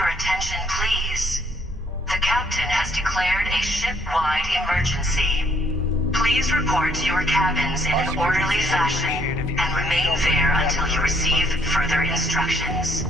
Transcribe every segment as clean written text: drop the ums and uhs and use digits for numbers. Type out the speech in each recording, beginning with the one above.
your attention, please? The captain has declared a ship-wide emergency. Please report to your cabins in an orderly fashion and remain there until you receive further instructions.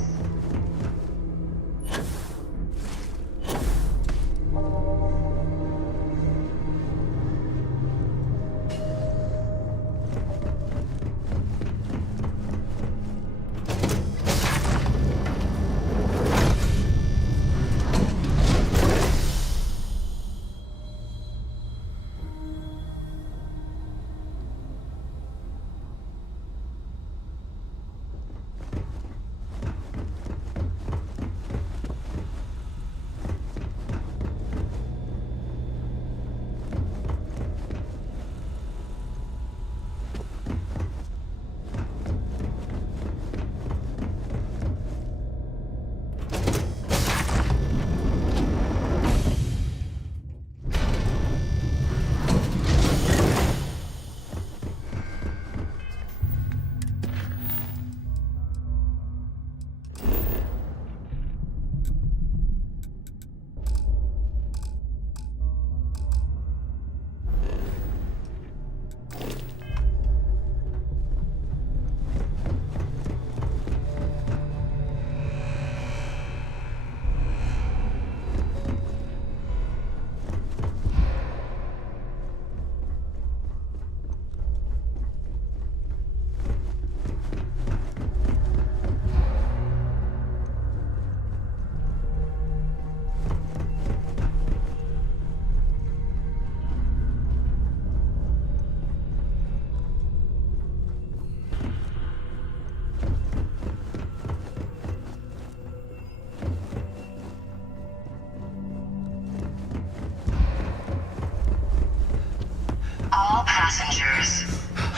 All passengers,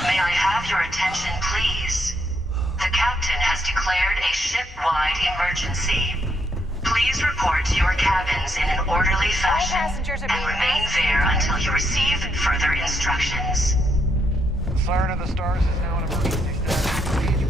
may I have your attention, please? The captain has declared a ship-wide emergency. Please report to your cabins in an orderly fashion and remain there until you receive further instructions. The Siren of the Stars is now in emergency status. Proceed.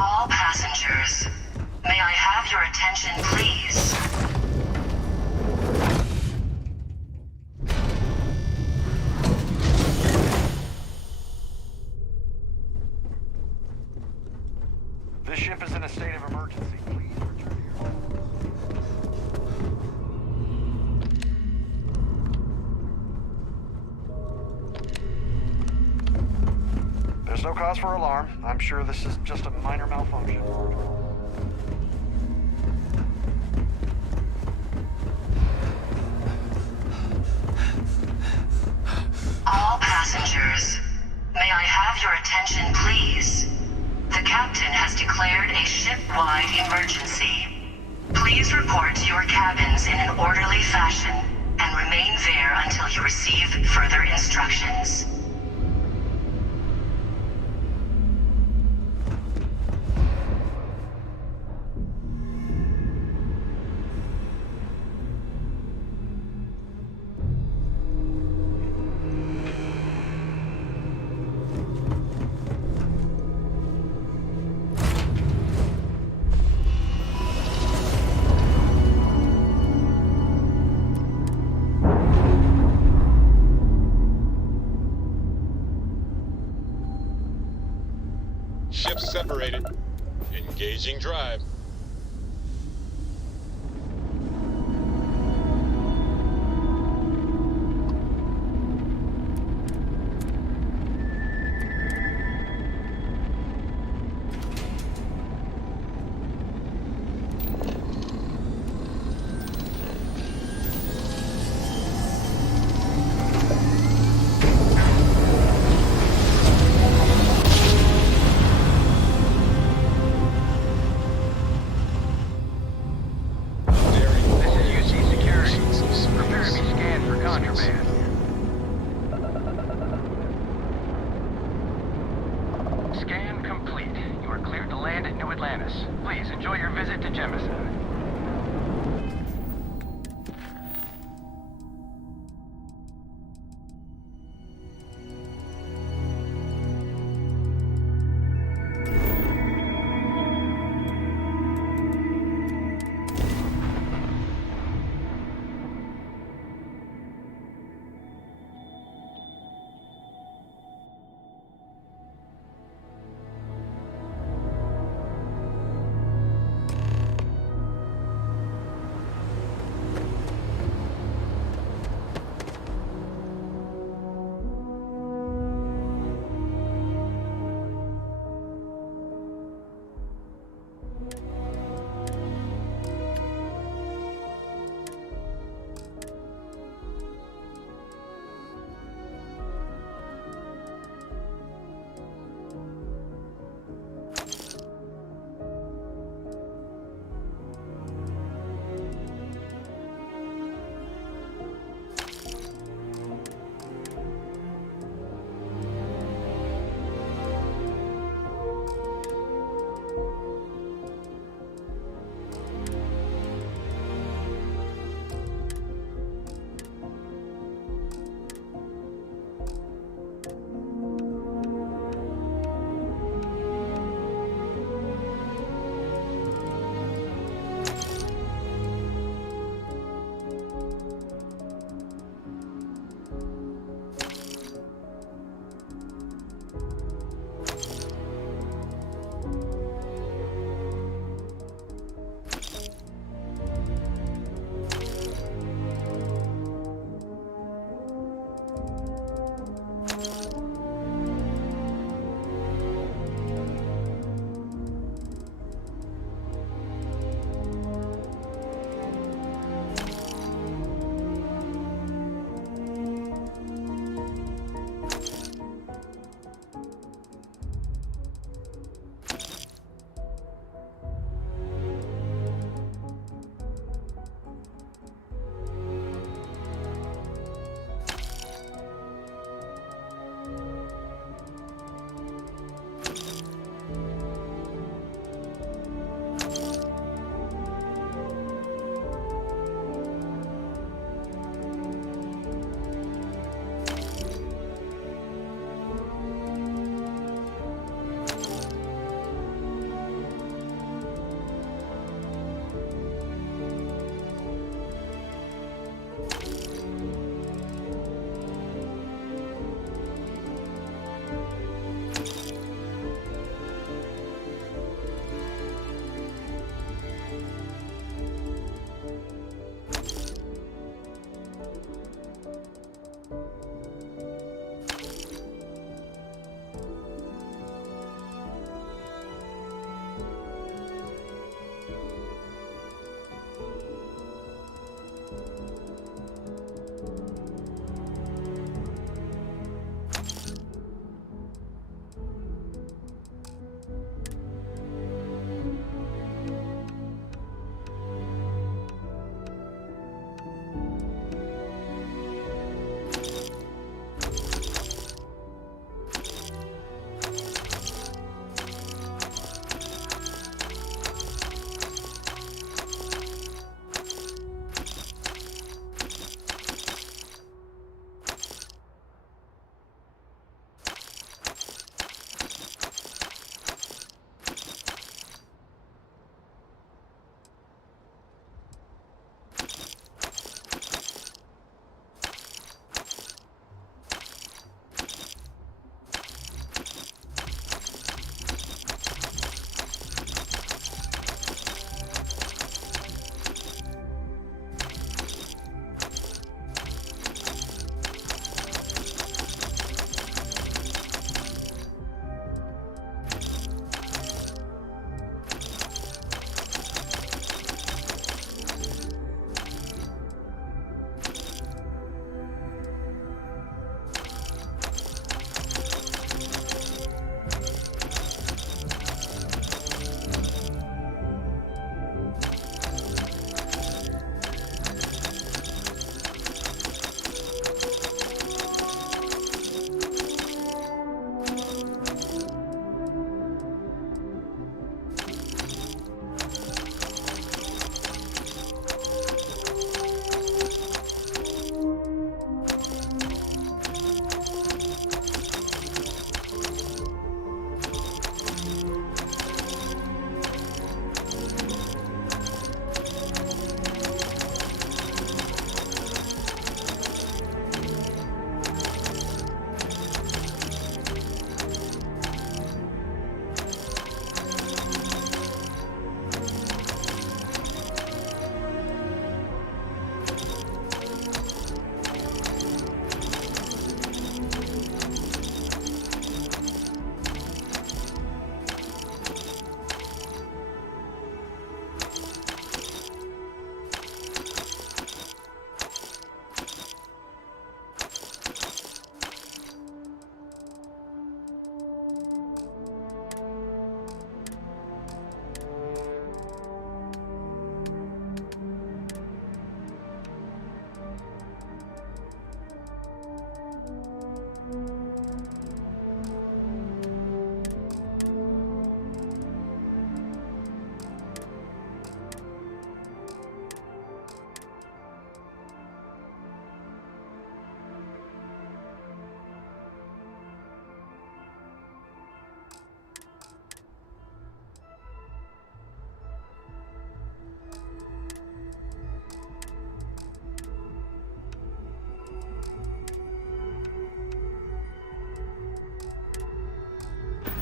All passengers, may I have your attention, please? This ship is in a state of emergency. Please return to your home. There's no cause for alarm. I'm sure this is just a minor malfunction. All passengers, may I have your attention, please? The captain has declared a ship-wide emergency. Please report to your cabins in an orderly fashion and remain there until you receive further instructions. Ships separated. Engaging drive.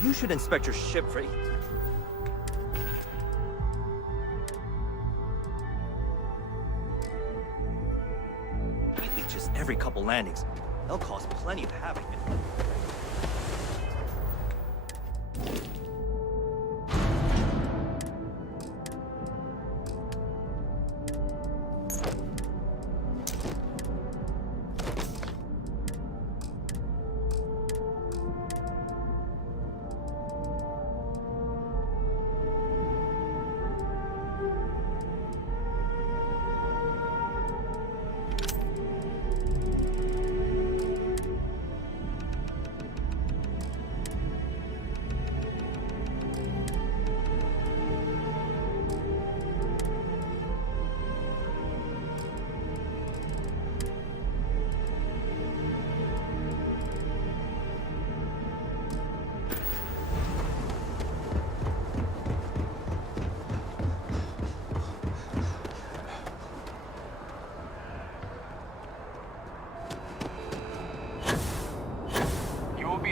You should inspect your ship for... I think just every couple landings. They'll cause plenty of havoc.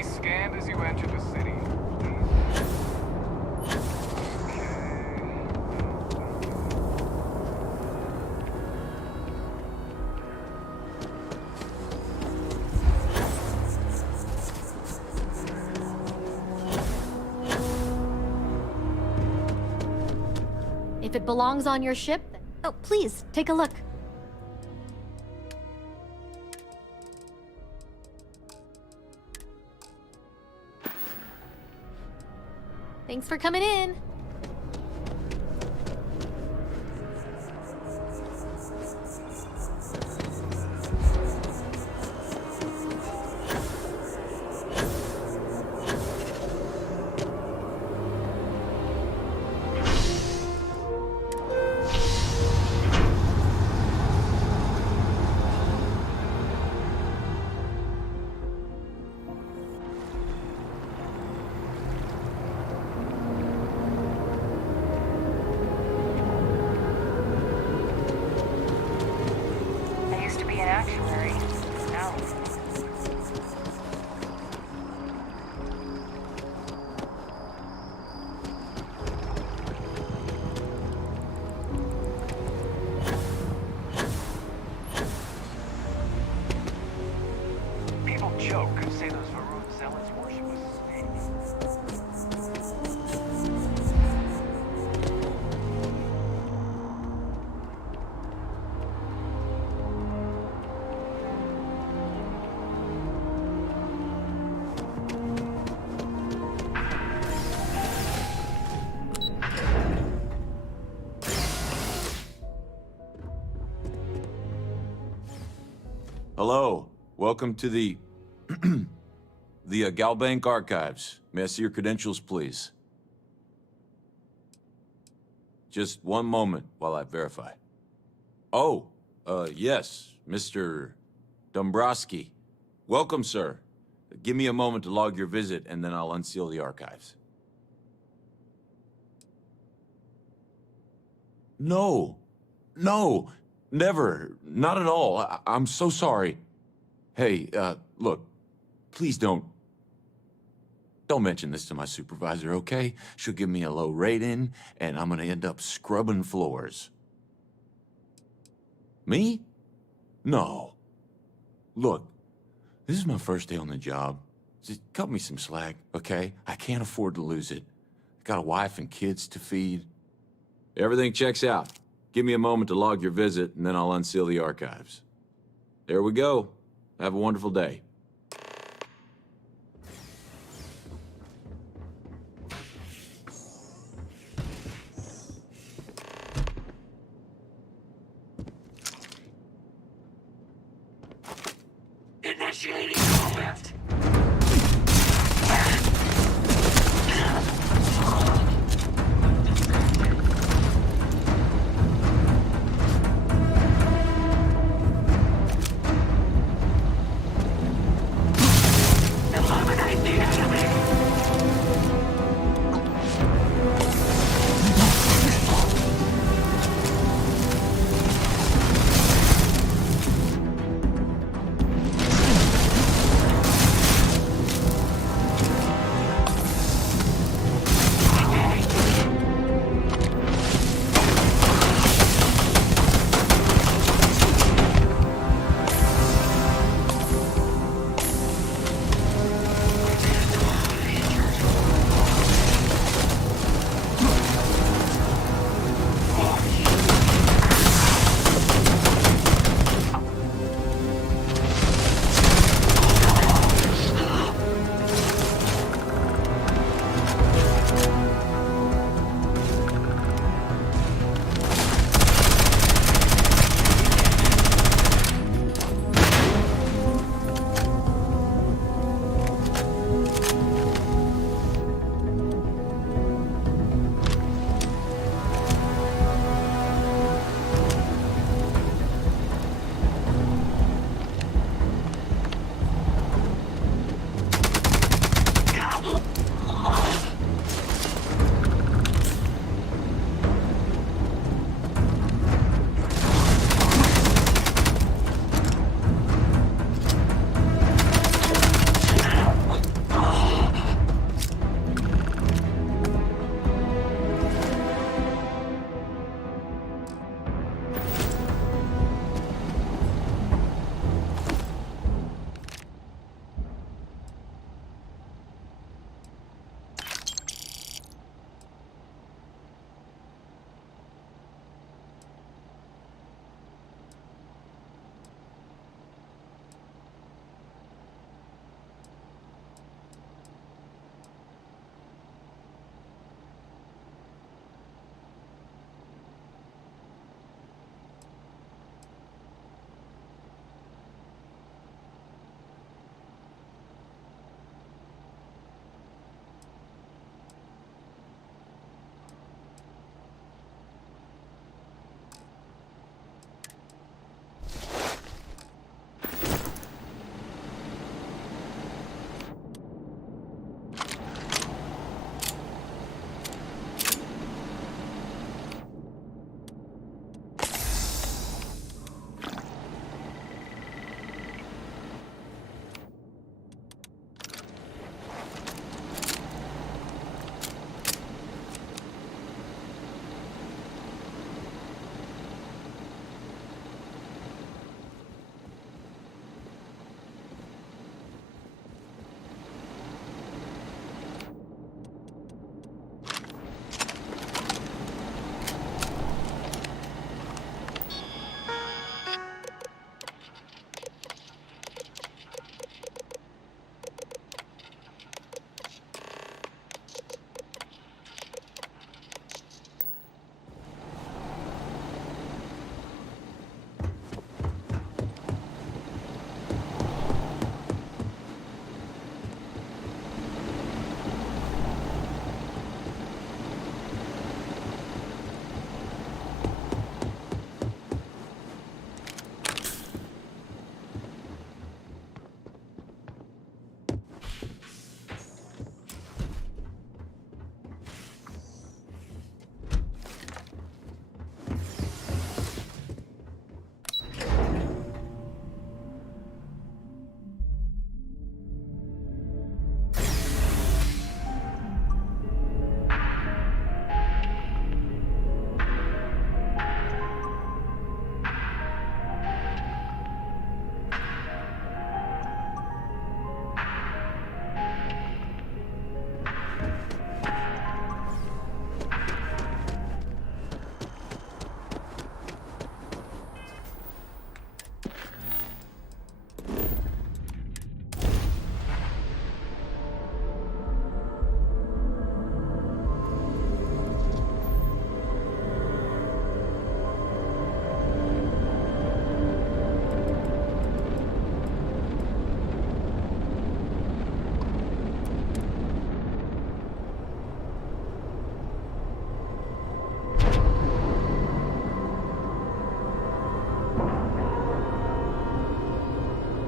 Scanned as you enter the city. If it belongs on your ship, then... Oh, please, take a look. Thanks for coming in. Joke, say those Varun zealots worship a snake. Hello, welcome to the Galbank Archives. May I see your credentials, please? Just one moment while I verify. Oh, yes, Mr. Dombrowski. Welcome, sir. Give me a moment to log your visit, and then I'll unseal the archives. No, never, not at all. I'm so sorry. Hey, look, please don't mention this to my supervisor, okay? She'll give me a low rating, and I'm gonna end up scrubbing floors. Me? No. Look, this is my first day on the job. Just cut me some slack, okay? I can't afford to lose it. I got a wife and kids to feed. Everything checks out. Give me a moment to log your visit, and then I'll unseal the archives. There we go. Have a wonderful day. Initiating combat.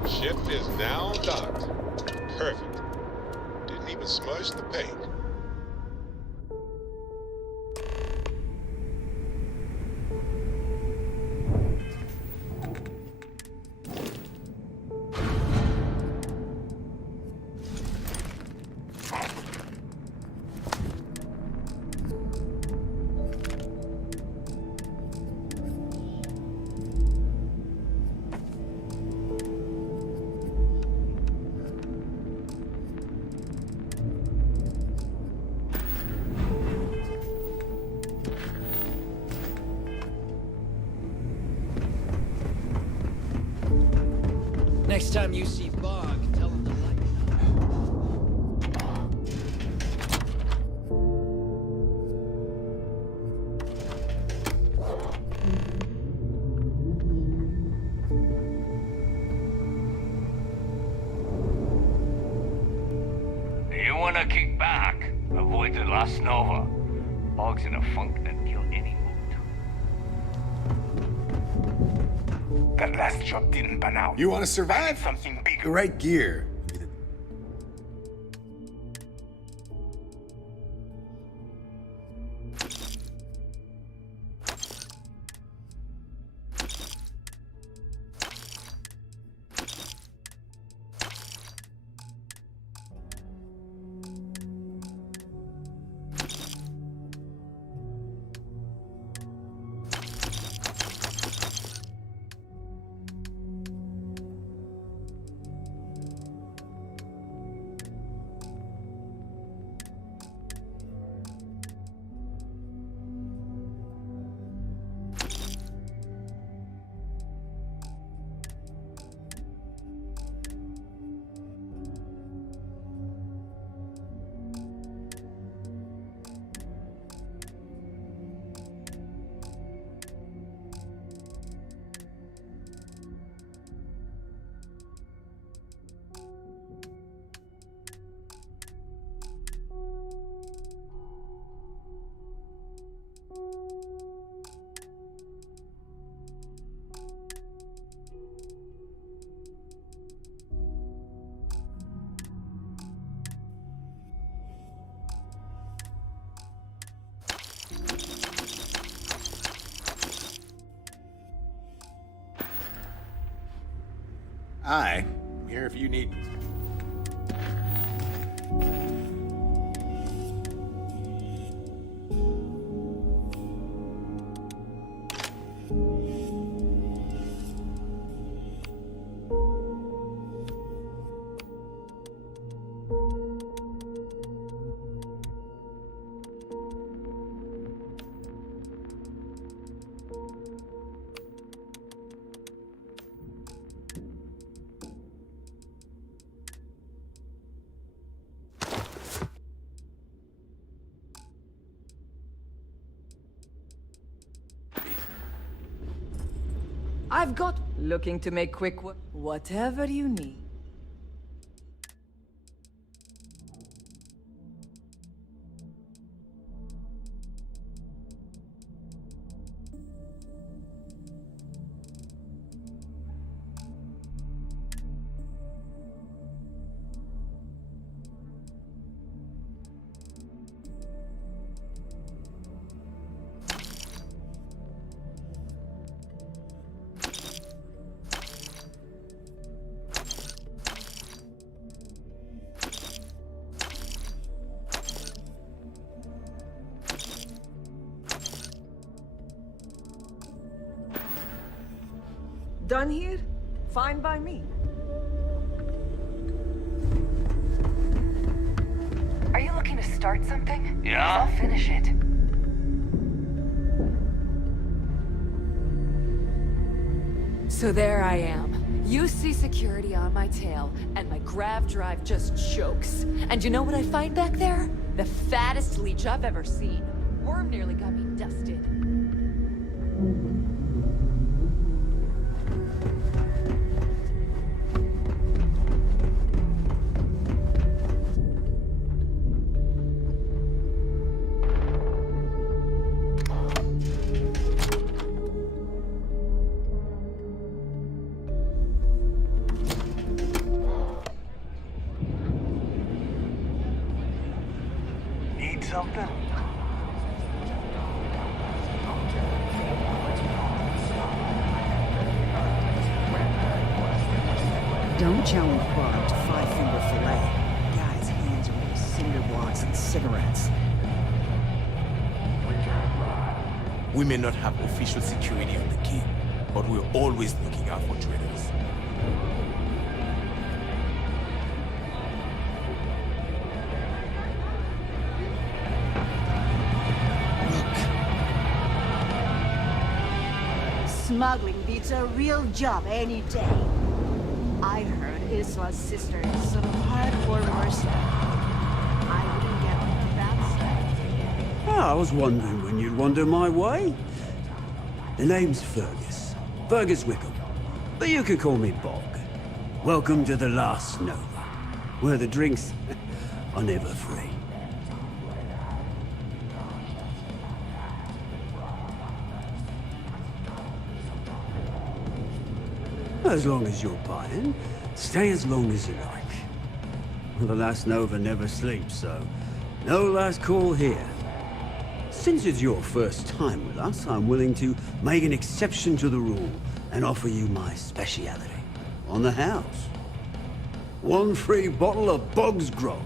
Ship is now docked. Perfect. Didn't even smudge the paint. Next time you see Bog, tell him to lighten up. You wanna kick back? Avoid the Last Nova. Bog's in a funk that'd kill any mood. That last job didn't pan out. You want to survive? Something bigger. The right gear. I'm here if you need. I've got looking to make quick work. Whatever you need. Done here? Fine by me. Are you looking to start something? Yeah? I'll finish it. So there I am. You see security on my tail, and my grav drive just chokes. And you know what I find back there? The fattest leech I've ever seen. Worm nearly got me dusted. something? Don't challenge Bob to five-finger fillet. Guy's hands are full of cinder blocks and cigarettes. We may not have official security on the key, but we're always looking out for traitors. Smuggling beats a real job any day. I heard Isla's sister is some hardcore mercenary. I wouldn't get on the bad side. I was wondering when you'd wander my way. The name's Fergus. Fergus Wickham. But you can call me Bog. Welcome to the Last Nova, where the drinks are never free. As long as you're buying, stay as long as you like. Well, the Last Nova never sleeps, so no last call here. Since it's your first time with us, I'm willing to make an exception to the rule and offer you my speciality on the house. One free bottle of Bog's Grog.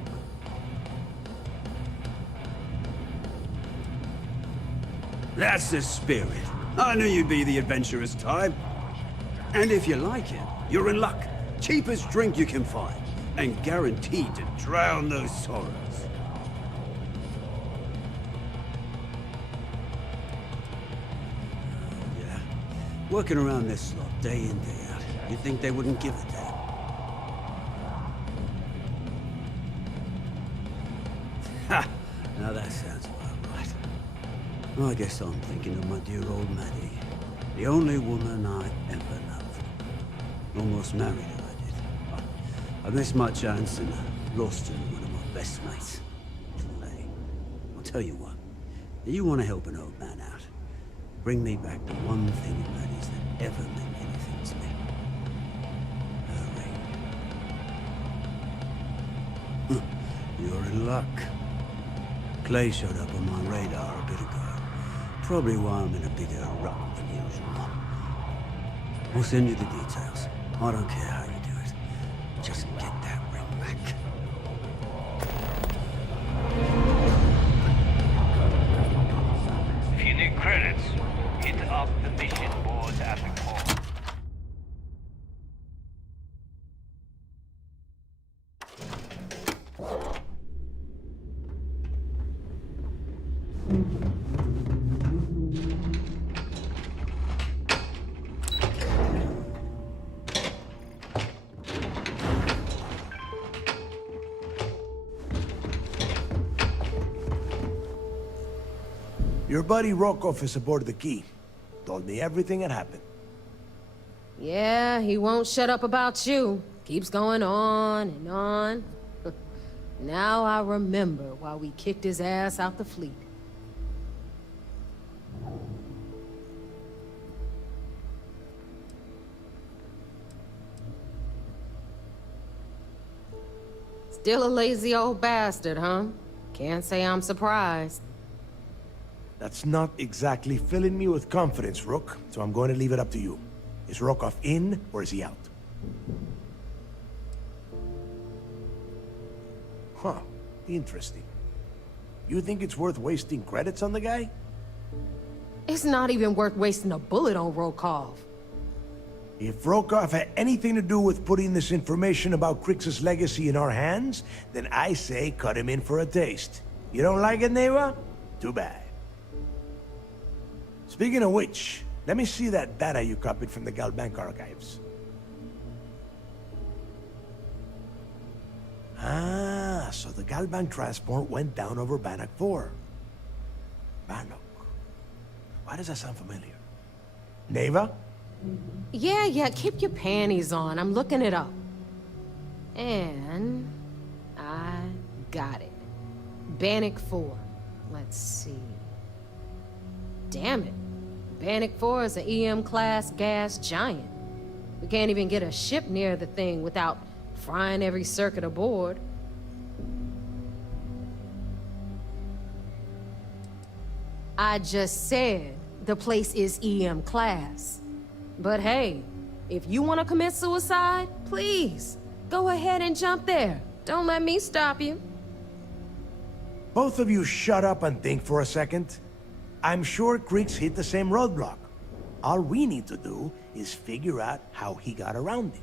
That's the spirit. I knew you'd be the adventurous type. And if you like it, you're in luck. Cheapest drink you can find, and guaranteed to drown those sorrows. Yeah, working around this lot day in, day out. You'd think they wouldn't give a damn. Ha! Now that sounds about right. Well, I guess I'm thinking of my dear old Maddie. The only woman I ever loved. Almost married her, I did. I missed my chance and lost her to one of my best mates. Hey, I'll tell you what. If you want to help an old man out, bring me back the one thing in Maddie's that ever meant anything to me. Her ring. You're in luck. Clay showed up on my radar a bit ago. Probably why I'm in a bigger rut than usual. I'll send you the details. I don't care how you do it. Just get that ring back. If you need credits, hit up the mission board at the call. Your buddy Rokov is aboard the Key. Told me everything that happened. Yeah, he won't shut up about you. Keeps going on and on. Now I remember why we kicked his ass out the fleet. Still a lazy old bastard, huh? Can't say I'm surprised. That's not exactly filling me with confidence, Rook, so I'm going to leave it up to you. Is Rokov in, or is he out? Huh. Interesting. You think it's worth wasting credits on the guy? It's not even worth wasting a bullet on Rokov. If Rokov had anything to do with putting this information about Crix's legacy in our hands, then I say cut him in for a taste. You don't like it, Neva? Too bad. Speaking of which, let me see that data you copied from the Galbank archives. Ah, so the Galbank transport went down over Bannock 4. Bannock. Why does that sound familiar? Neva? Yeah, keep your panties on. I'm looking it up. And I got it. Bannock 4. Let's see. Damn it. Bannock 4 is an EM-class gas giant. We can't even get a ship near the thing without frying every circuit aboard. I just said the place is EM class. But hey, if you want to commit suicide, please, go ahead and jump there. Don't let me stop you. Both of you shut up and think for a second. I'm sure Creeks hit the same roadblock. All we need to do is figure out how he got around it.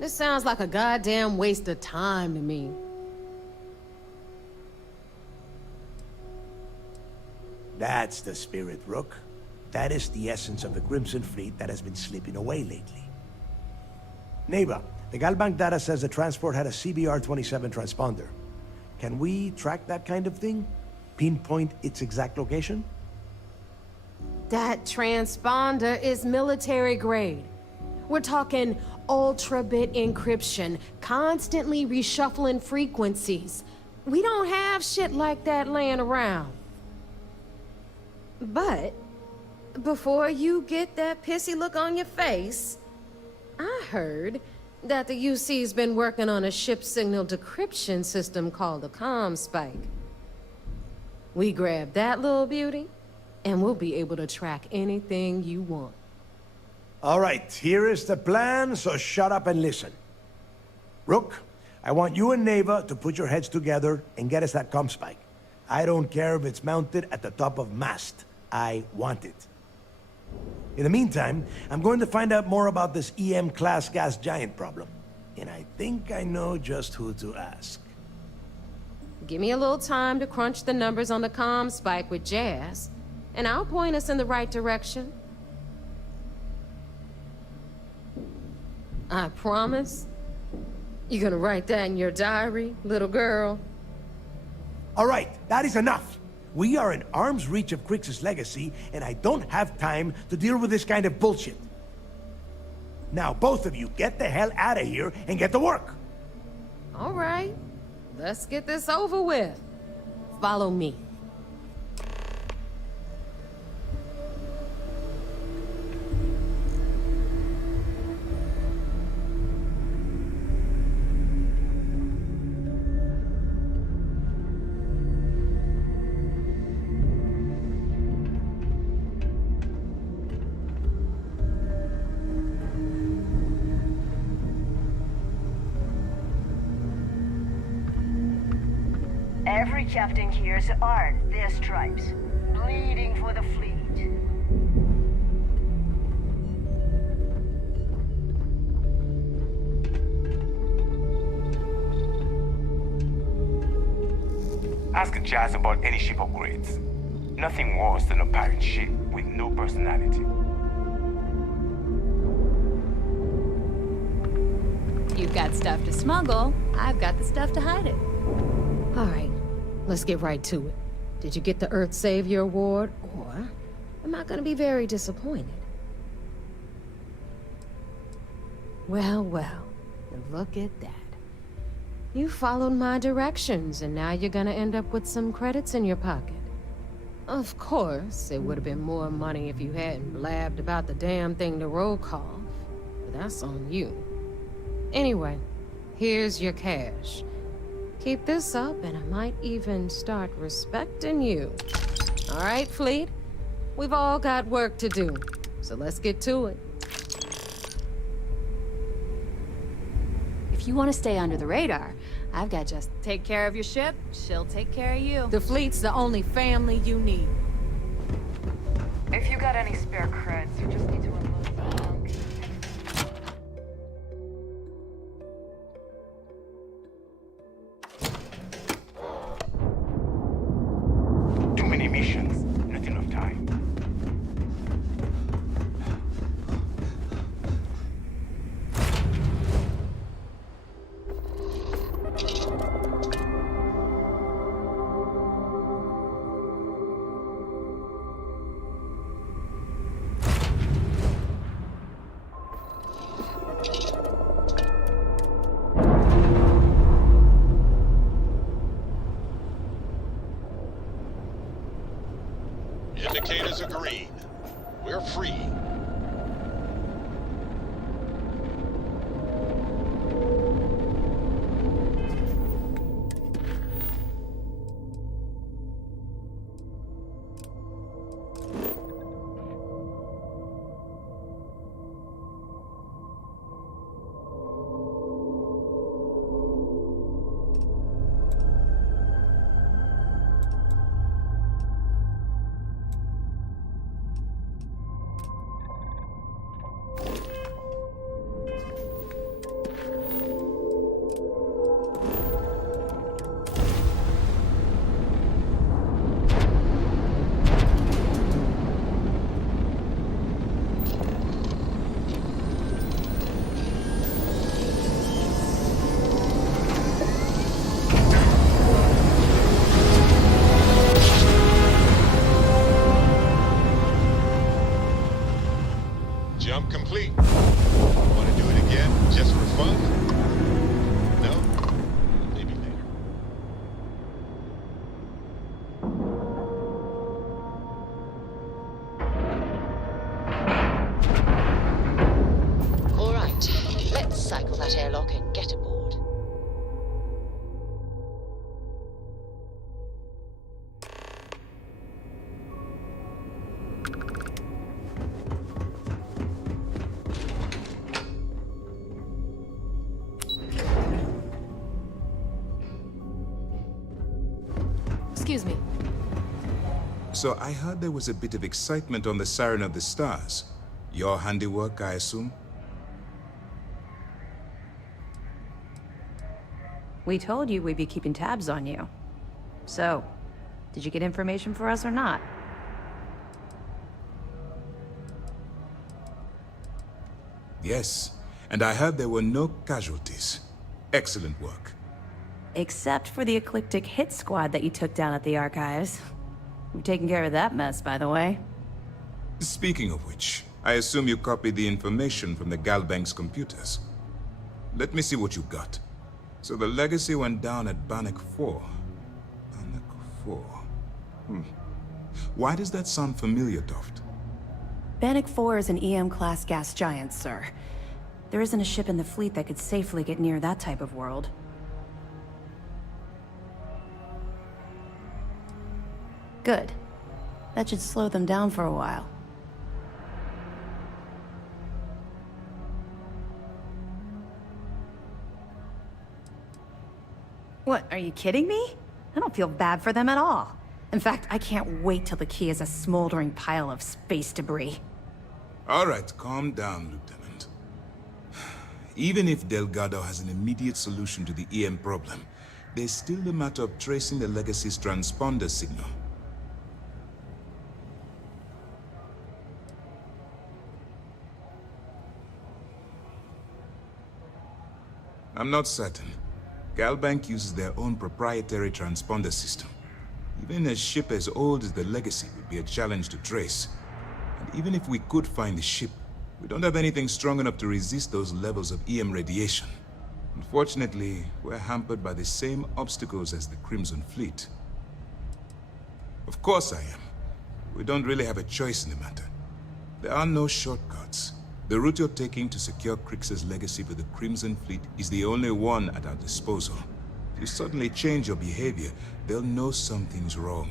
This sounds like a goddamn waste of time to me. That's the spirit, Rook. That is the essence of the Crimson Fleet that has been slipping away lately. Neighbor, the Galbank data says the transport had a CBR-27 transponder. Can we track that kind of thing? Pinpoint its exact location? That transponder is military grade. We're talking ultra-bit encryption, constantly reshuffling frequencies. We don't have shit like that laying around. But before you get that pissy look on your face, I heard that the UC's been working on a ship signal decryption system called the ComSpike. We grab that little beauty, and we'll be able to track anything you want. All right, here is the plan, so shut up and listen. Rook, I want you and Neva to put your heads together and get us that ComSpike. I don't care if it's mounted at the top of mast. I want it. In the meantime, I'm going to find out more about this EM-class gas giant problem. And I think I know just who to ask. Give me a little time to crunch the numbers on the ComSpike with Jazz, and I'll point us in the right direction. I promise. You gonna write that in your diary, little girl? All right, that is enough. We are in arm's reach of Crix's legacy, and I don't have time to deal with this kind of bullshit. Now, both of you, get the hell out of here and get to work. All right, let's get this over with. Follow me. Every captain here's earned their stripes, bleeding for the fleet. Ask Jazz about any ship upgrades. Nothing worse than a pirate ship with no personality. You've got stuff to smuggle, I've got the stuff to hide it. All right, let's get right to it. Did you get the Earth Savior Award, or am I gonna be very disappointed? Well, well, look at that. You followed my directions, and now you're gonna end up with some credits in your pocket. Of course, it would have been more money if you hadn't blabbed about the damn thing to roll call, but that's on you. Anyway, here's your cash. Keep this up, and I might even start respecting you. All right, Fleet? We've all got work to do, so let's get to it. If you want to stay under the radar, I've got just take care of your ship, she'll take care of you. The Fleet's the only family you need. If you got any spare creds, you just need to unload the bunk. Too many missions, not enough time. Indicators are green. We're free. fun? No? Maybe later. All right, let's cycle that airlock and get aboard. Excuse me. So I heard there was a bit of excitement on the Siren of the Stars. Your handiwork, I assume? We told you we'd be keeping tabs on you. So, did you get information for us or not? Yes, and I heard there were no casualties. Excellent work. Except for the eclectic hit squad that you took down at the archives. We've taken care of that mess, by the way. Speaking of which, I assume you copied the information from the Galbank's computers. Let me see what you got. So the legacy went down at Bannock 4. Bannock 4. Why does that sound familiar, Toft? Bannock 4 is an EM-class gas giant, sir. There isn't a ship in the fleet that could safely get near that type of world. Good. That should slow them down for a while. What, are you kidding me? I don't feel bad for them at all. In fact, I can't wait till the key is a smoldering pile of space debris. All right, calm down, Lieutenant. Even if Delgado has an immediate solution to the EM problem, there's still the matter of tracing the Legacy's transponder signal. I'm not certain. Galbank uses their own proprietary transponder system. Even a ship as old as the Legacy would be a challenge to trace. And even if we could find the ship, we don't have anything strong enough to resist those levels of EM radiation. Unfortunately, we're hampered by the same obstacles as the Crimson Fleet. Of course I am. We don't really have a choice in the matter. There are no shortcuts. The route you're taking to secure Crix's legacy for the Crimson Fleet is the only one at our disposal. If you suddenly change your behavior, they'll know something's wrong.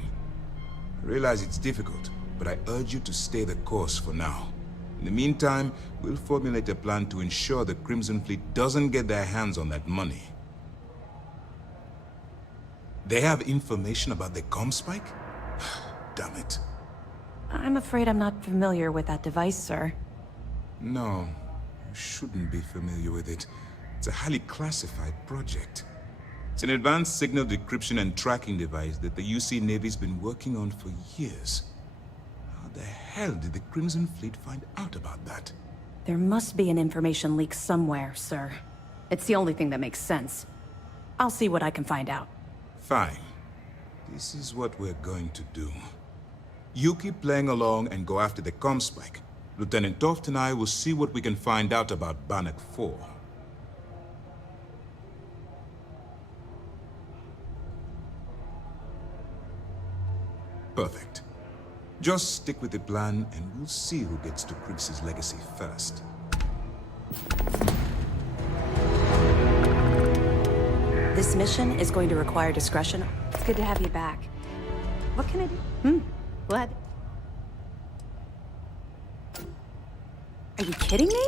I realize it's difficult, but I urge you to stay the course for now. In the meantime, we'll formulate a plan to ensure the Crimson Fleet doesn't get their hands on that money. They have information about the ComSpike? Damn it. I'm afraid I'm not familiar with that device, sir. No, you shouldn't be familiar with it. It's a highly classified project. It's an advanced signal decryption and tracking device that the UC Navy's been working on for years. How the hell did the Crimson Fleet find out about that? There must be an information leak somewhere, sir. It's the only thing that makes sense. I'll see what I can find out. Fine. This is what we're going to do. You keep playing along and go after the ComSpike. Lieutenant Toft and I will see what we can find out about Bannock 4. Perfect. Just stick with the plan and we'll see who gets to Crix's legacy first. This mission is going to require discretion. It's good to have you back. What can I do? What? Are you kidding me?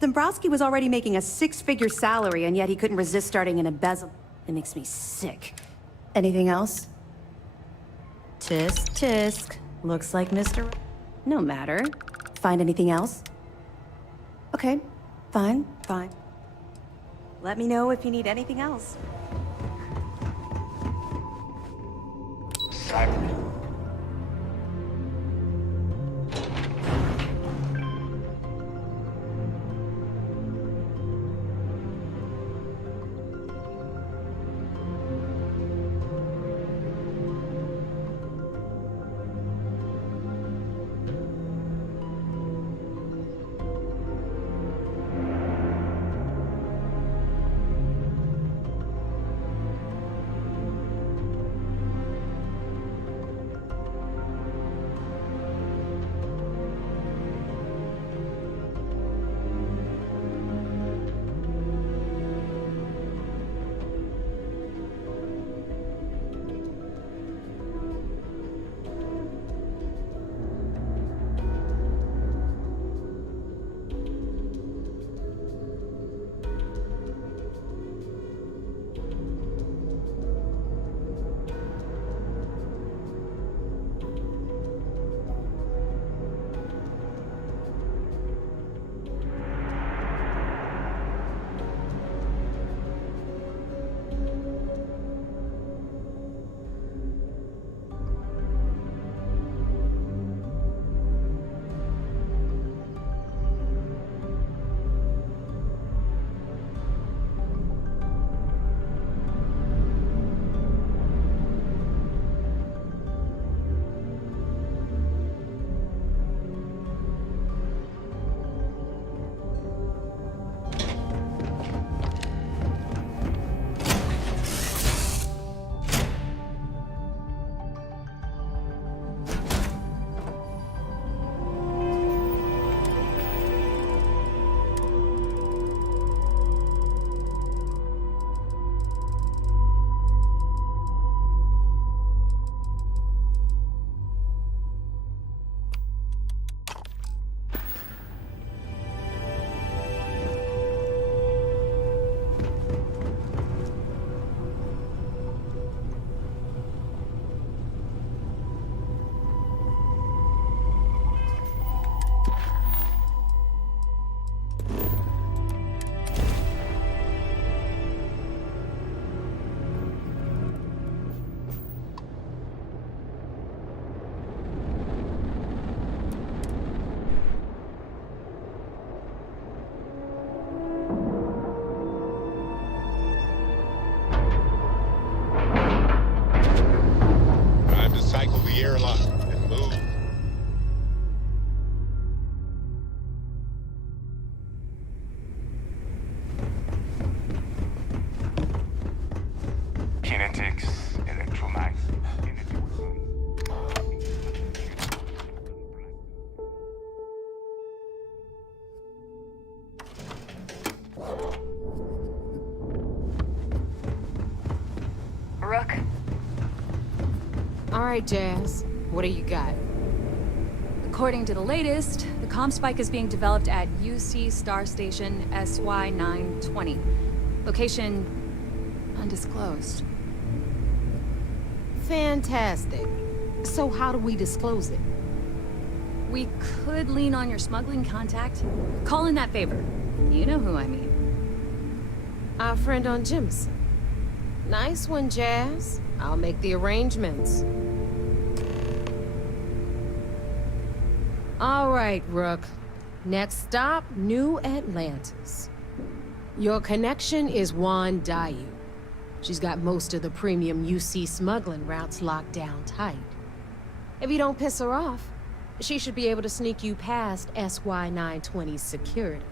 Dombrowski was already making a six-figure salary, and yet he couldn't resist starting an embezzle. It makes me sick. Anything else? Tisk, tisk. Looks like Mr. No matter. Find anything else? Okay, fine, fine. Let me know if you need anything else. kinetics, electromagnetic. Rook. All right, Jazz. What do you got? According to the latest, the comm spike is being developed at UC Star Station SY-920. Location undisclosed. Fantastic. So how do we disclose it? We could lean on your smuggling contact. Call in that favor. You know who I mean. Our friend on Jimson. Nice one, Jazz. I'll make the arrangements. All right, Rook. Next stop, New Atlantis. Your connection is Juan Dayu. She's got most of the premium UC smuggling routes locked down tight. If you don't piss her off, she should be able to sneak you past SY-920's security.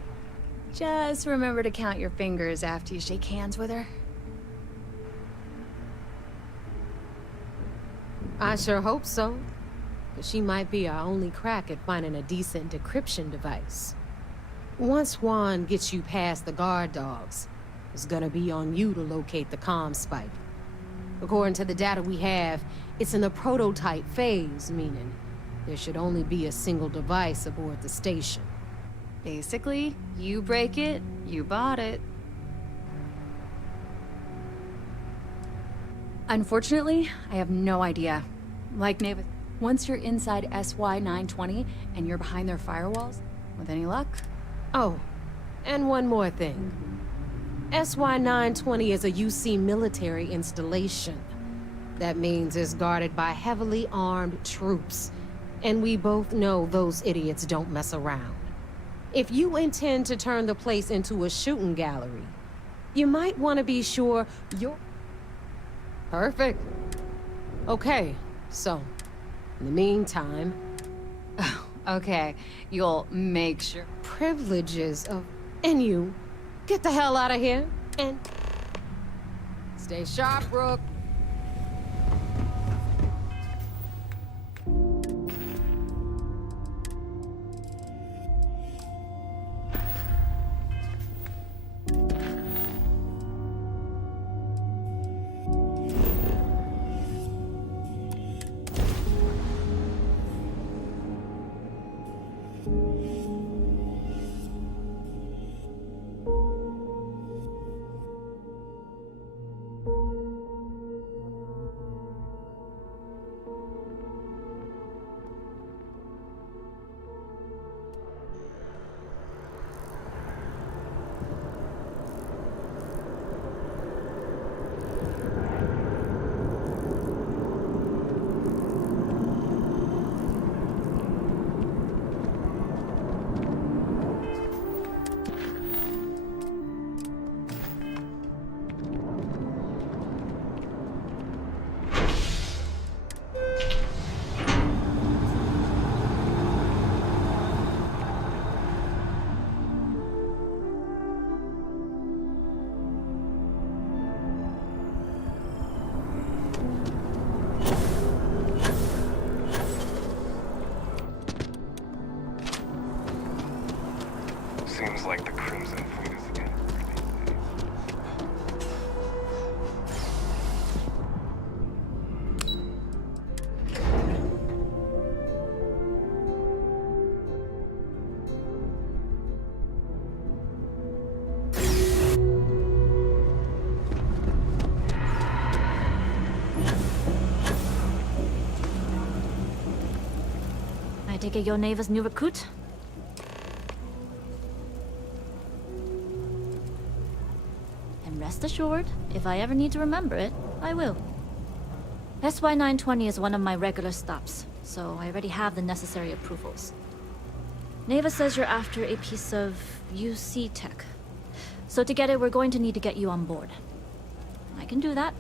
Just remember to count your fingers after you shake hands with her. I sure hope so. 'Cause she might be our only crack at finding a decent decryption device. Once Juan gets you past the guard dogs, it's gonna be on you to locate the comm spike. According to the data we have, it's in the prototype phase, meaning there should only be a single device aboard the station. Basically, you break it, you bought it. Unfortunately, I have no idea. Like Mavis, once you're inside SY-920 and you're behind their firewalls, with any luck... Oh, and one more thing. SY-920 is a UC military installation. That means it's guarded by heavily armed troops. And we both know those idiots don't mess around. If you intend to turn the place into a shooting gallery, you might want to be sure you're... Perfect. Okay, so, in the meantime... Okay, you'll make sure... Privileges of... And you, get the hell out of here, and... Stay sharp, Rook. Seems like the Crimson Fleet is again. I take it your Neva's new recruit? Rest assured, if I ever need to remember it, I will. SY-920 is one of my regular stops, so I already have the necessary approvals. Neva says you're after a piece of UC tech. So to get it, we're going to need to get you on board. I can do that,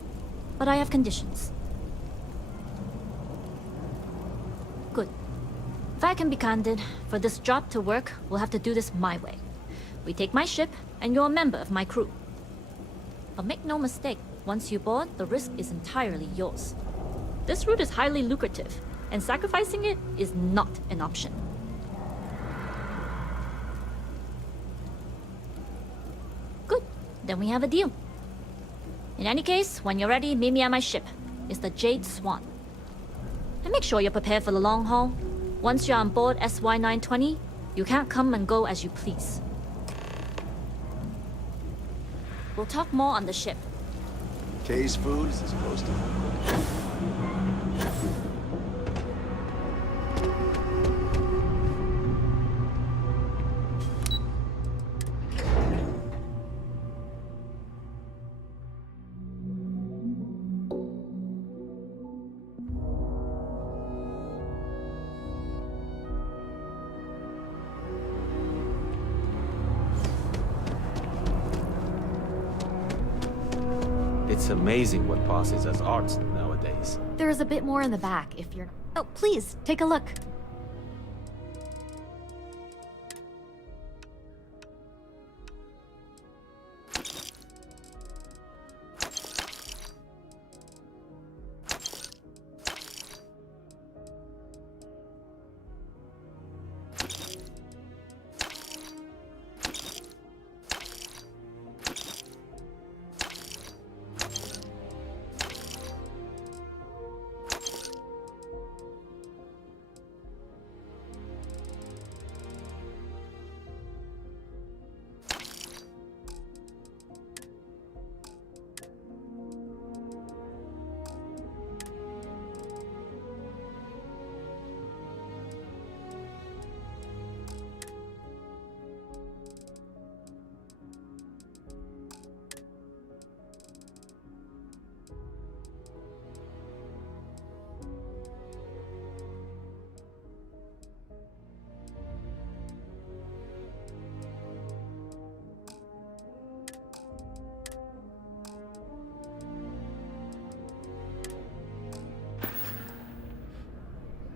but I have conditions. Good. If I can be candid, for this job to work, we'll have to do this my way. We take my ship, and you're a member of my crew. But make no mistake, Once you board, the risk is entirely yours. This route is highly lucrative, and sacrificing it is not an option. Good. Then we have a deal. In any case, when you're ready, meet me at my ship. It's the Jade Swan. And make sure you're prepared for the long haul. Once you're on board SY-920, you can't come and go as you please. We'll talk more on the ship. Kay's food is as close to home cooking. It's amazing what passes as art nowadays. There is a bit more in the back if you're... Oh, please, take a look.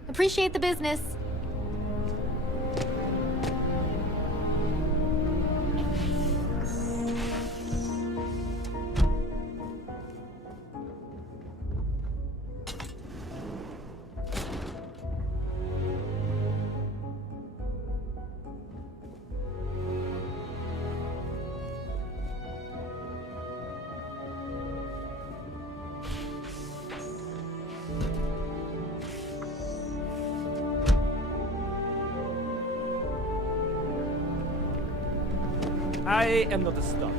Appreciate the business. I am not a star.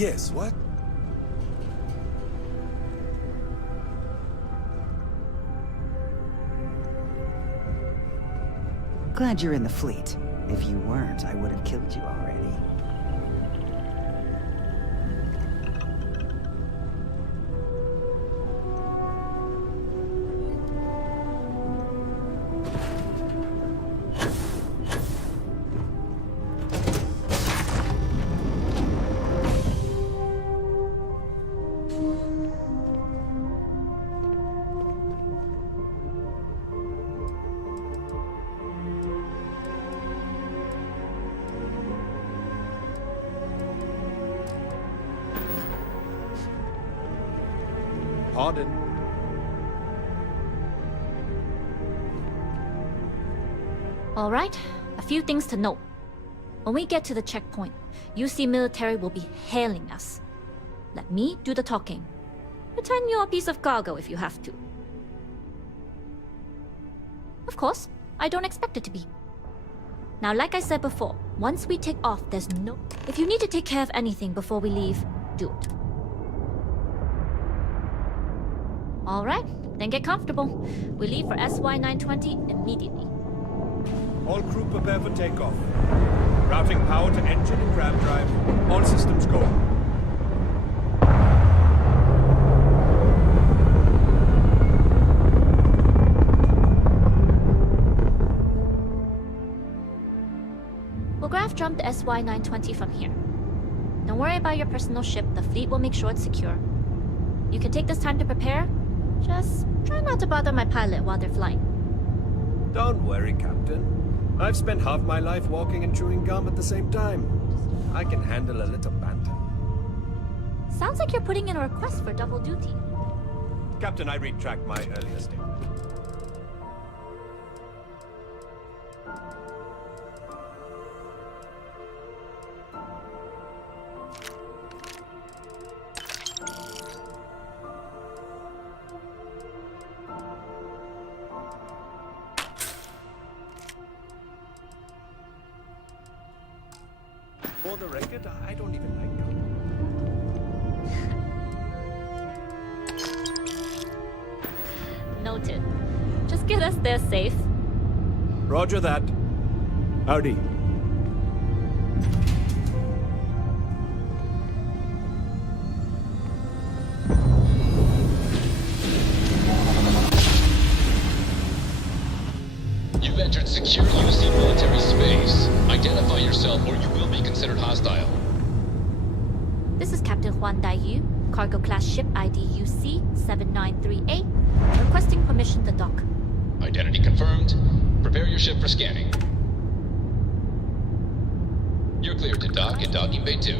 Yes, what? Glad you're in the fleet. If you weren't, I would have killed you already. Pardon. All right, a few things to note. When we get to the checkpoint, UC military will be hailing us. Let me do the talking. Pretend you're a piece of cargo if you have to. Of course, I don't expect it to be. Now, like I said before, once we take off, there's no... If you need to take care of anything before we leave, do it. All right, then get comfortable. We leave for SY-920 immediately. All crew prepare for takeoff. Routing power to engine and grav drive. All systems go. We'll grav jump the SY-920 from here. Don't worry about your personal ship. The fleet will make sure it's secure. You can take this time to prepare. Just try not to bother my pilot while they're flying. Don't worry, Captain. I've spent half my life walking and chewing gum at the same time. I can handle a little banter. Sounds like you're putting in a request for double duty. Captain, I retract my earlier statement. For the record, I don't even like gum. Noted. Just get us there safe. Roger that. Howdy. You've entered secure UC military space. Identify yourself or you will be considered hostile. This is Captain Huan Daiyu, cargo class ship ID UC-7938, requesting permission to dock. Identity confirmed. Prepare your ship for scanning. You're cleared to dock at docking bay 2.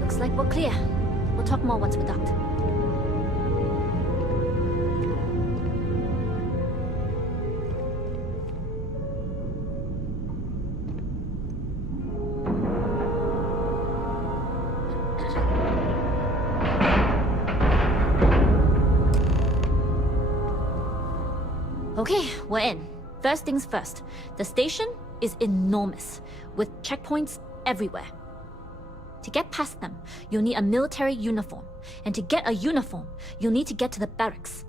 Looks like we're clear. We'll talk more once we're docked. Okay, we're in. First things first. The station is enormous, with checkpoints everywhere. To get past them, you'll need a military uniform. And to get a uniform, you'll need to get to the barracks.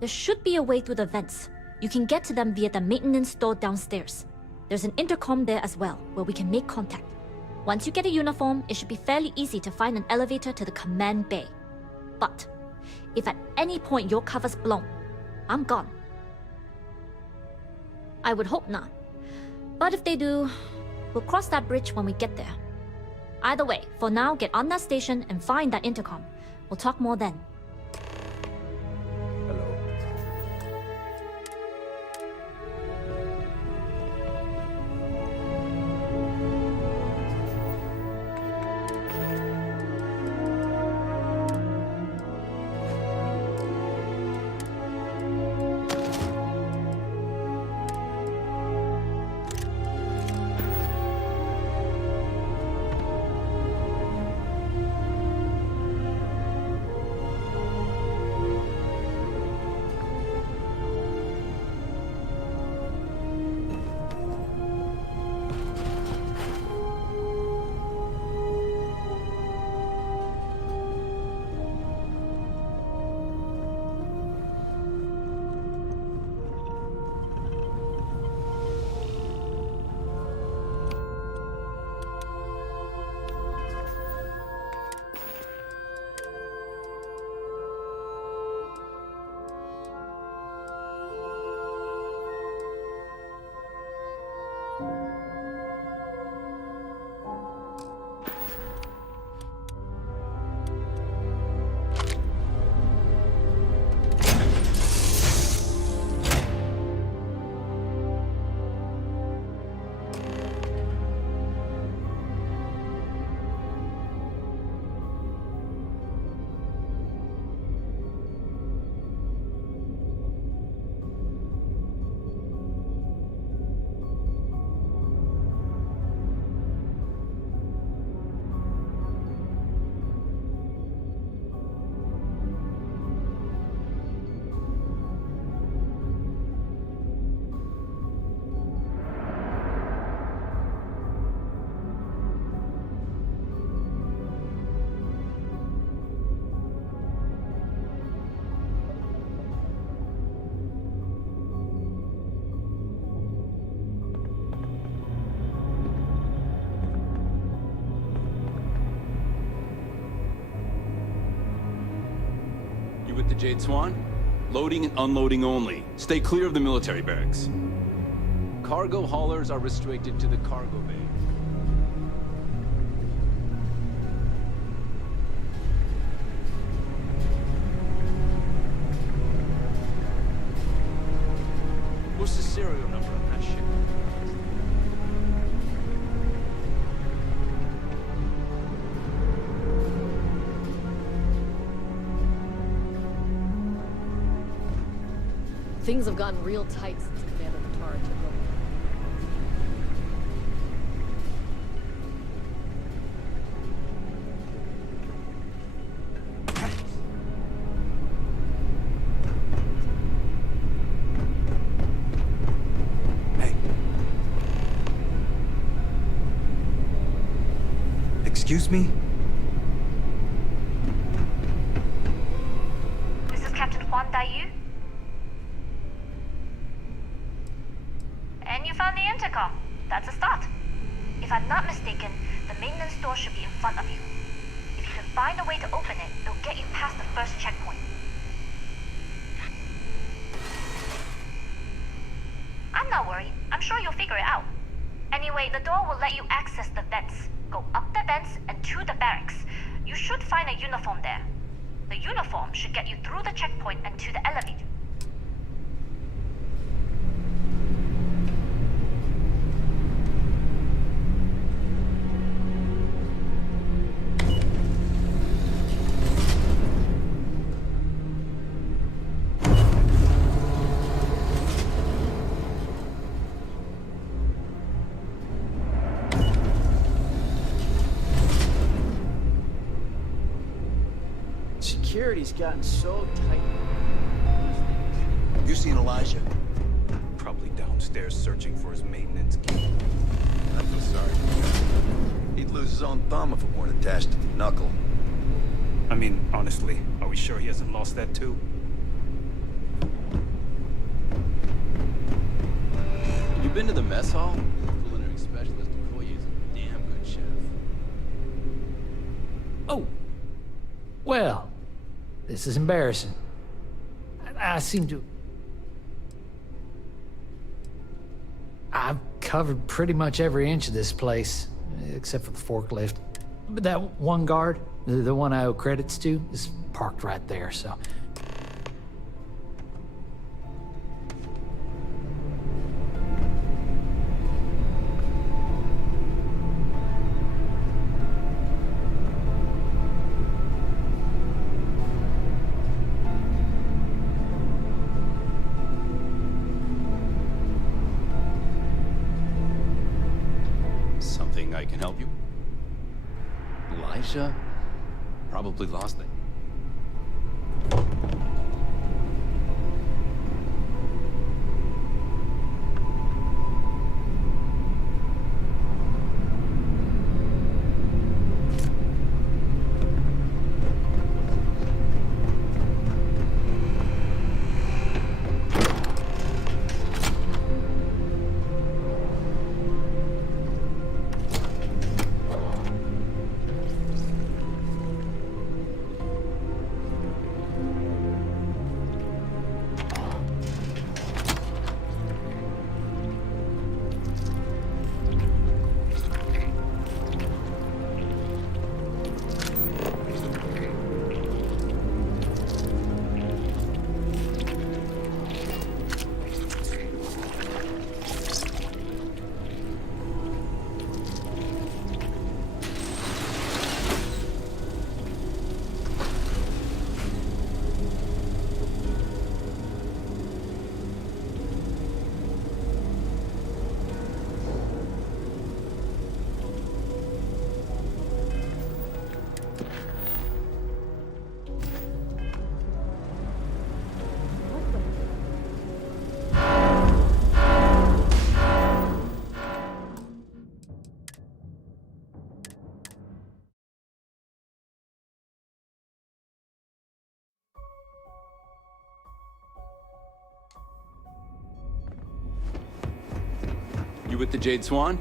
There should be a way through the vents. You can get to them via the maintenance store downstairs. There's an intercom there as well, where we can make contact. Once you get a uniform, it should be fairly easy to find an elevator to the command bay. But if at any point your cover's blown, I'm gone. I would hope not. But if they do, we'll cross that bridge when we get there. Either way, for now, get on that station and find that intercom. We'll talk more then. with the Jade Swan? Loading and unloading only. Stay clear of the military barracks. Cargo haulers are restricted to the cargo bay. What's the serial number on that ship? Things have gotten real tight since Commander Matara took over. Excuse me? This is Captain Huan Daiyu. And you found the intercom. That's a start. If I'm not mistaken, the maintenance door should be in front of you. If you can find a way to open it, it'll get you past the first checkpoint. I'm not worried. I'm sure you'll figure it out. Anyway, the door will let you access the vents. Go up the vents and to the barracks. You should find a uniform there. The uniform should get you through the checkpoint and to the elevator. Security's gotten so tight. You seen Elijah? Probably downstairs searching for his maintenance key. I feel sorry for him. He'd lose his own thumb if it weren't attached to the knuckle. I mean, honestly, are we sure he hasn't lost that too? You been to the mess hall? Culinary specialist Okoye is a damn good chef. Oh. Well, this is embarrassing. I seem to... I've covered pretty much every inch of this place, except for the forklift. But that one guard, the one I owe credits to, is parked right there, so... Something I can help you? Elijah? Probably lost it. You with the Jade Swan?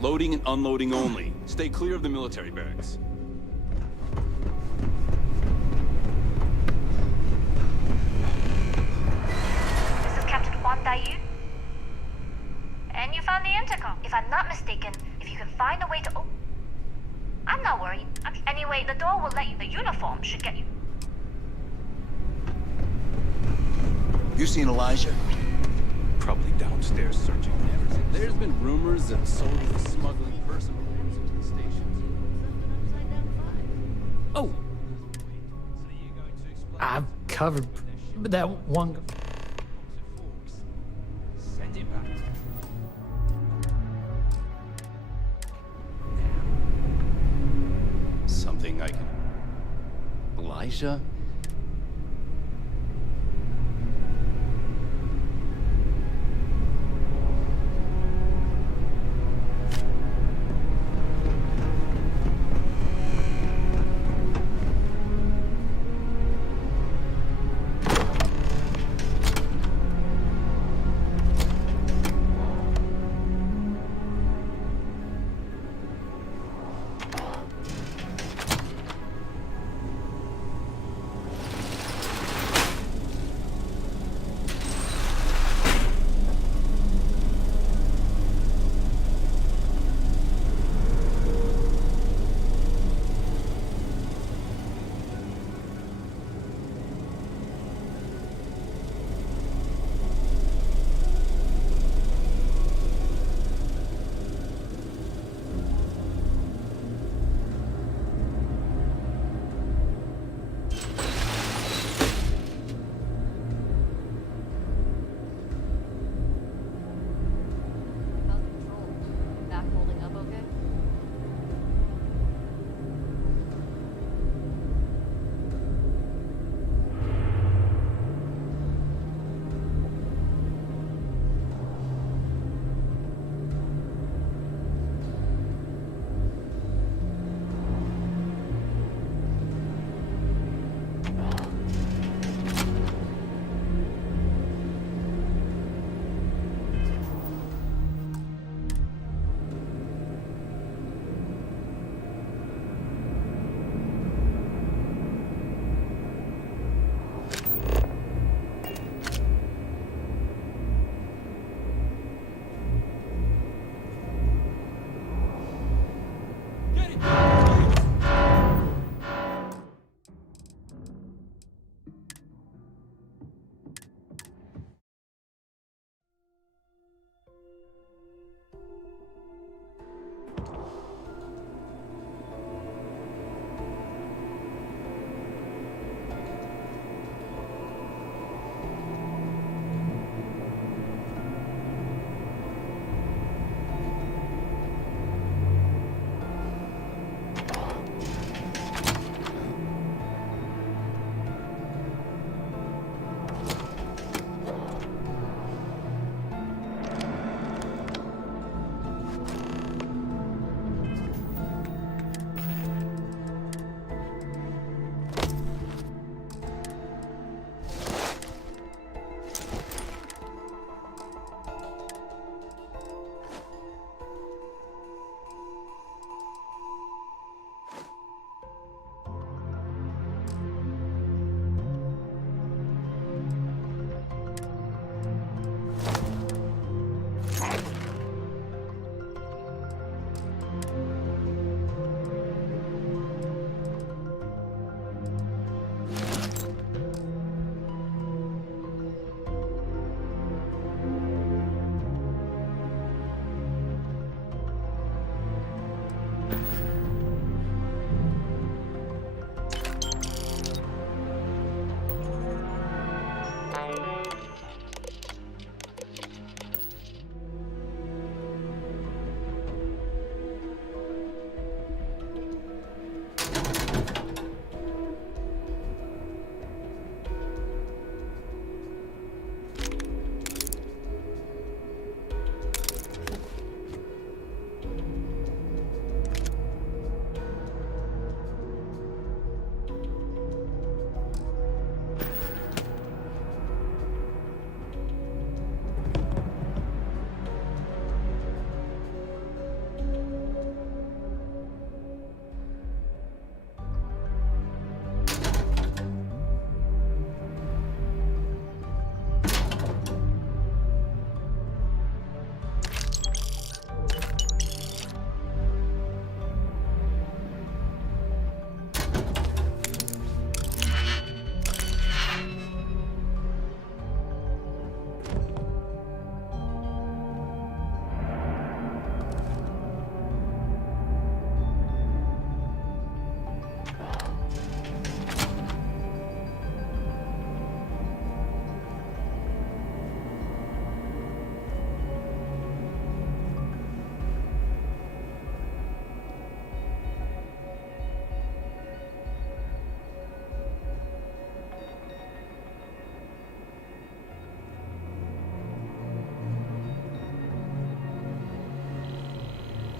Loading and unloading only. Stay clear of the military barracks. Anyway, the door will let you. The uniform should get you. You seen Elijah? Probably downstairs searching. There's been rumors that soldiers are smuggling personal items into the station. Oh! I've covered that one. Send it back. Something I can... Elijah?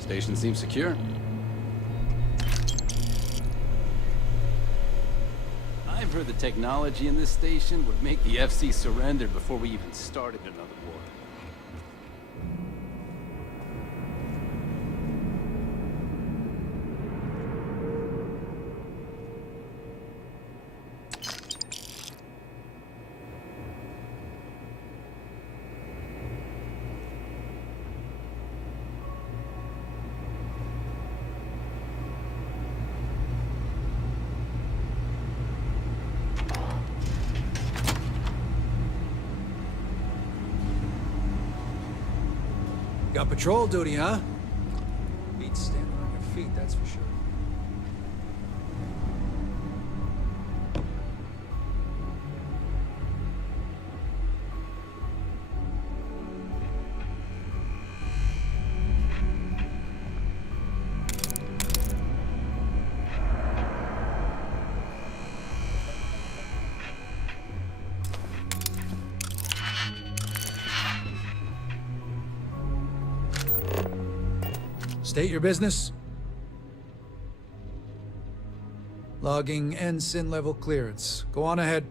Station seems secure. I've heard the technology in this station would make the FC surrender before we even started another war. Got patrol duty, huh? Beats standing on your feet, that's for sure. State your business. Logging ensign level clearance. Go on ahead.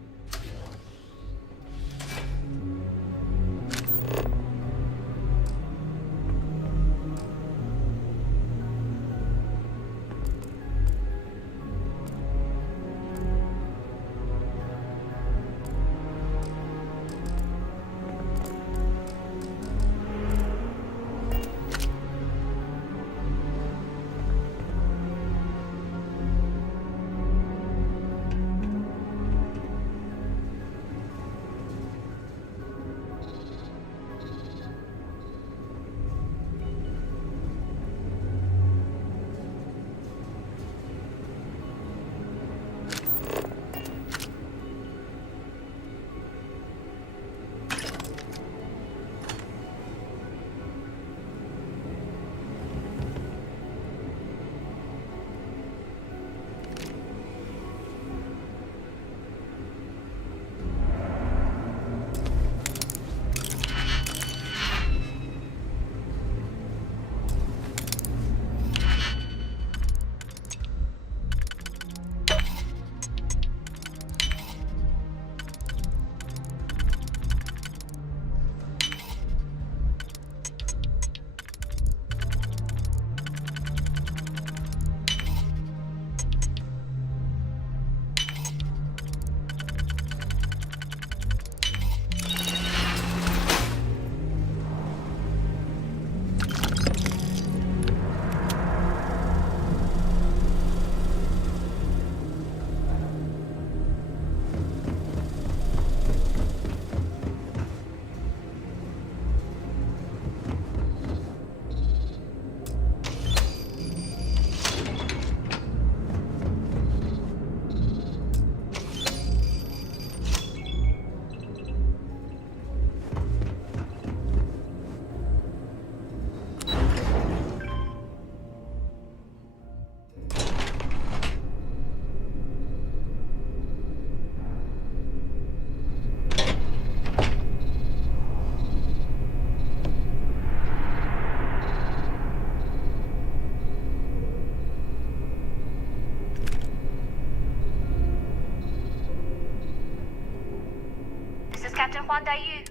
Captain Juan Dayu.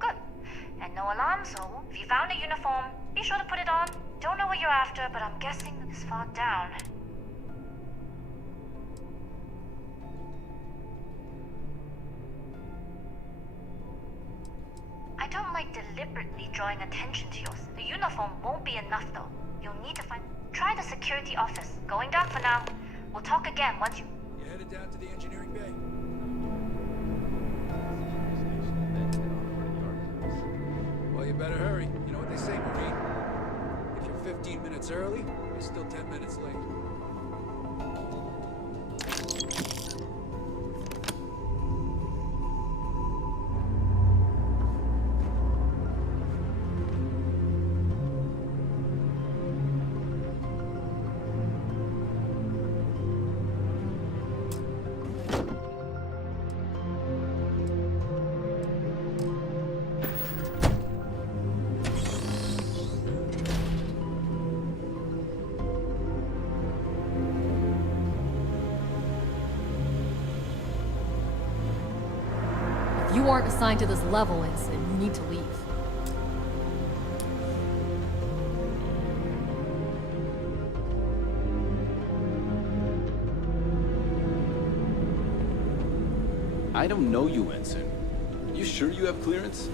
Good. And no alarm, so if you found a uniform, be sure to put it on. Don't know what you're after, but I'm guessing it's far down. I don't like deliberately drawing attention to yours. The uniform won't be enough, though. You'll need to find... Try the security office. Going down for now. We'll talk again once you... You headed down to the engineering bay? Well, you better hurry. You know what they say, Marine? If you're 15 minutes early, you're still 10 minutes late. You weren't assigned to this level, Ensign. You need to leave. I don't know you, Ensign. You sure you have clearance?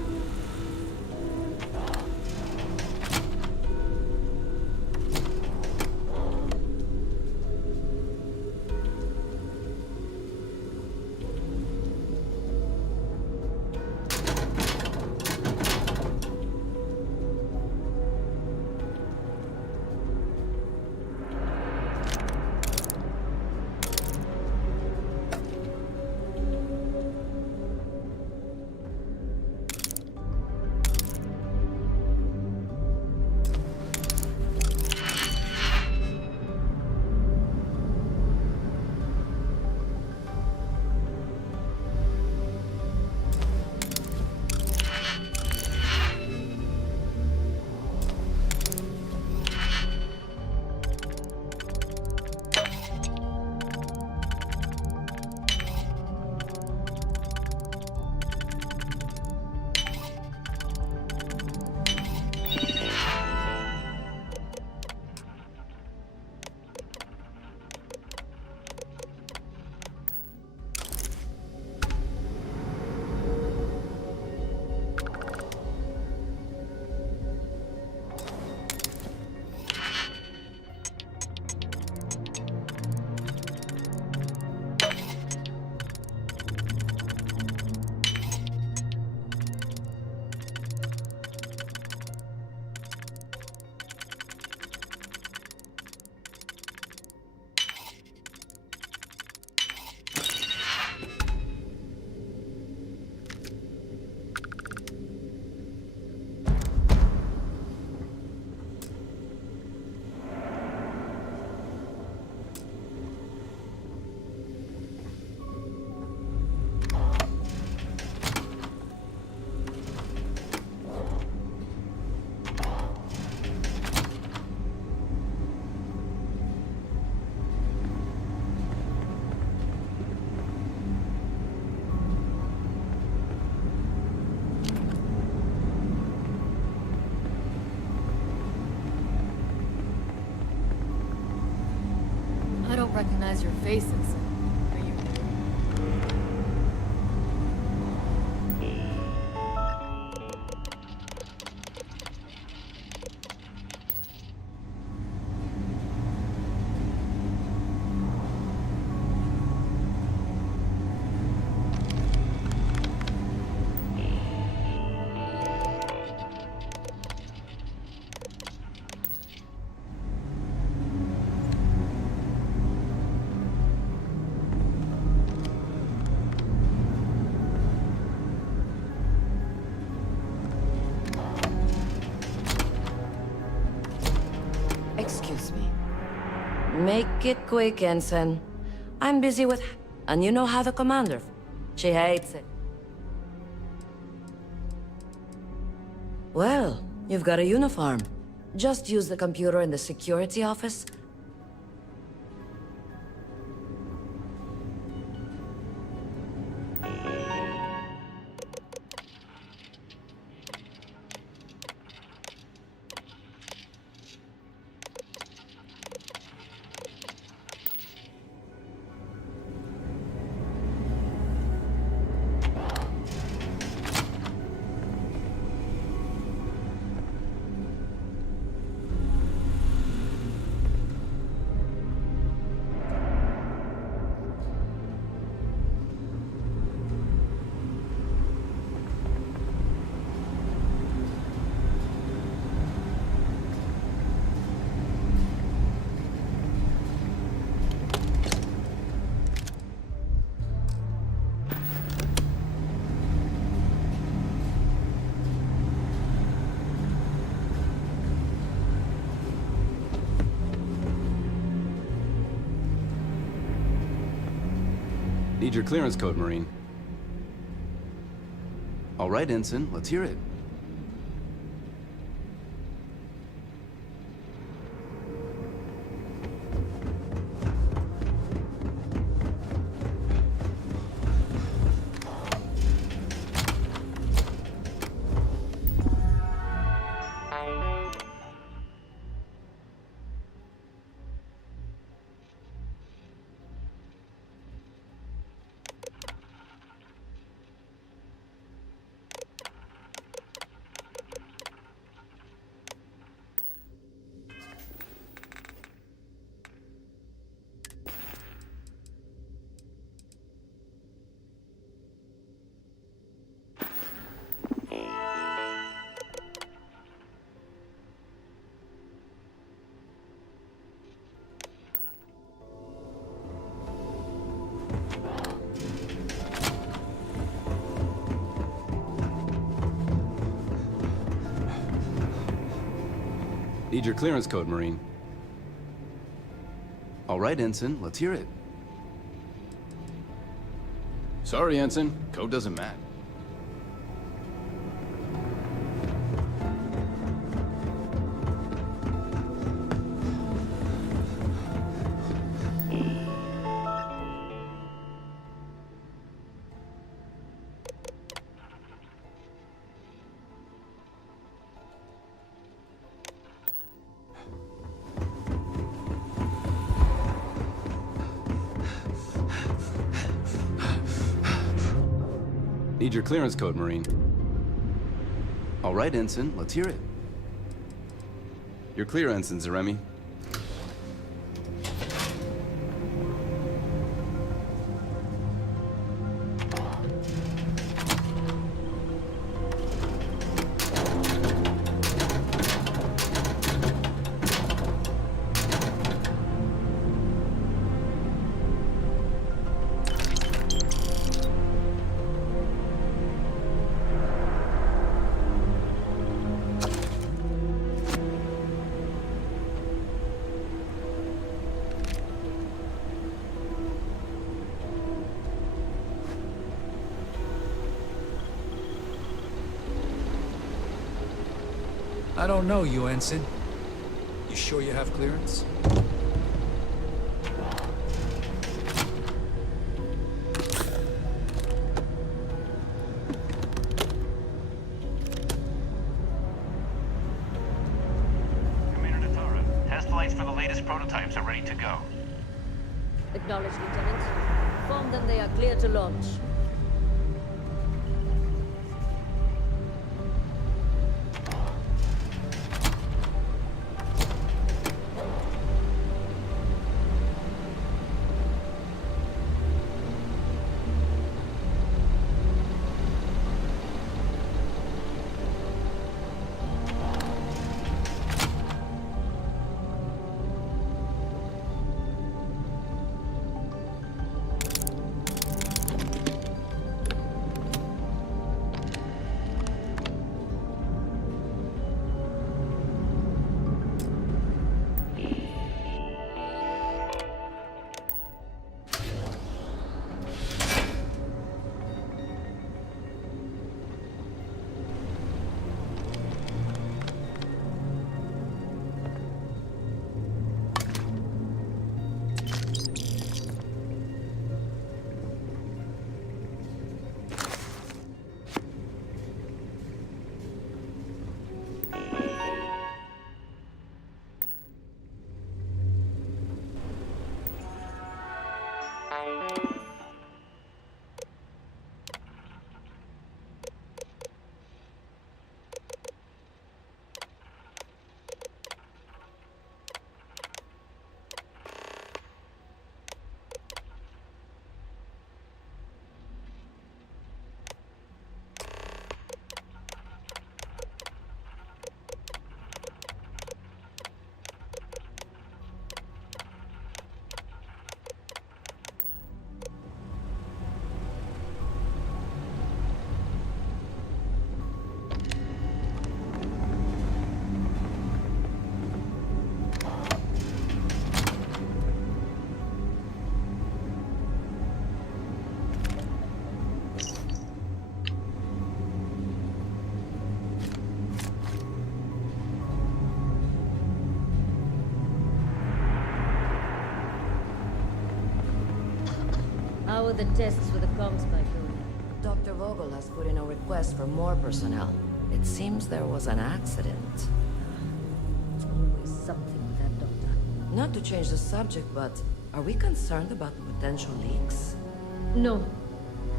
I don't recognize your face, Ensign. Are you new? Excuse me. Make it quick, Ensign. I'm busy with... And you know how the commander... She hates it. Well, you've got a uniform. Just use the computer in the security office. Need your clearance code, Marine. All right, Ensign, let's hear it. Need your clearance code, Marine. All right, Ensign, let's hear it. Sorry, Ensign. Code doesn't match. Need your clearance code, Marine. All right, Ensign, let's hear it. You're clear, Ensign Zaremi. I don't know you, Ensign. You sure you have clearance? Commander Natara, test flights for the latest prototypes are ready to go. Acknowledged, Lieutenant. Inform them they are clear to launch. How are the tests for the comms spike going? Dr. Vogel has put in a request for more personnel. It seems there was an accident. There's always something with that doctor. Not to change the subject, but are we concerned about potential leaks? No.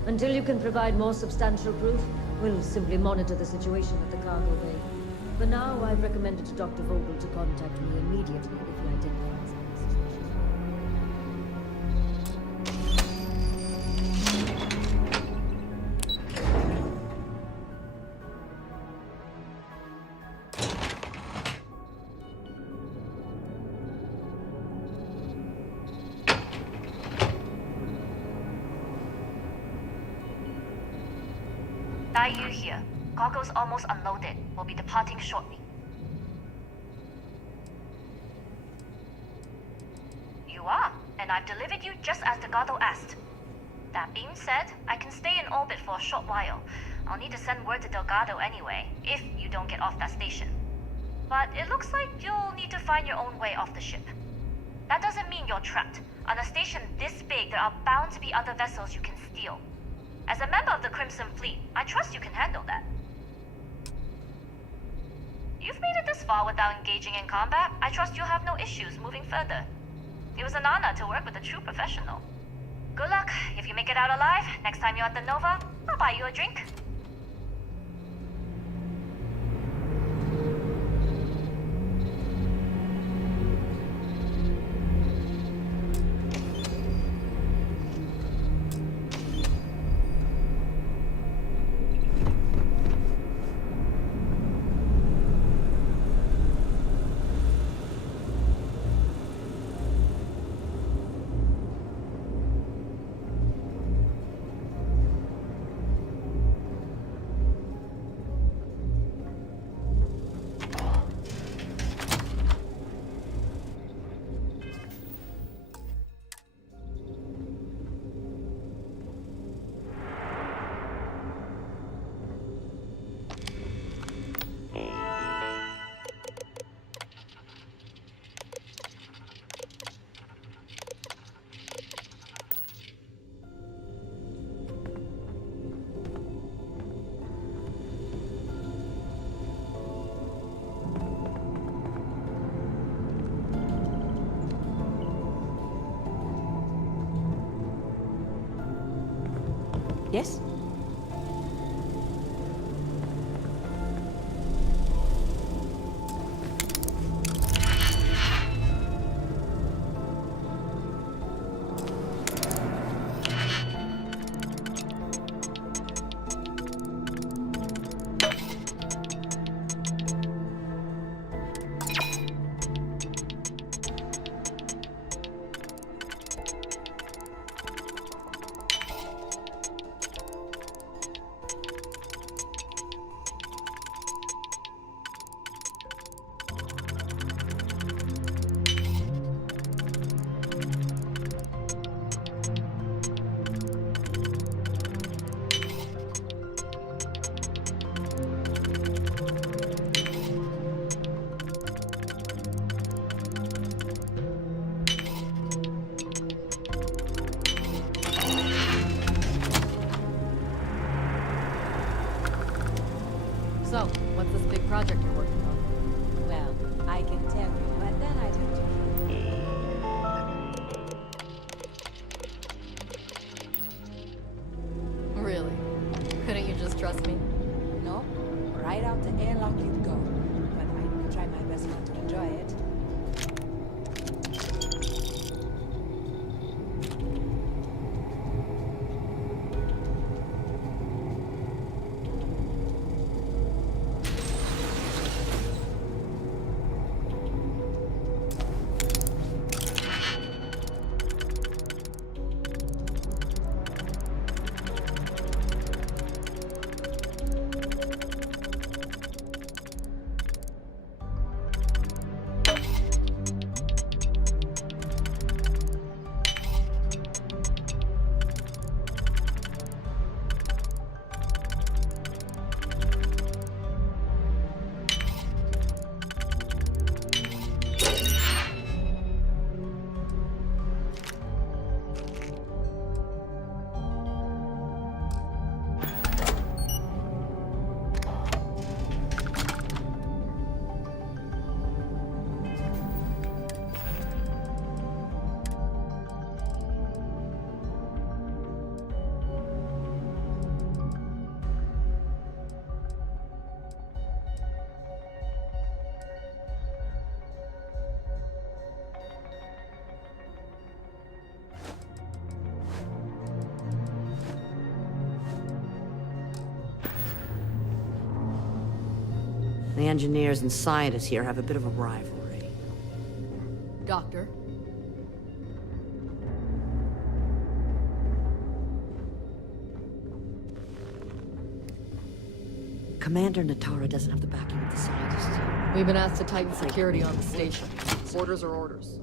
Until you can provide more substantial proof, we'll simply monitor the situation at the cargo bay. For now, I've recommended to Dr. Vogel to contact me immediately if he identifies any suspicious. Dai Yu here. Cargo's almost unloaded. We'll be departing shortly. and I've delivered you just as Delgado asked. That being said, I can stay in orbit for a short while. I'll need to send word to Delgado anyway, if you don't get off that station. But it looks like you'll need to find your own way off the ship. That doesn't mean you're trapped. On a station this big, there are bound to be other vessels you can steal. As a member of the Crimson Fleet, I trust you can handle that. You've made it this far without engaging in combat. I trust you'll have no issues moving further. It was an honor to work with a true professional. Good luck. If you make it out alive, next time you're at the Nova, I'll buy you a drink. Yes? So, what's this big project you're working on? Well, I can tell you, but then I'd have to... Really? Couldn't you just trust me? No, right out the airlock you'd go. But I'd try my best not to enjoy it. The engineers and scientists here have a bit of a rivalry. Doctor? Commander Natara doesn't have the backing of the scientists. We've been asked to tighten security on the station. Orders are orders.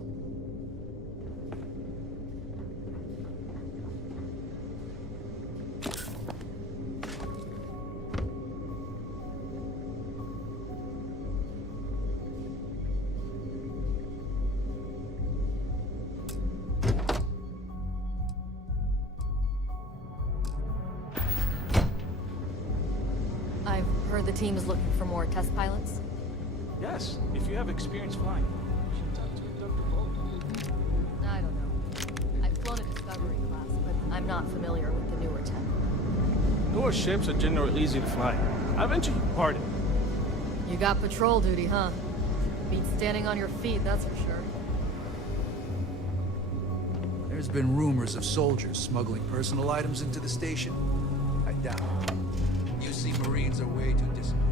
Heard the team is looking for more test pilots. Yes, if you have experience flying. You should talk to Dr. Vogel. I don't know. I've flown a Discovery class, but I'm not familiar with the newer tech. Newer ships are generally easy to fly. I venture you pardon. You got patrol duty, huh? Beats standing on your feet, that's for sure. There's been rumors of soldiers smuggling personal items into the station. I doubt it. You see, Marines are way too disciplined.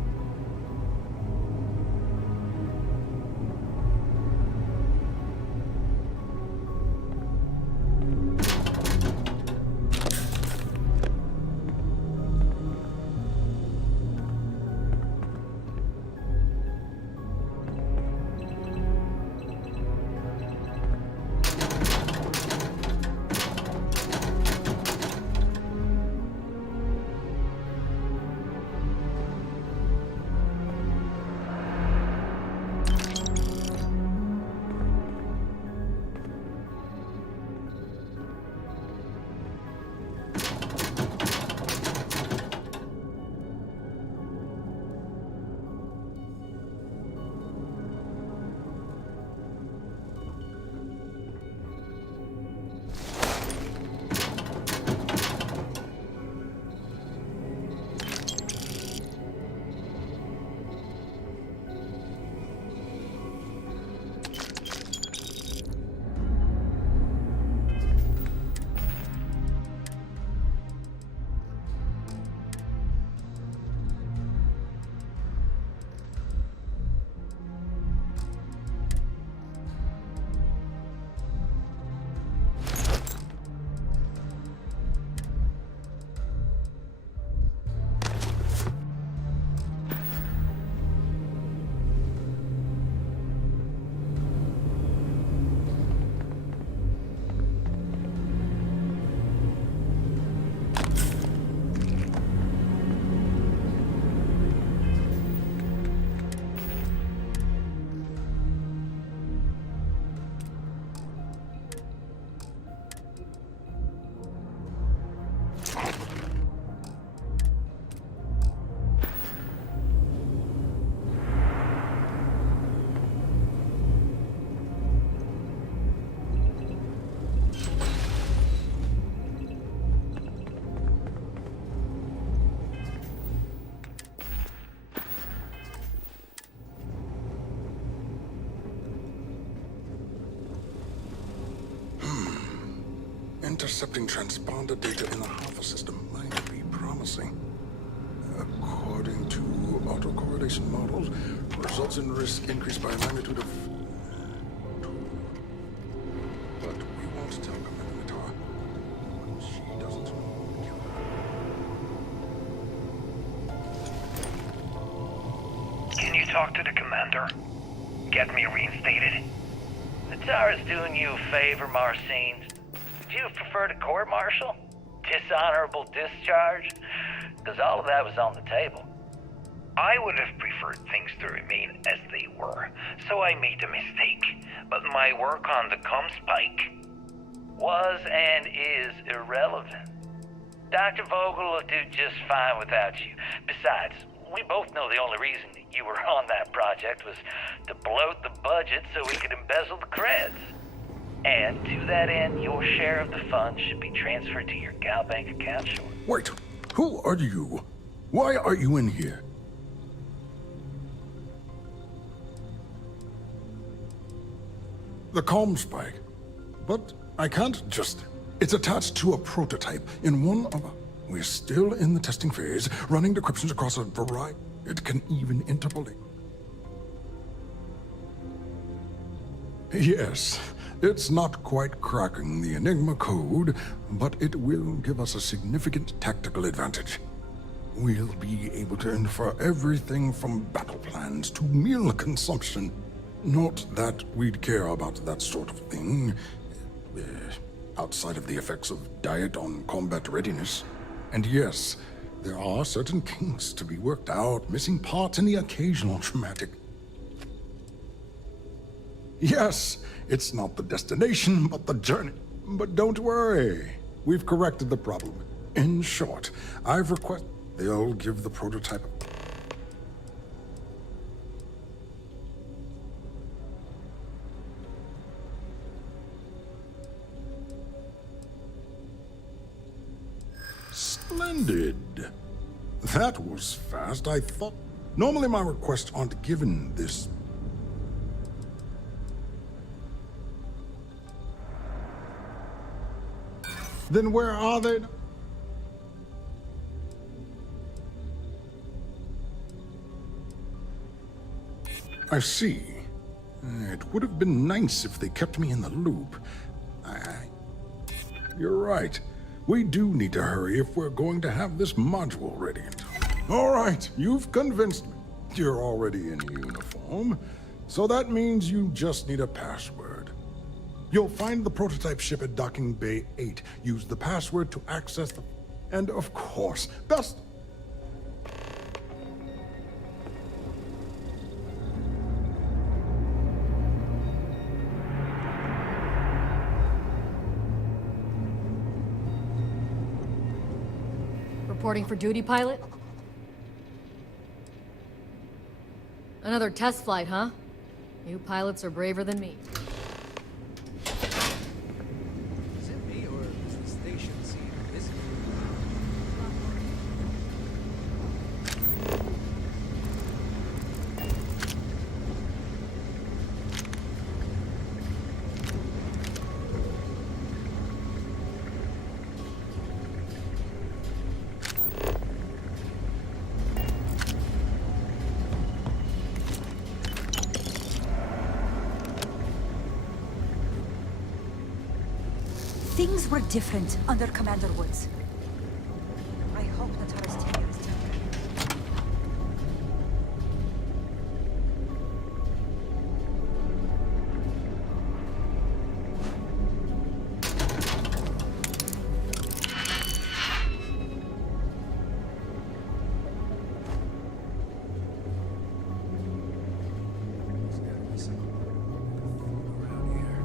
Intercepting transponder data in the Alpha system might be promising. According to autocorrelation models, results in risk increased by a magnitude of 2. But we won't tell Commander Matar. She doesn't know. Can you talk to the commander? Get me reinstated? Natara's doing you a favor, Marcine. Would you have preferred a court-martial? Dishonorable discharge? Because all of that was on the table. I would have preferred things to remain as they were, so I made a mistake. But my work on the Comspike was and is irrelevant. Dr. Vogel will do just fine without you. Besides, we both know the only reason that you were on that project was to bloat the budget so we could embezzle the creds. And to that end, your share of the funds should be transferred to your GalBank account shortly. Wait, who are you? Why are you in here? The Comspike. But I can't just... It's attached to a prototype in one of... We're still in the testing phase, running decryptions across a variety. It can even interpolate. Yes, it's not quite cracking the Enigma code, but it will give us a significant tactical advantage. We'll be able to infer everything from battle plans to meal consumption. Not that we'd care about that sort of thing, outside of the effects of diet on combat readiness. And yes, there are certain kinks to be worked out, missing parts and the occasional traumatic. Yes, it's not the destination, but the journey. But don't worry, we've corrected the problem. In short, I've requested they'll give the prototype. Splendid. That was fast. I thought... Normally my requests aren't given this... Then where are they? I see. It would have been nice if they kept me in the loop. You're right. We do need to hurry if we're going to have this module ready in time. All right, you've convinced me. You're already in uniform, so that means you just need a password. You'll find the prototype ship at Docking Bay 8. Use the password to access the... And of course, best... Reporting for duty, pilot? Another test flight, huh? You pilots are braver than me. Is it me or is the station seem busy? Things were different under Commander Woods. I hope the tourist tenure is temporary. There's gotta be some food around here.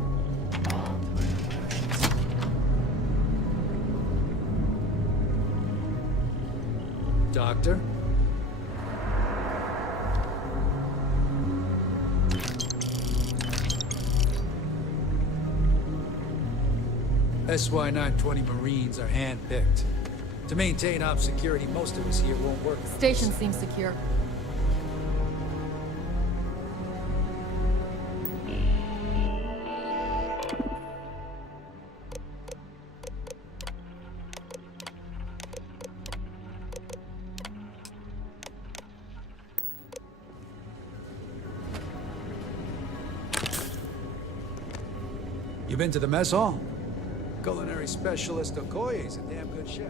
Doctor? SY-920 Marines are hand-picked. To maintain op security, most of us here won't work. Station seems secure. You been to the mess hall? Culinary specialist Okoye's a damn good chef.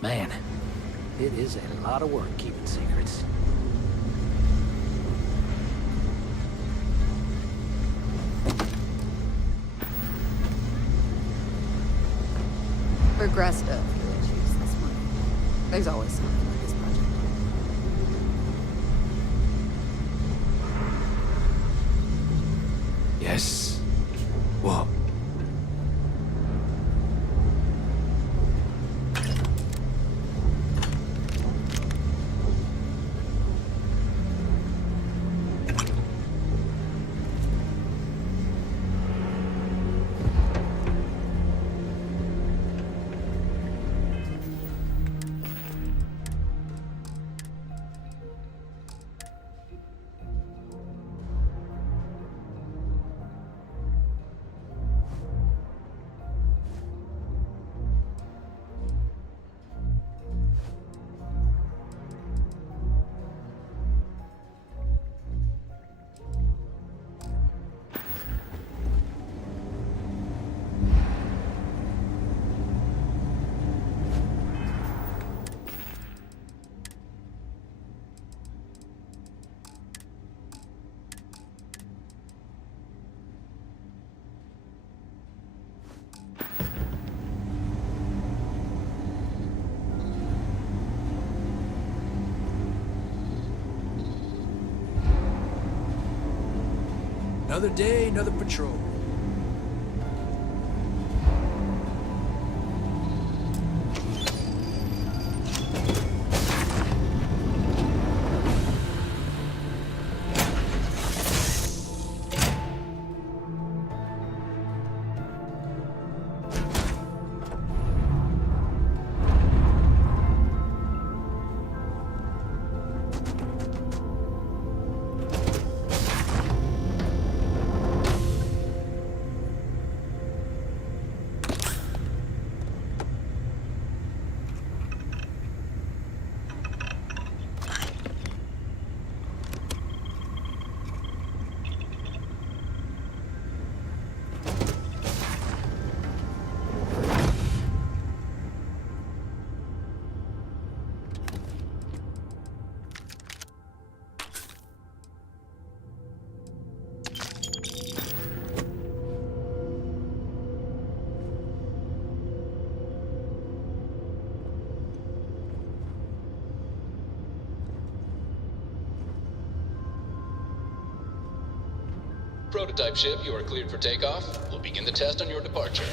Man, it is a lot of work keeping secrets. Progressed a few issues this morning. There's always something with this project. Yes. What? Another day, another patrol. Prototype ship, you are cleared for takeoff. We'll begin the test on your departure.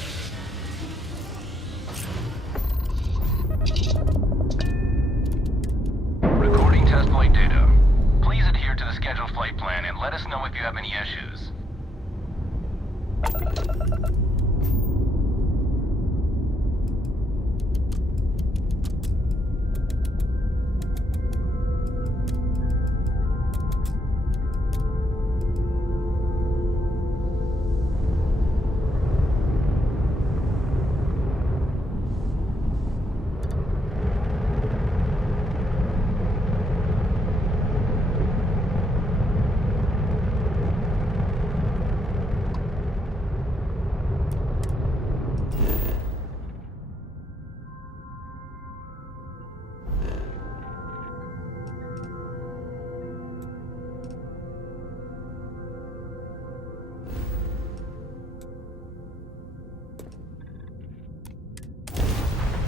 Recording test flight data. Please adhere to the scheduled flight plan and let us know if you have any issues.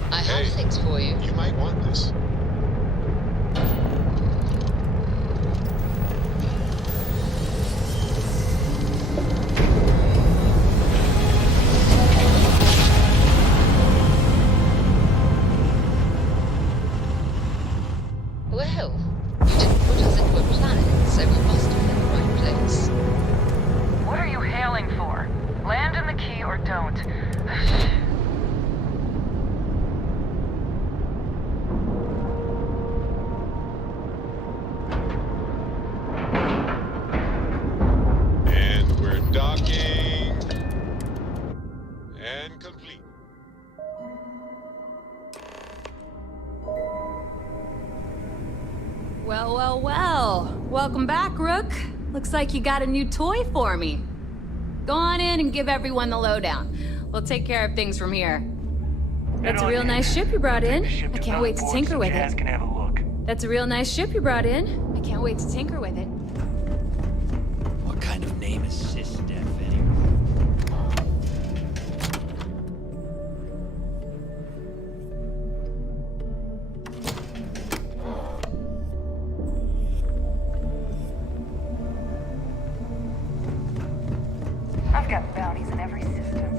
I have things for you. You might want this. Well, you didn't put us into a planet, so we must be in the right place. What are you hailing for? Land in the key or don't. And we're docking. And complete. Well, well, well. Welcome back, Rook. Looks like you got a new toy for me. Go on in and give everyone the lowdown. We'll take care of things from here. That's a real nice ship you brought in. I can't wait to tinker with it. Can have a look. That's a real nice ship you brought in. I can't wait to tinker with it. What kind of name is Sysdef anyway? I've got bounties in every system.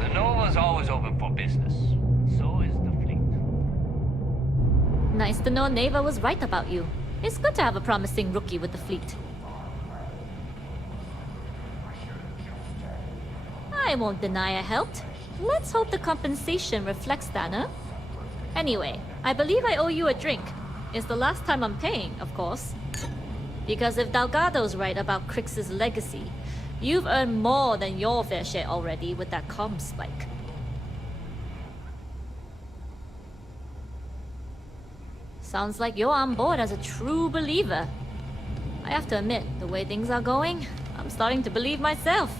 The Nova's always open for business. So is the fleet. Nice to know Neva was right about you. It's good to have a promising rookie with the fleet. I won't deny I helped. Let's hope the compensation reflects that, huh? Anyway, I believe I owe you a drink. It's the last time I'm paying, of course. Because if Delgado's right about Crix's legacy, you've earned more than your fair share already with that comm spike. Sounds like you're on board as a true believer. I have to admit, the way things are going, I'm starting to believe myself.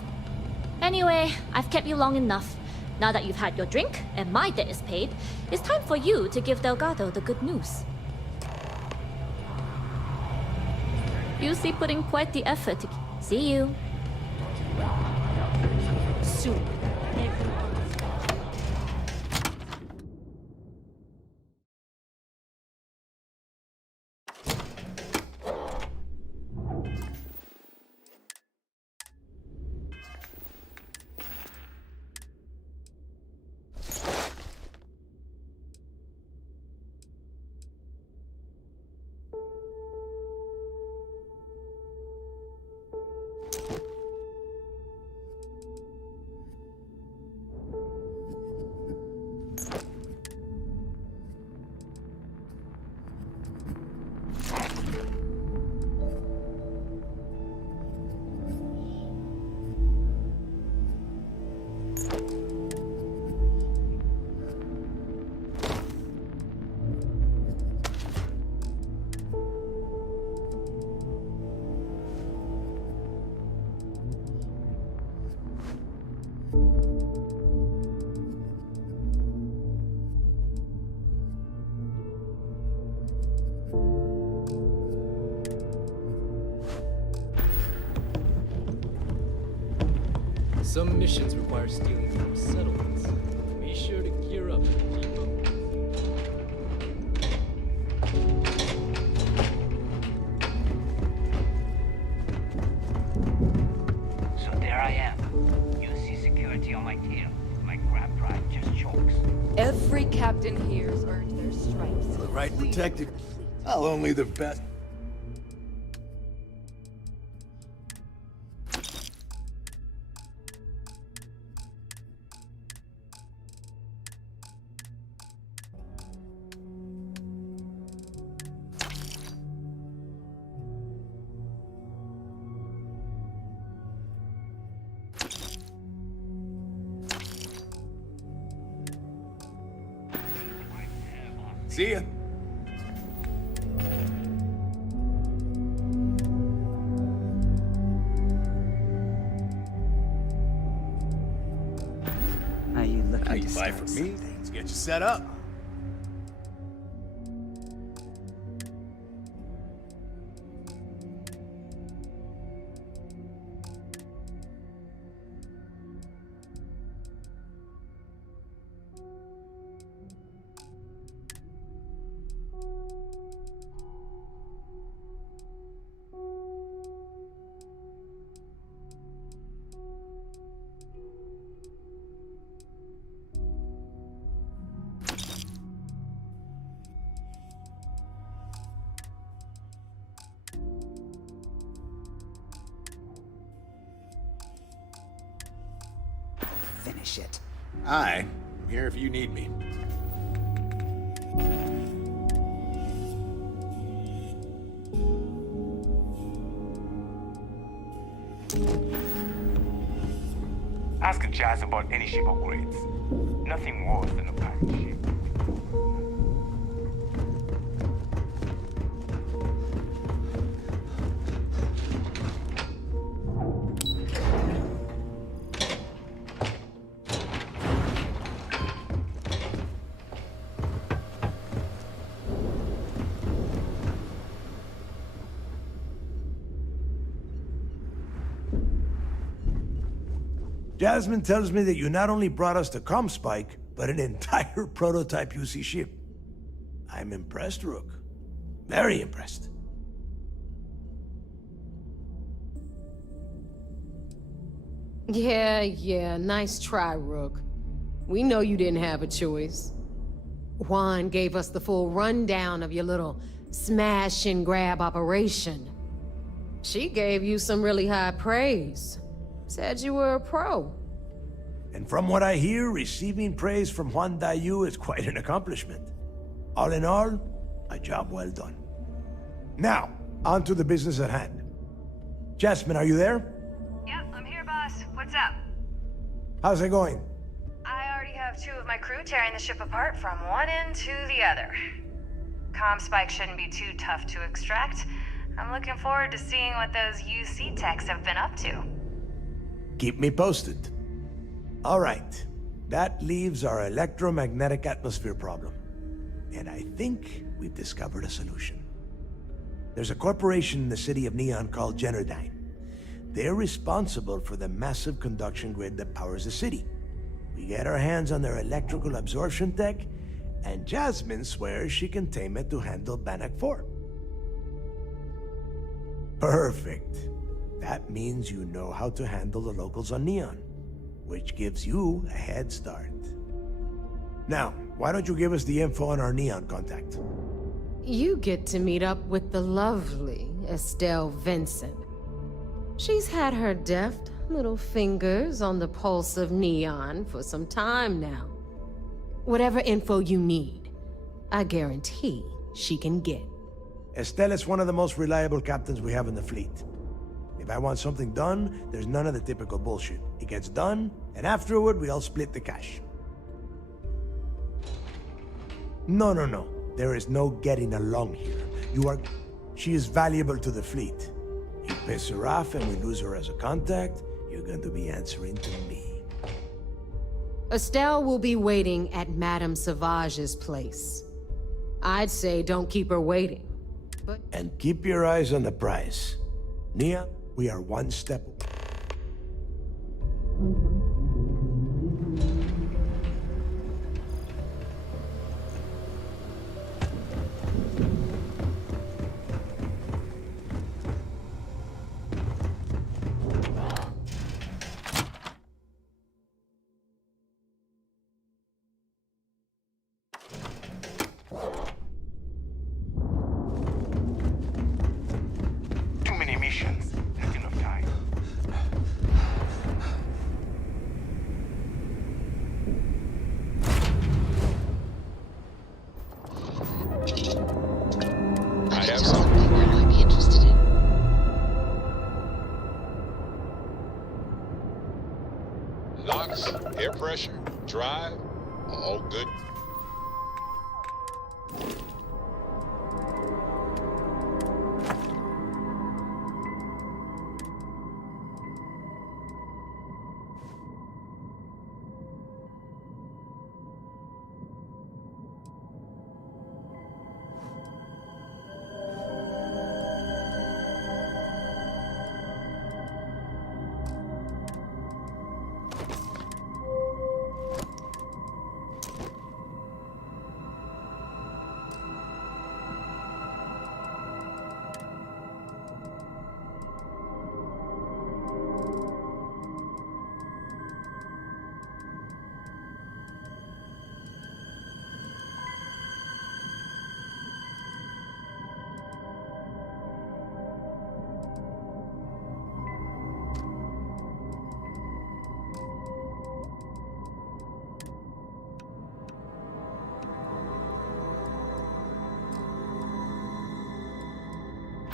Anyway, I've kept you long enough. Now that you've had your drink and my debt is paid, it's time for you to give Delgado the good news. You see, put in quite the effort to... See you. Soon. Some missions require stealing from settlements. Be sure to gear up and keep up. So there I am. You see security on my tail. My grab drive just chokes. Every captain here's earned their stripes. The right protected. I'll only the best. See ya. Are you looking How to you buy start from me? Things get you set up. Finish it. I'm here if you need me. Ask Jazz about any ship upgrades. Nothing worse than a pirate ship. Jasmine tells me that you not only brought us the Comspike, but an entire prototype UC ship. I'm impressed, Rook. Very impressed. Yeah, nice try, Rook. We know you didn't have a choice. Juan gave us the full rundown of your little smash and grab operation. She gave you some really high praise. Said you were a pro. And from what I hear, receiving praise from Juan Dayu is quite an accomplishment. All in all, a job well done. Now, on to the business at hand. Jasmine, are you there? Yep, I'm here, boss. What's up? How's it going? I already have 2 of my crew tearing the ship apart from one end to the other. Comspike shouldn't be too tough to extract. I'm looking forward to seeing what those UC techs have been up to. Keep me posted. All right. That leaves our electromagnetic atmosphere problem. And I think we've discovered a solution. There's a corporation in the city of Neon called Generdyne. They're responsible for the massive conduction grid that powers the city. We get our hands on their electrical absorption tech, and Jasmine swears she can tame it to handle Bannock 4. Perfect. That means you know how to handle the locals on Neon, which gives you a head start. Now, why don't you give us the info on our Neon contact? You get to meet up with the lovely Estelle Vincent. She's had her deft little fingers on the pulse of Neon for some time now. Whatever info you need, I guarantee she can get. Estelle is one of the most reliable captains we have in the fleet. If I want something done, there's none of the typical bullshit. It gets done, and afterward, we all split the cash. No. There is no getting along here. She is valuable to the fleet. You piss her off and we lose her as a contact, you're going to be answering to me. Estelle will be waiting at Madame Savage's place. I'd say don't keep her waiting, but... And keep your eyes on the prize. Neon, we are one step away.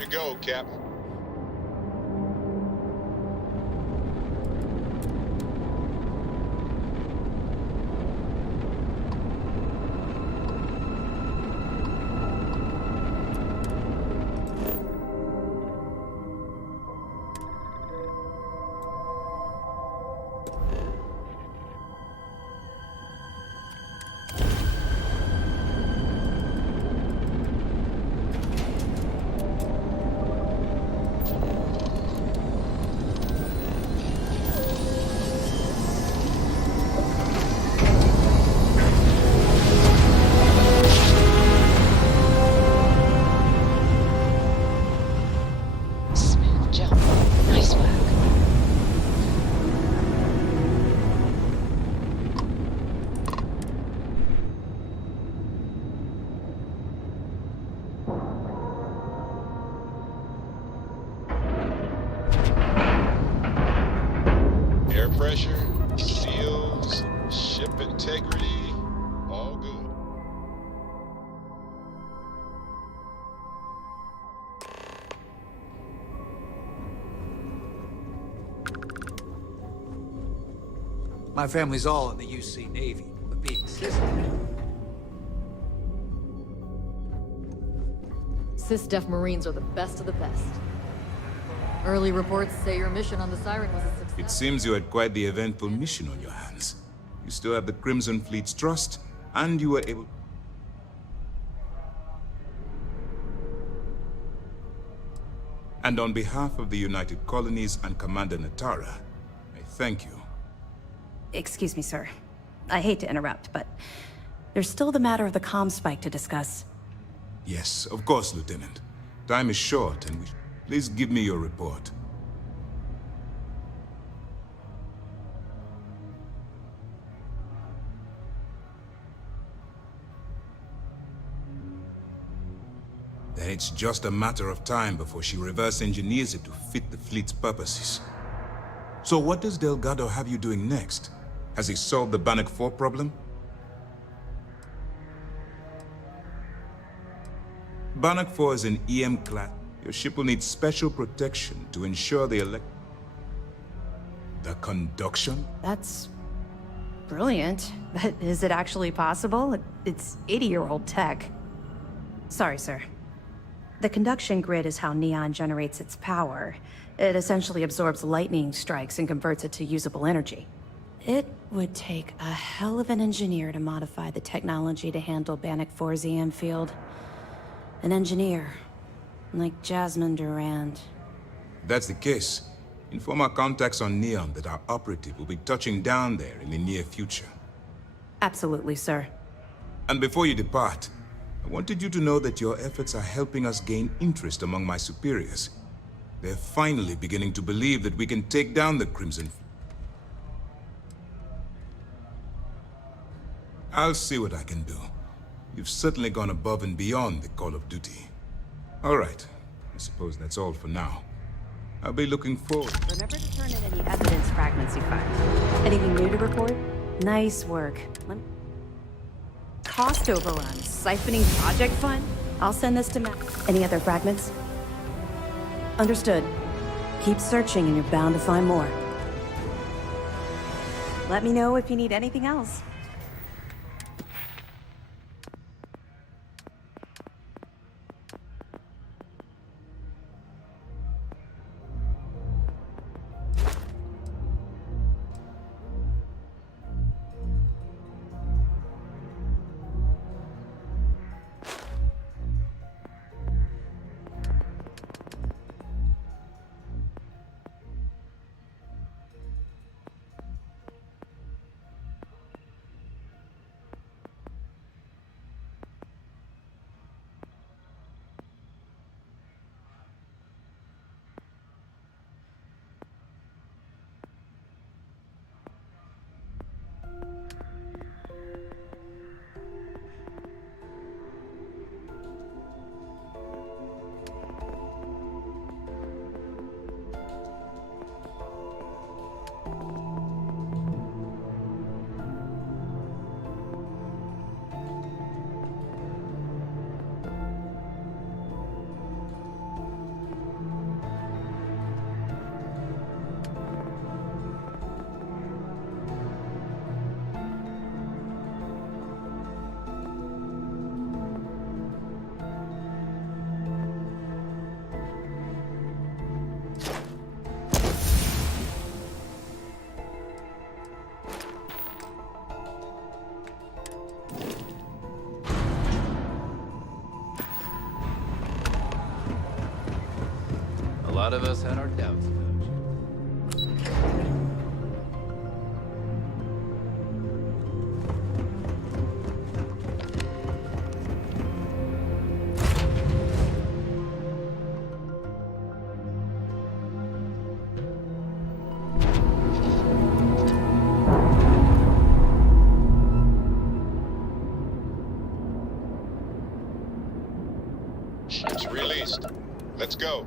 to go, Captain. Smooth jump. Nice work. Air pressure, seals, ship integrity, all good. My family's all in the UC Navy, but being cisgender. Cis-def Marines are the best of the best. Early reports say your mission on the Siren was a success. It seems you had quite the eventful mission on your hands. You still have the Crimson Fleet's trust, and you were able... And on behalf of the United Colonies and Commander Natara, I thank you. Excuse me, sir. I hate to interrupt, but there's still the matter of the comm spike to discuss. Yes, of course, Lieutenant. Time is short, and please give me your report. Then it's just a matter of time before she reverse engineers it to fit the fleet's purposes. So what does Delgado have you doing next? Has he solved the Bannock 4 problem? Bannock 4 is an EM class. Your ship will need special protection to ensure the conduction? That's brilliant. But is it actually possible? It's 80-year-old tech. Sorry, sir. The conduction grid is how Neon generates its power. It essentially absorbs lightning strikes and converts it to usable energy. It would take a hell of an engineer to modify the technology to handle Bannock 4's EM field. An engineer, like Jasmine Durand. If that's the case, inform our contacts on Neon that our operative will be touching down there in the near future. Absolutely, sir. And before you depart, I wanted you to know that your efforts are helping us gain interest among my superiors. They're finally beginning to believe that we can take down the Crimson Fleet. I'll see what I can do. You've certainly gone above and beyond the call of duty. All right. I suppose that's all for now. I'll be looking forward. Remember to turn in any evidence fragments you find. Anything new to report? Nice work. Cost overruns, siphoning project fund? I'll send this to Matt. Any other fragments? Understood. Keep searching and you're bound to find more. Let me know if you need anything else. lot of us had our doubts about you. Ship's released. Let's go.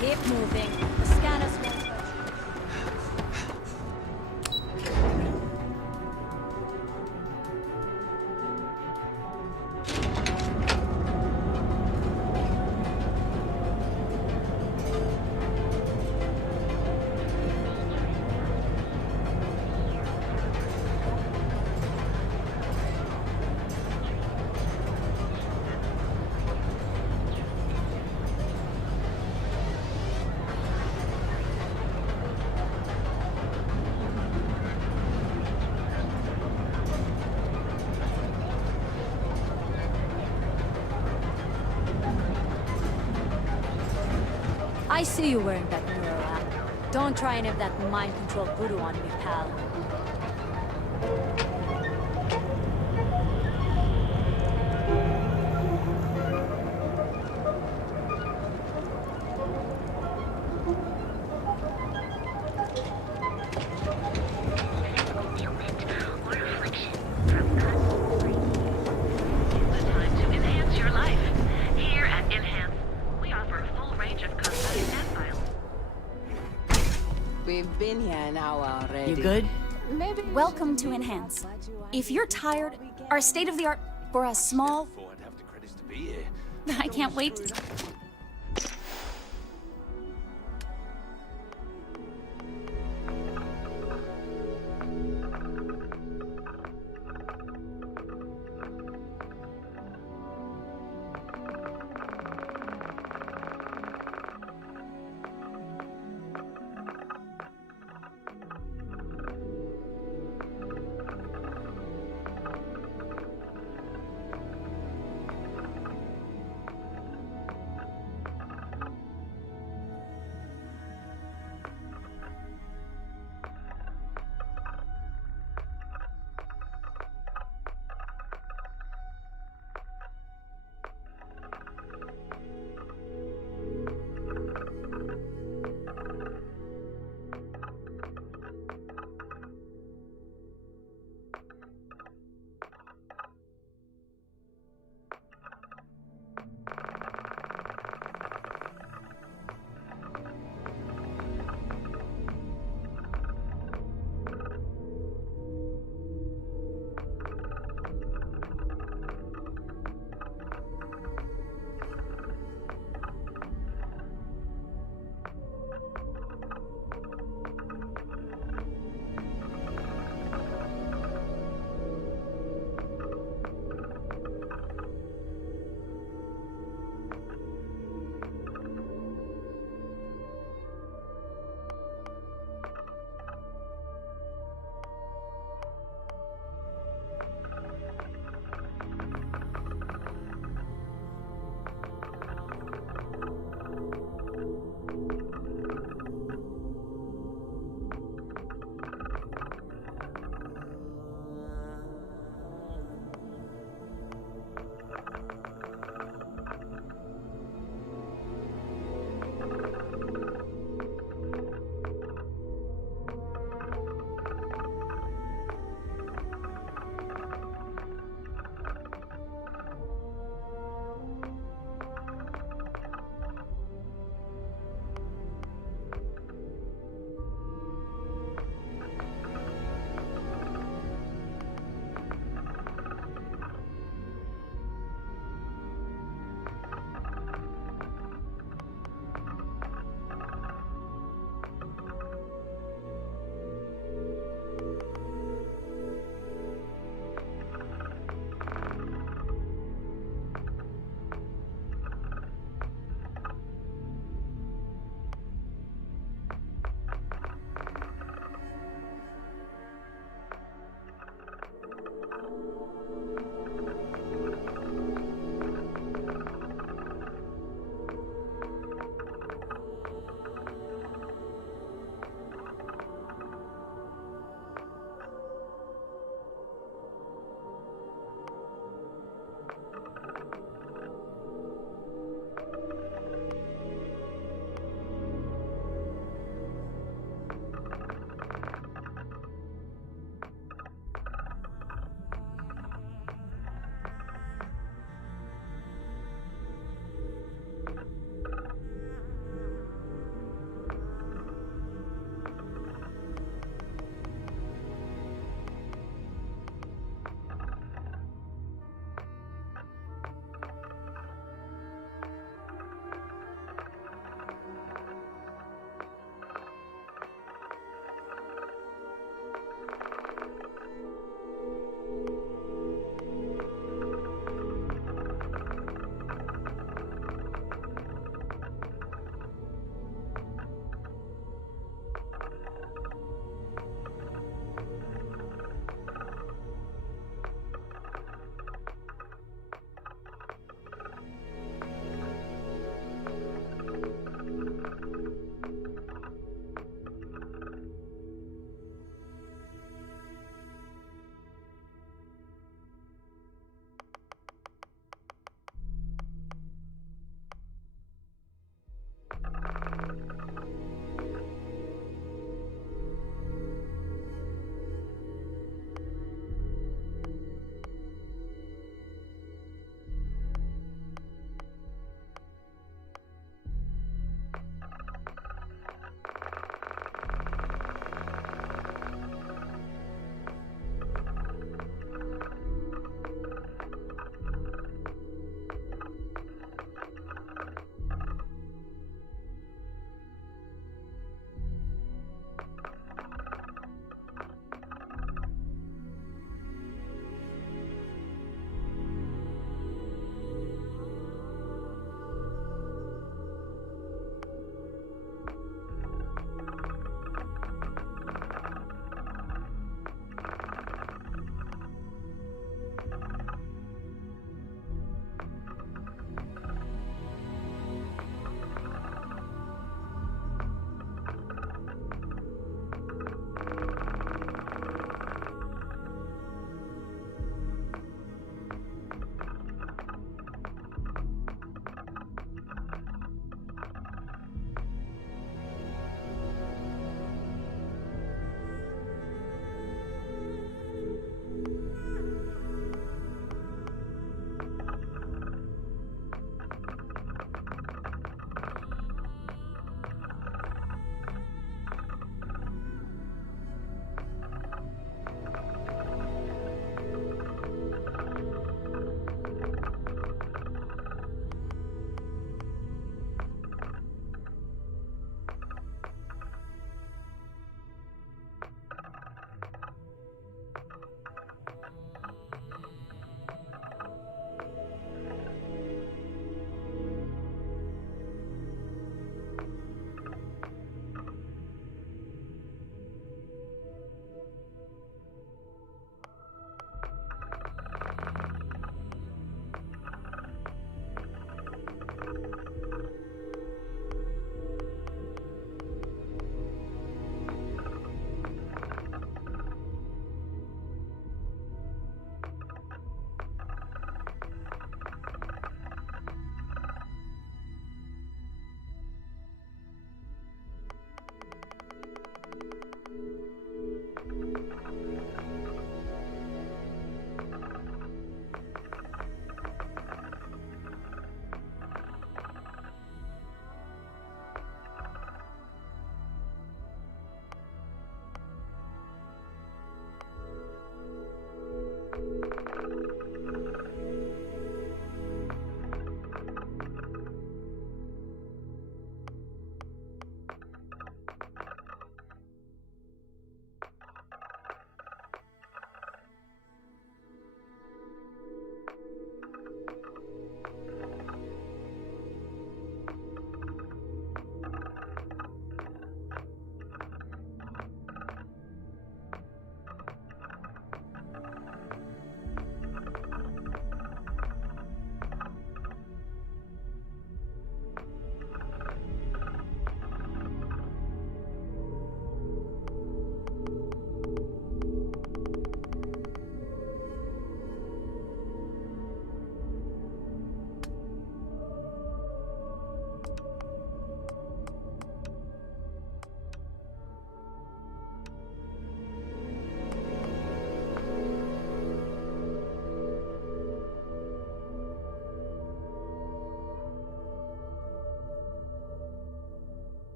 Keep moving. The scanners won't touch you. I see you wearing that neural app. Don't try any of that mind control voodoo on me, pal. We've been here an hour already. You good? Welcome to Enhance. If you're tired, our state-of-the-art for a small... I can't wait.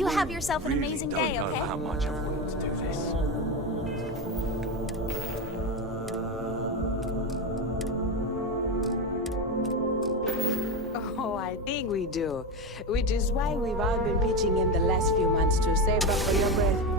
You have yourself an amazing day, Don't know okay? how much I've wanted to do this. Oh, I think we do. Which is why we've all been pitching in the last few months to save up for your birth.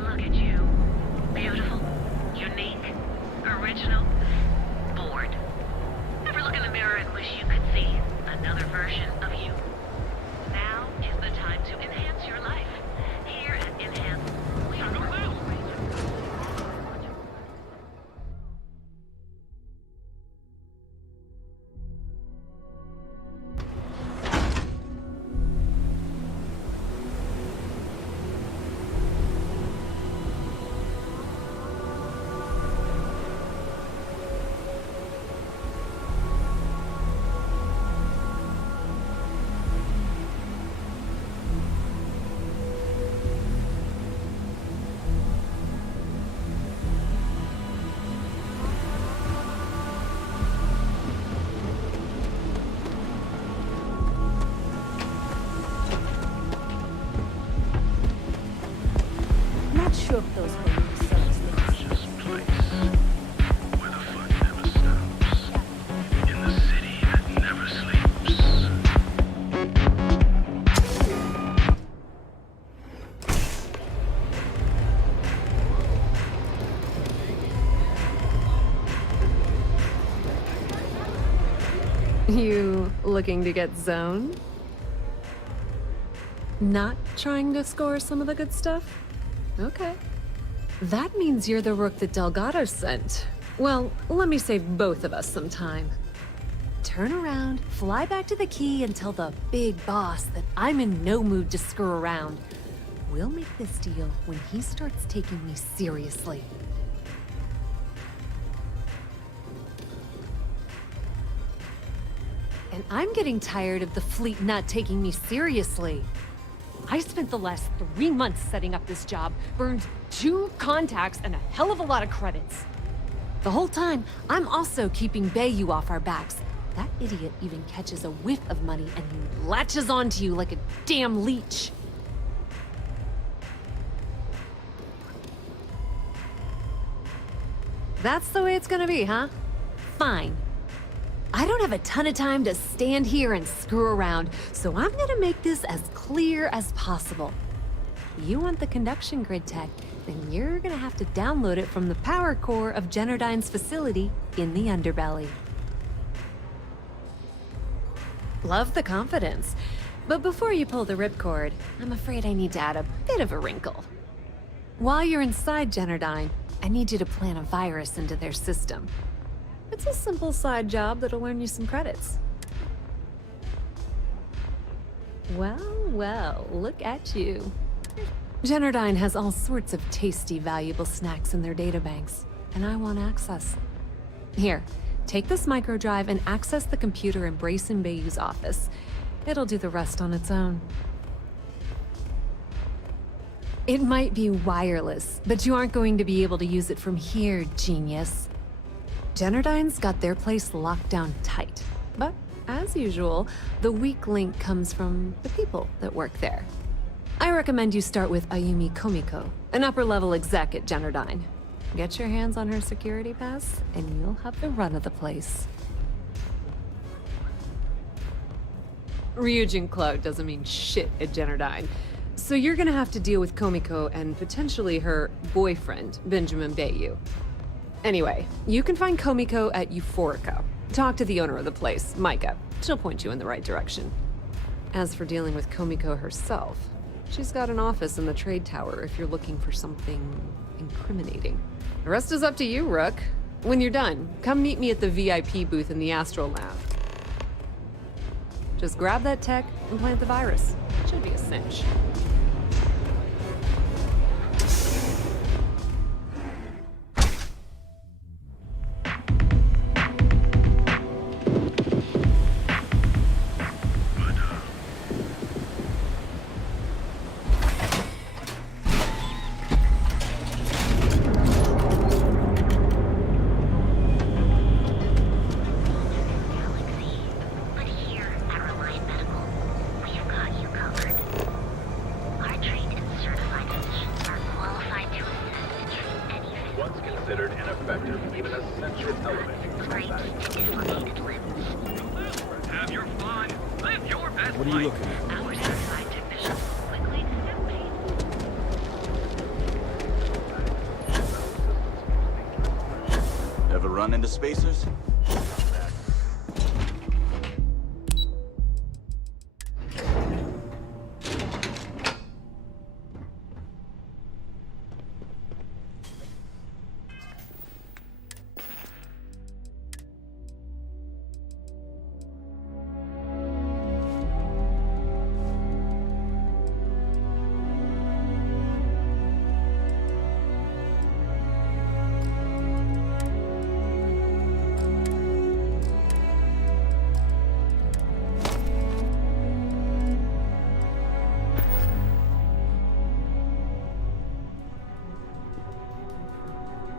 Look at you. Beautiful, unique, original, bored. Ever look in the mirror and wish you could see another version of you? Now is the time to enhance your life. Here at Enhance, we are Not sure if those were precious place where the fun never stops. In the city that never sleeps. You looking to get zoned? Not trying to score some of the good stuff? Okay. That means you're the rook that Delgado sent. Well, let me save both of us some time. Turn around, fly back to the key, and tell the big boss that I'm in no mood to screw around. We'll make this deal when he starts taking me seriously. And I'm getting tired of the fleet not taking me seriously. I spent the last 3 months setting up this job, burned 2 contacts and a hell of a lot of credits. The whole time, I'm also keeping Bayou off our backs. That idiot even catches a whiff of money and he latches onto you like a damn leech. That's the way it's gonna be, huh? Fine. I don't have a ton of time to stand here and screw around, so I'm gonna make this as clear as possible. You want the conduction grid tech, then you're gonna have to download it from the power core of Generdyne's facility in the underbelly. Love the confidence, but before you pull the ripcord, I'm afraid I need to add a bit of a wrinkle. While you're inside Generdyne, I need you to plant a virus into their system. It's a simple side job that'll earn you some credits. Well, look at you. Generdyne has all sorts of tasty, valuable snacks in their databanks, and I want access. Here, take this microdrive and access the computer in Brayson Bayou's office. It'll do the rest on its own. It might be wireless, but you aren't going to be able to use it from here, genius. Generdyne's got their place locked down tight. But, as usual, the weak link comes from the people that work there. I recommend you start with Ayumi Komiko, an upper-level exec at Generdyne. Get your hands on her security pass, and you'll have the run of the place. Ryujin Cloud doesn't mean shit at Generdyne. So you're gonna have to deal with Komiko and potentially her boyfriend, Benjamin Bayou. Anyway, you can find Komiko at Euphorica. Talk to the owner of the place, Micah. She'll point you in the right direction. As for dealing with Komiko herself, she's got an office in the trade tower if you're looking for something incriminating. The rest is up to you, Rook. When you're done, come meet me at the VIP booth in the Astro Lab. Just grab that tech and plant the virus. Should be a cinch. What are you looking at? Ever run into spacers?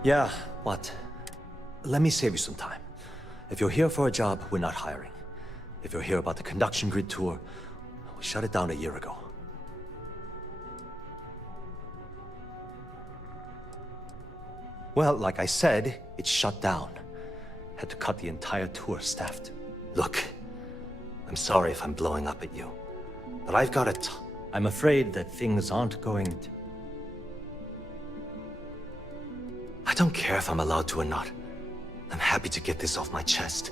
Yeah, what? Let me save you some time. If you're here for a job, we're not hiring. If you're here about the conduction grid tour, we shut it down a year ago. Well, like I said, it's shut down. Had to cut the entire tour staffed. Look, I'm sorry if I'm blowing up at you, but I've got I'm afraid that things aren't going to... I don't care if I'm allowed to or not. I'm happy to get this off my chest.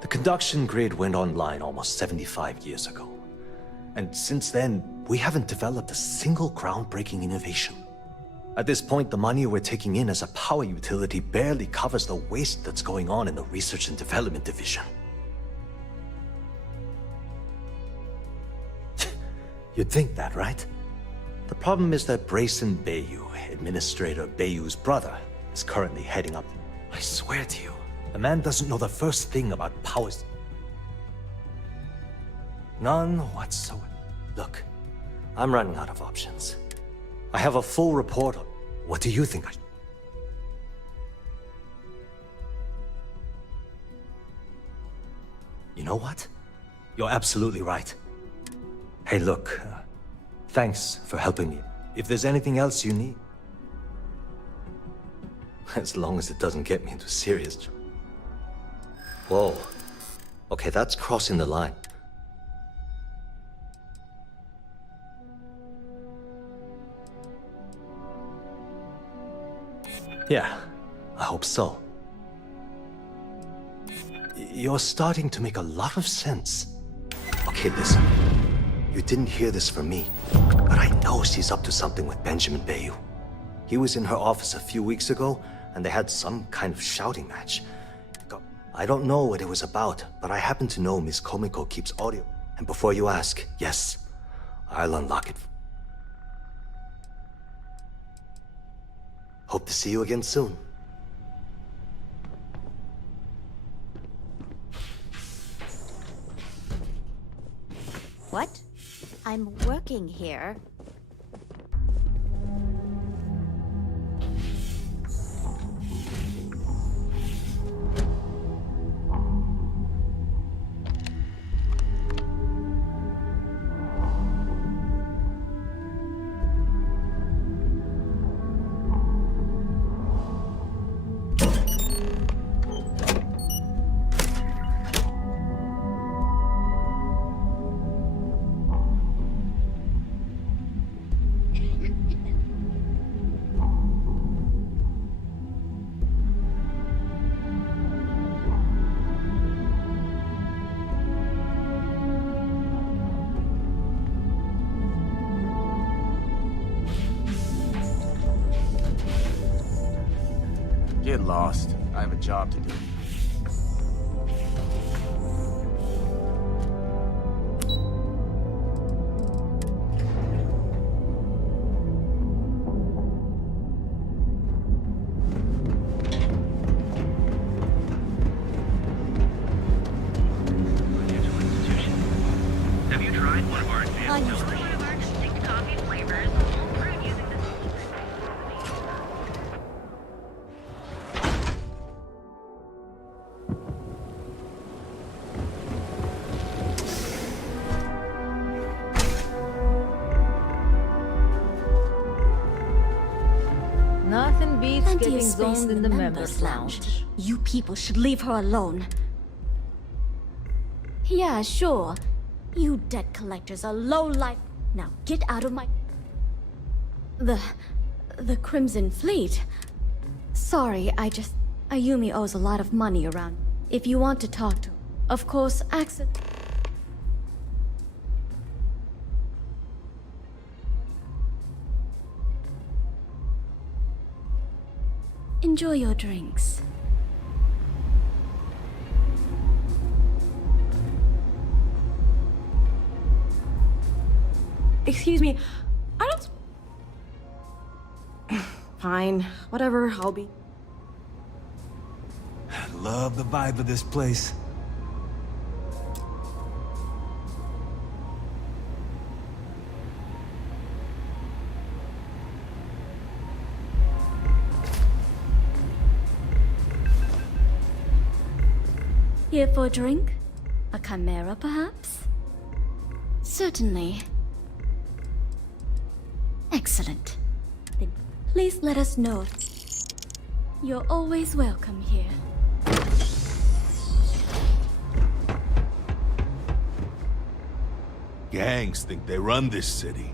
The conduction grid went online almost 75 years ago. And since then, we haven't developed a single groundbreaking innovation. At this point, the money we're taking in as a power utility barely covers the waste that's going on in the research and development division. You'd think that, right? The problem is that Brayson Bayou, Administrator Bayou's brother, is currently heading up. I swear to you, the man doesn't know the first thing about powers. None whatsoever. Look, I'm running out of options. I have a full report on... What do you think I... You know what? You're absolutely right. Hey, look, thanks for helping me. If there's anything else you need... As long as it doesn't get me into serious trouble. Whoa. Okay, that's crossing the line. Yeah, I hope so. You're starting to make a lot of sense. Okay, listen. You didn't hear this from me, but I know she's up to something with Benjamin Bayou. He was in her office a few weeks ago, and they had some kind of shouting match. I don't know what it was about, but I happen to know Miss Komiko keeps audio. And before you ask, yes, I'll unlock it. Hope to see you again soon. What? I'm working here. get lost. I have a job to do. Have you tried one of our advanced one of our distinct coffee flavors, all brewed using the Nothing beats Plenty of getting space zoned in the members lounge. You people should leave her alone. Yeah, sure. You debt collectors are low life. Now get out of my... The Crimson Fleet. Sorry, Ayumi owes a lot of money around. If you want to talk to her, of course, access... Enjoy your drinks. Excuse me, I don't... Fine, whatever, I'll be... Love the vibe of this place. Here for a drink? A chimera, perhaps? Certainly. Excellent. Then please let us know. You're always welcome here. Gangs think they run this city,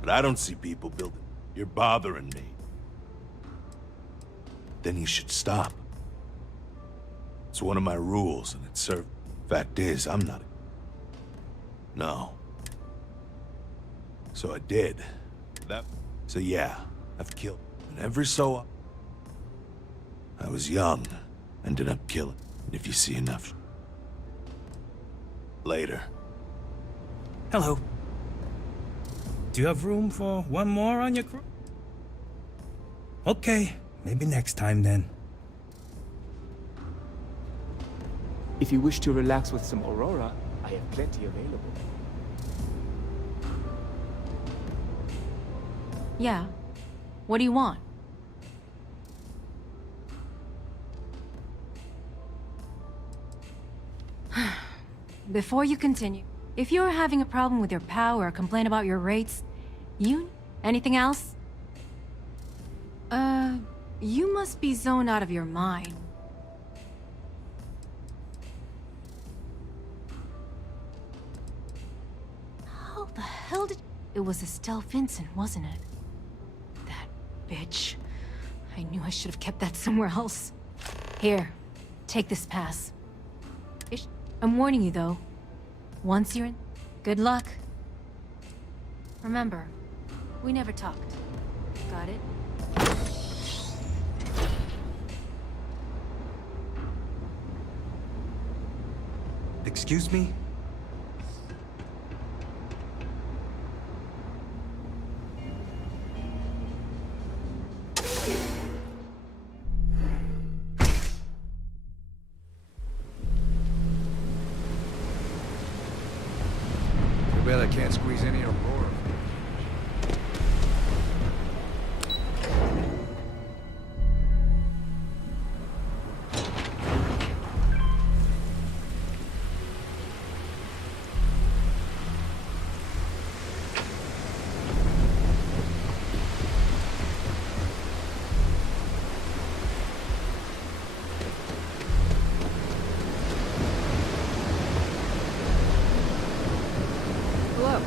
but I don't see people building. You're bothering me. Then you should stop. It's one of my rules, and it's served. Fact is, I'm not... No. So I did. So yeah, I've killed. And every so... I was young, ended up killing. And if you see enough... Later. Hello. Do you have room for one more on your crew? Okay, maybe next time then. If you wish to relax with some Aurora, I have plenty available. Yeah. What do you want? Before you continue, if you're having a problem with your POW or complain about your rates, anything else? You must be zoned out of your mind. How the hell did... It was Estelle Vincent, wasn't it? That bitch. I knew I should have kept that somewhere else. Here, take this pass. I'm warning you, though. Once you're in... Good luck. Remember, we never talked. Got it? Excuse me? Too bad I can't squeeze any Aurora. Hello.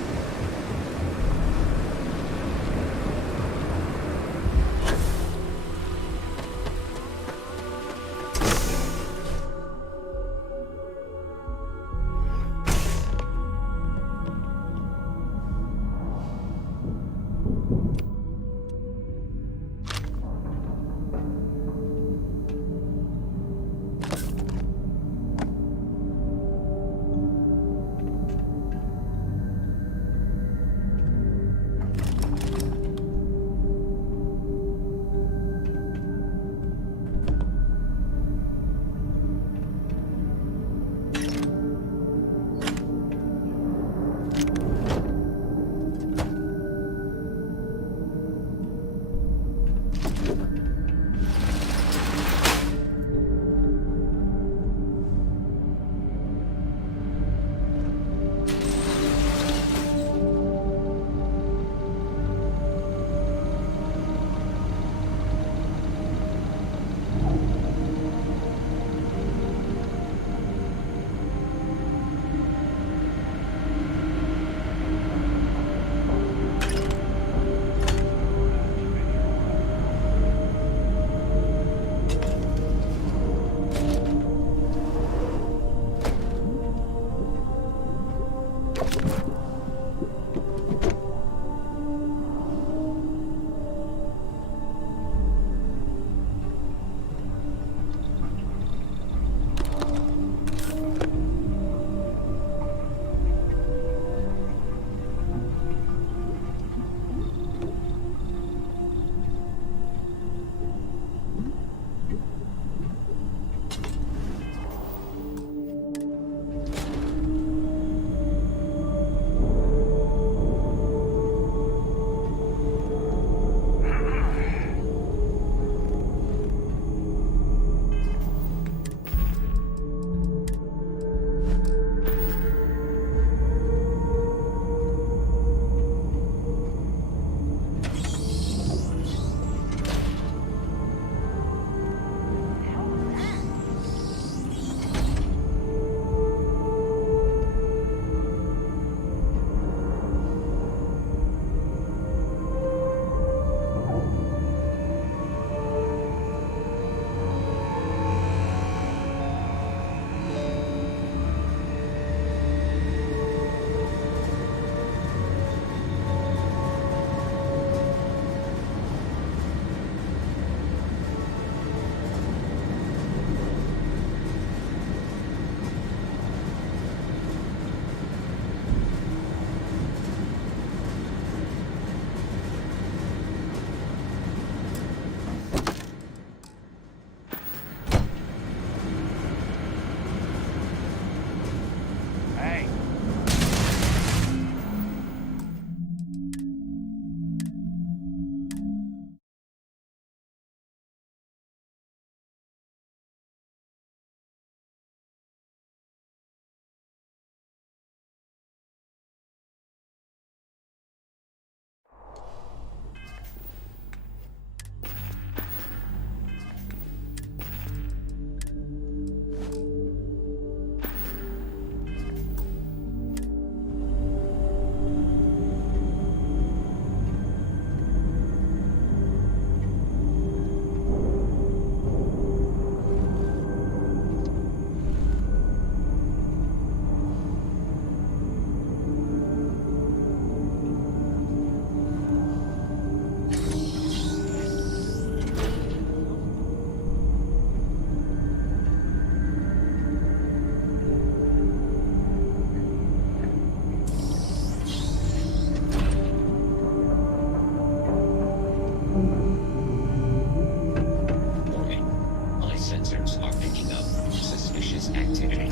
are picking up suspicious activity.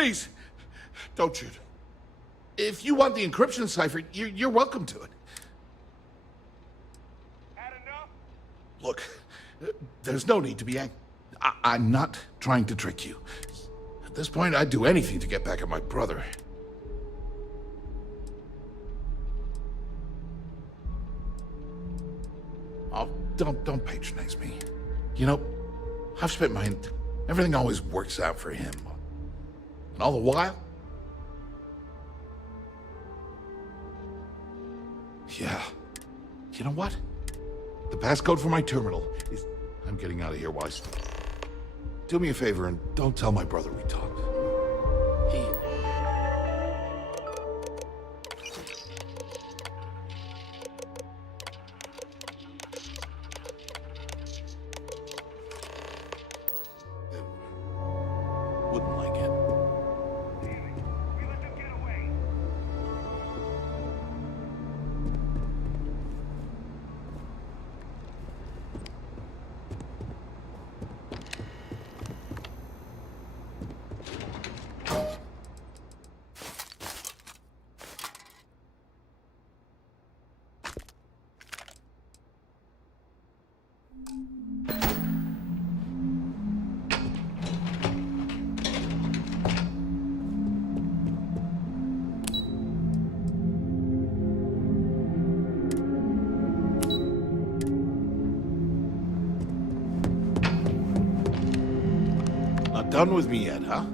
Please, don't shoot. If you want the encryption cipher, you're welcome to it. Look, there's no need to be angry. I'm not trying to trick you. At this point, I'd do anything to get back at my brother. Oh, don't patronize me. You know, I've spent everything always works out for him. And all the while... Yeah. You know what? The passcode for my terminal is... I'm getting out of here while I still... Do me a favor and don't tell my brother we talked. He... wouldn't like it. Done with me yet, huh?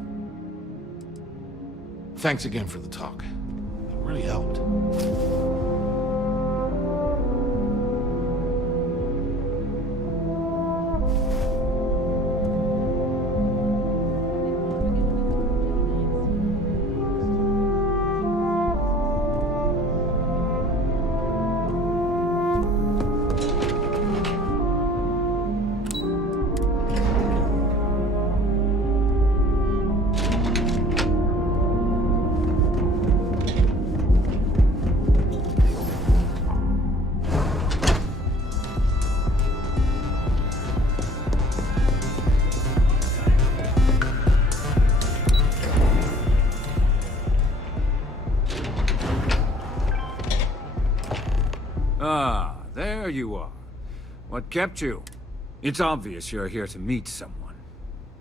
Thanks again for the talk. It really helped. Ah, there you are. What kept you? It's obvious you're here to meet someone.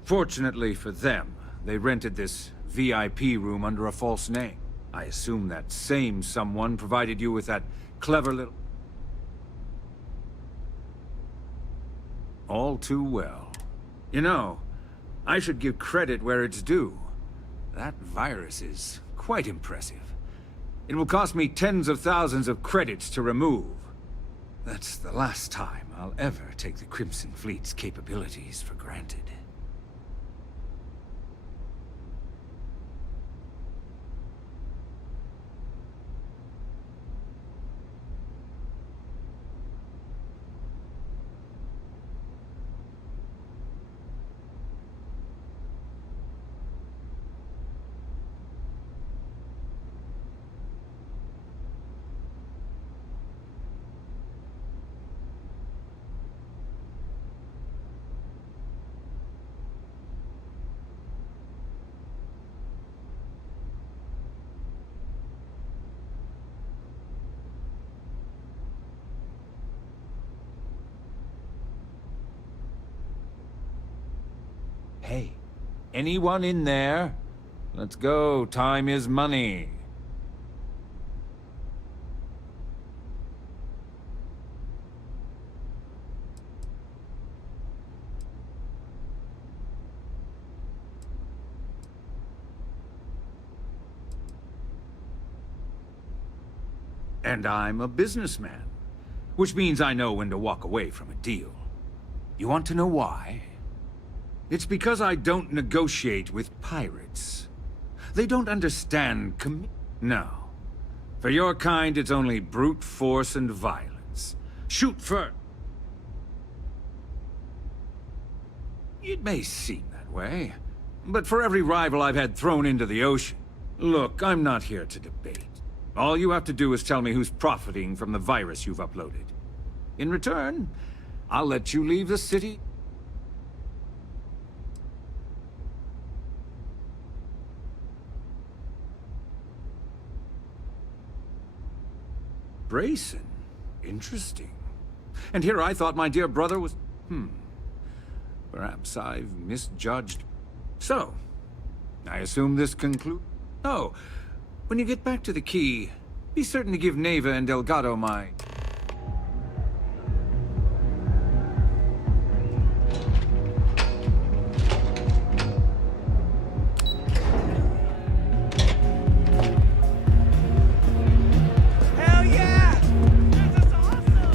Fortunately for them, they rented this VIP room under a false name. I assume that same someone provided you with that clever little... All too well. You know, I should give credit where it's due. That virus is quite impressive. It will cost me tens of thousands of credits to remove. That's the last time I'll ever take the Crimson Fleet's capabilities for granted. Hey, anyone in there? Let's go, time is money. And I'm a businessman, which means I know when to walk away from a deal. You want to know why? It's because I don't negotiate with pirates. They don't understand No. For your kind, it's only brute force and violence. Shoot first. It may seem that way, but for every rival I've had thrown into the ocean... Look, I'm not here to debate. All you have to do is tell me who's profiting from the virus you've uploaded. In return, I'll let you leave the city... Brayson? Interesting. And here I thought my dear brother was... Perhaps I've misjudged. So, I assume this concludes... Oh, when you get back to the key, be certain to give Neva and Delgado my... Hell yeah! This is awesome!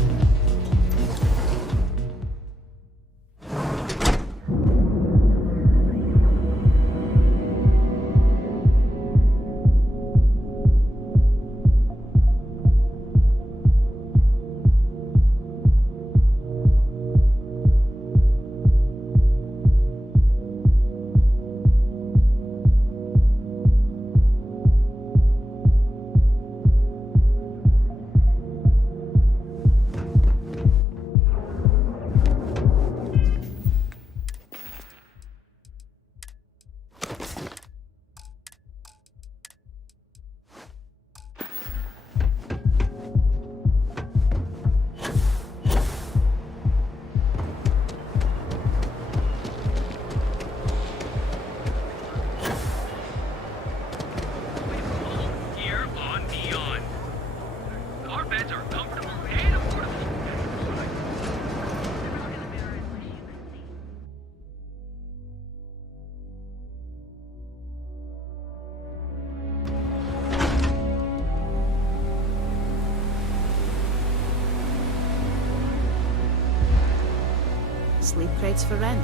Here on Neon. Our beds are comfortable and affordable. Sleep crates for rent.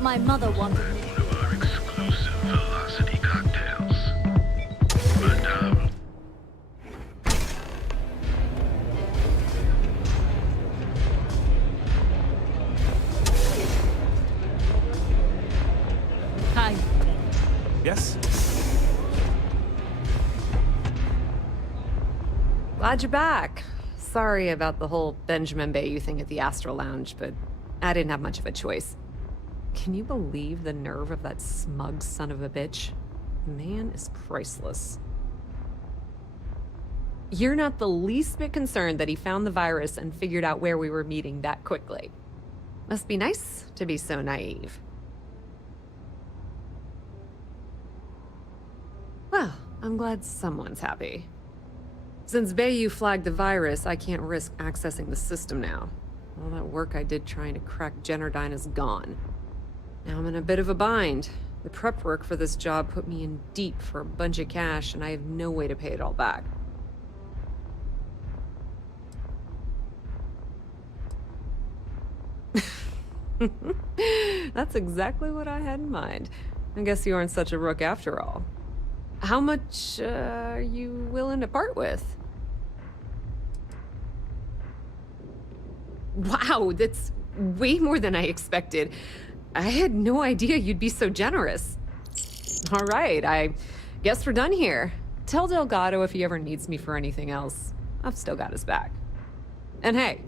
My mother wanted me. Our exclusive velocity cocktails. But, Hi. Yes? Glad you're back. Sorry about the whole Benjamin Bayou thing at the Astral Lounge, but I didn't have much of a choice. Can you believe the nerve of that smug son of a bitch? The man is priceless. You're not the least bit concerned that he found the virus and figured out where we were meeting that quickly. Must be nice to be so naive. Well, I'm glad someone's happy. Since Bayou flagged the virus, I can't risk accessing the system now. All that work I did trying to crack Generdyne is gone. Now I'm in a bit of a bind. The prep work for this job put me in deep for a bunch of cash, and I have no way to pay it all back. That's exactly what I had in mind. I guess you aren't such a rook after all. How much are you willing to part with? Wow, that's way more than I expected. I had no idea you'd be so generous. All right, I guess we're done here. Tell Delgado if he ever needs me for anything else. I've still got his back. And hey,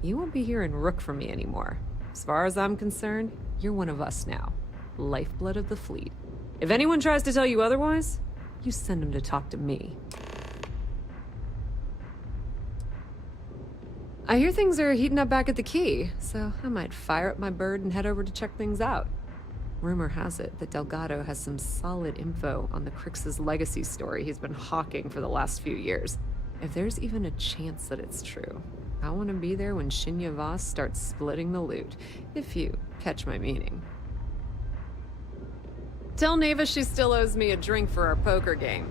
you won't be hearing rook from me anymore. As far as I'm concerned, you're one of us now. Lifeblood of the fleet. If anyone tries to tell you otherwise, you send them to talk to me. I hear things are heating up back at the Key, so I might fire up my bird and head over to check things out. Rumor has it that Delgado has some solid info on the Crix's legacy story he's been hawking for the last few years. If there's even a chance that it's true, I want to be there when Shinya Voss starts splitting the loot, if you catch my meaning. Tell Neva she still owes me a drink for our poker game.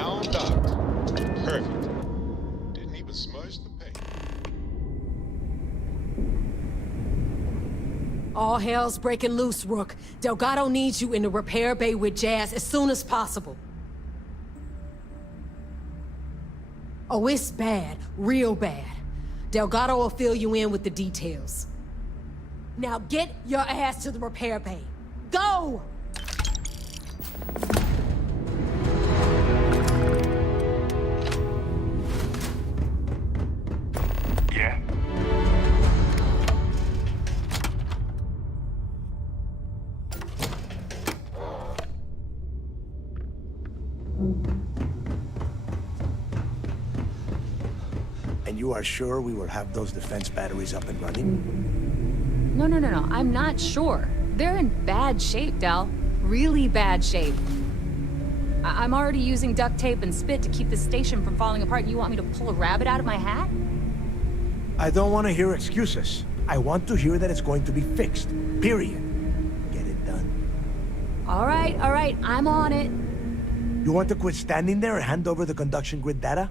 Now docked. Perfect. Didn't even smudge the paint. All hell's breaking loose, Rook. Delgado needs you in the repair bay with Jazz as soon as possible. Oh, it's bad. Real bad. Delgado will fill you in with the details. Now get your ass to the repair bay. Go! Yeah? And you are sure we will have those defense batteries up and running? No, I'm not sure. They're in bad shape, Del. Really bad shape. I'm already using duct tape and spit to keep the station from falling apart. You want me to pull a rabbit out of my hat? I don't want to hear excuses. I want to hear that it's going to be fixed. Period. Get it done. All right, I'm on it. You want to quit standing there and hand over the conduction grid data?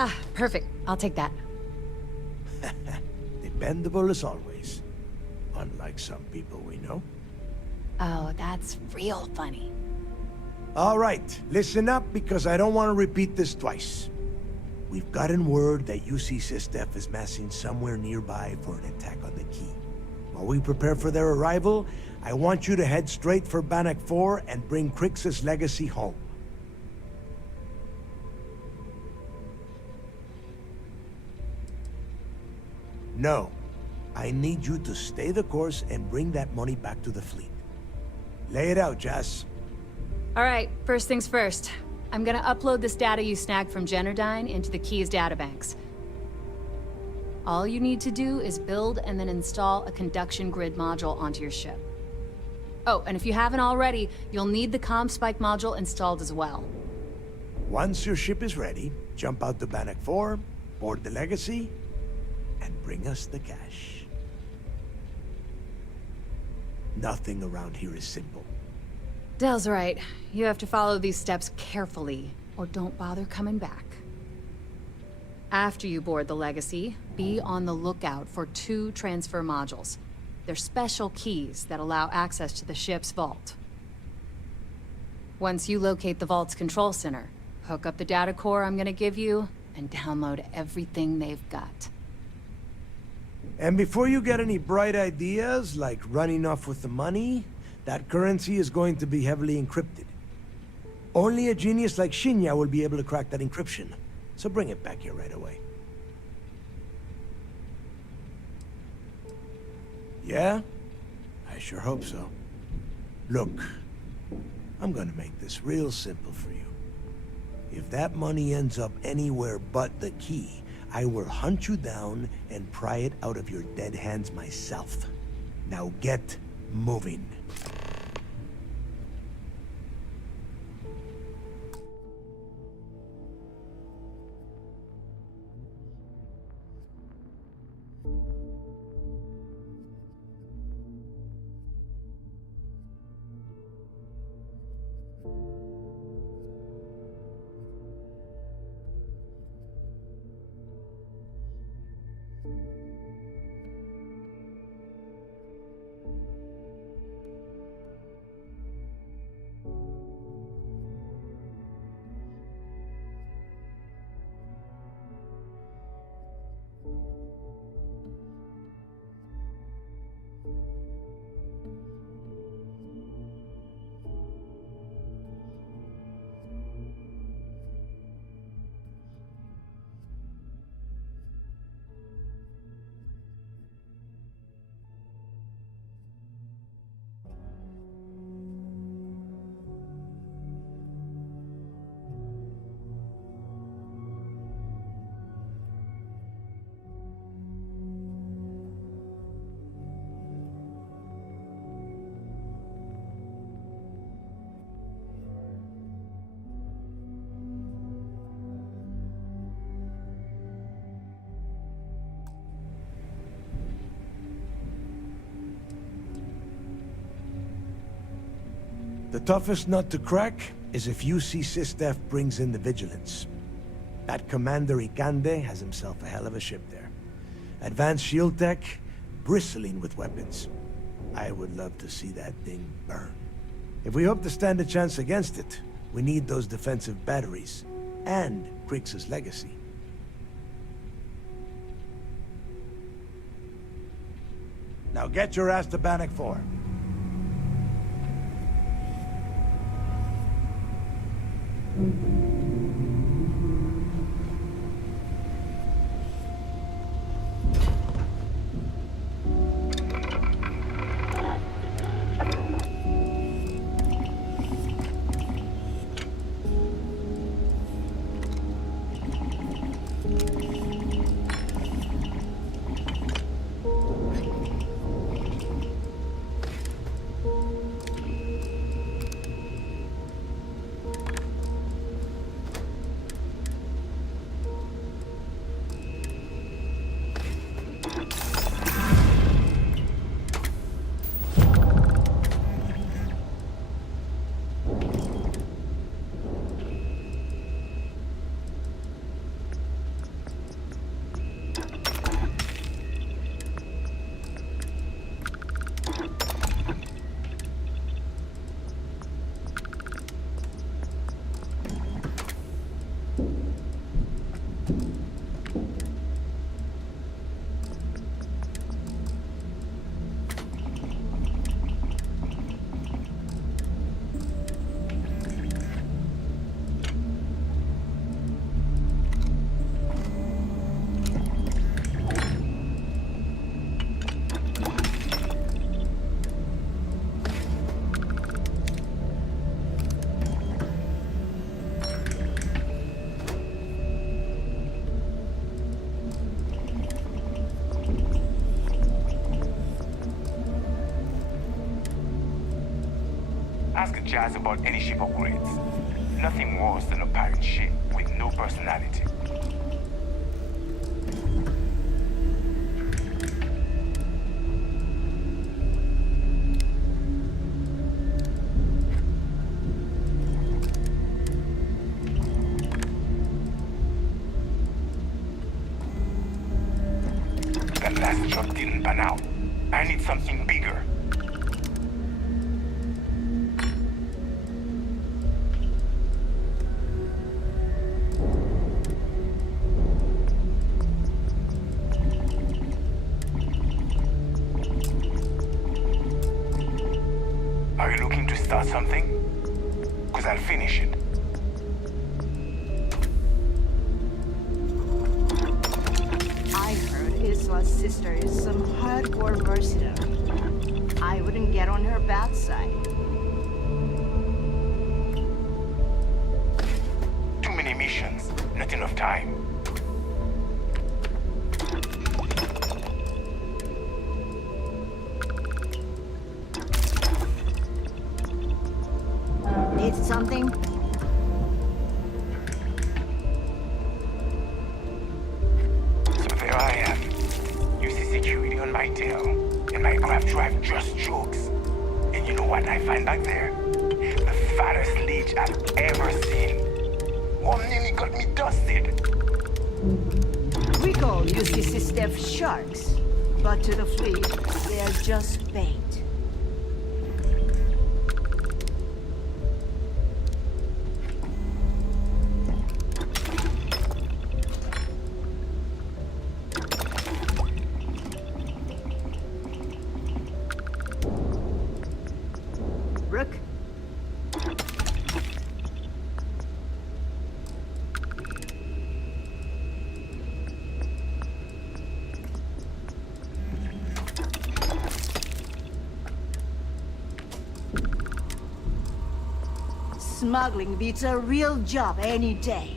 Ah, perfect. I'll take that. Dependable as always. Unlike some people we know. Oh, that's real funny. All right, listen up because I don't want to repeat this twice. We've gotten word that UC Systef is massing somewhere nearby for an attack on the key. While we prepare for their arrival, I want you to head straight for Bannock 4 and bring Crix's legacy home. No. I need you to stay the course and bring that money back to the fleet. Lay it out, Jazz. All right, first things first. I'm gonna upload this data you snagged from Generdyne into the Key's databanks. All you need to do is build and then install a conduction grid module onto your ship. Oh, and if you haven't already, you'll need the comm spike module installed as well. Once your ship is ready, jump out to Bannock 4, board the Legacy, and bring us the cash. Nothing around here is simple. Del's right. You have to follow these steps carefully, or don't bother coming back. After you board the Legacy, be on the lookout for 2 transfer modules. They're special keys that allow access to the ship's vault. Once you locate the vault's control center, hook up the data core I'm gonna give you, and download everything they've got. And before you get any bright ideas, like running off with the money, that currency is going to be heavily encrypted. Only a genius like Shinya will be able to crack that encryption. So bring it back here right away. Yeah? I sure hope so. Look, I'm gonna make this real simple for you. If that money ends up anywhere but the key, I will hunt you down and pry it out of your dead hands myself. Now get moving. The toughest nut to crack is if UC SysDef brings in the Vigilance. That Commander Ikande has himself a hell of a ship there. Advanced shield tech, bristling with weapons. I would love to see that thing burn. If we hope to stand a chance against it, we need those defensive batteries, and Kriegs' legacy. Now get your ass to Bannock 4. Ask Jazz about any ship upgrades. Nothing worse than a pirate ship with no personality. That last truck didn't pan out. I need something bigger. Are you looking to start something? 'Cause I'll finish it. I heard Isla's sister is some hardcore mercenary. I wouldn't get on her bad side. Too many missions, not enough time. Need something? So there I am. You see security on my tail, and my grab drive just jokes. And you know what I find back there? The fattest leech I've ever seen. One nearly got me dusted. We call UCC Steph sharks, but to the fleet, they're just bait. Rook? Smuggling beats a real job any day.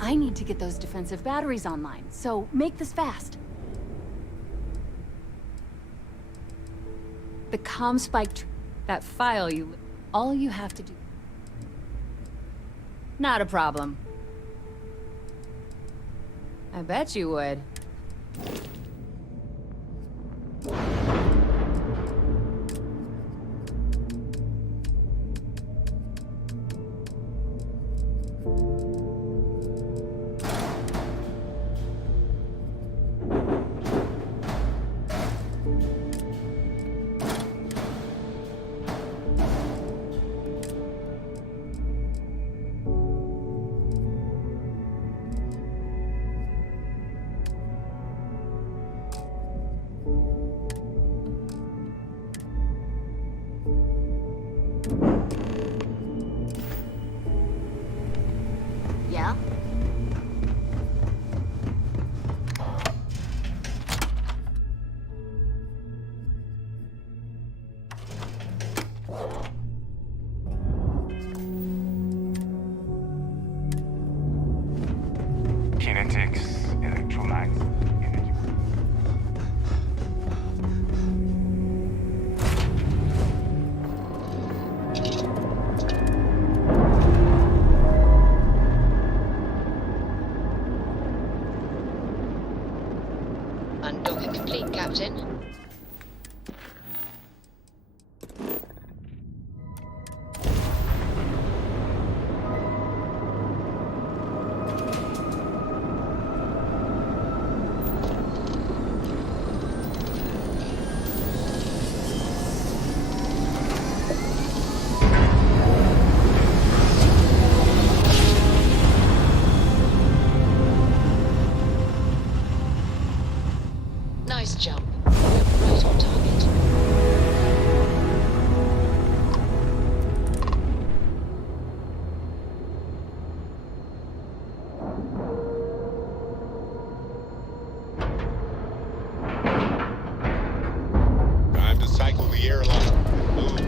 I need to get those defensive batteries online, so make this fast. The comm spike, that file all you have to do. Not a problem. I bet you would. Yeah? Kinetics, electrolytes, energy. Undocking complete, Captain. Nice jump. We're right on target. Time to cycle the airlock. Move.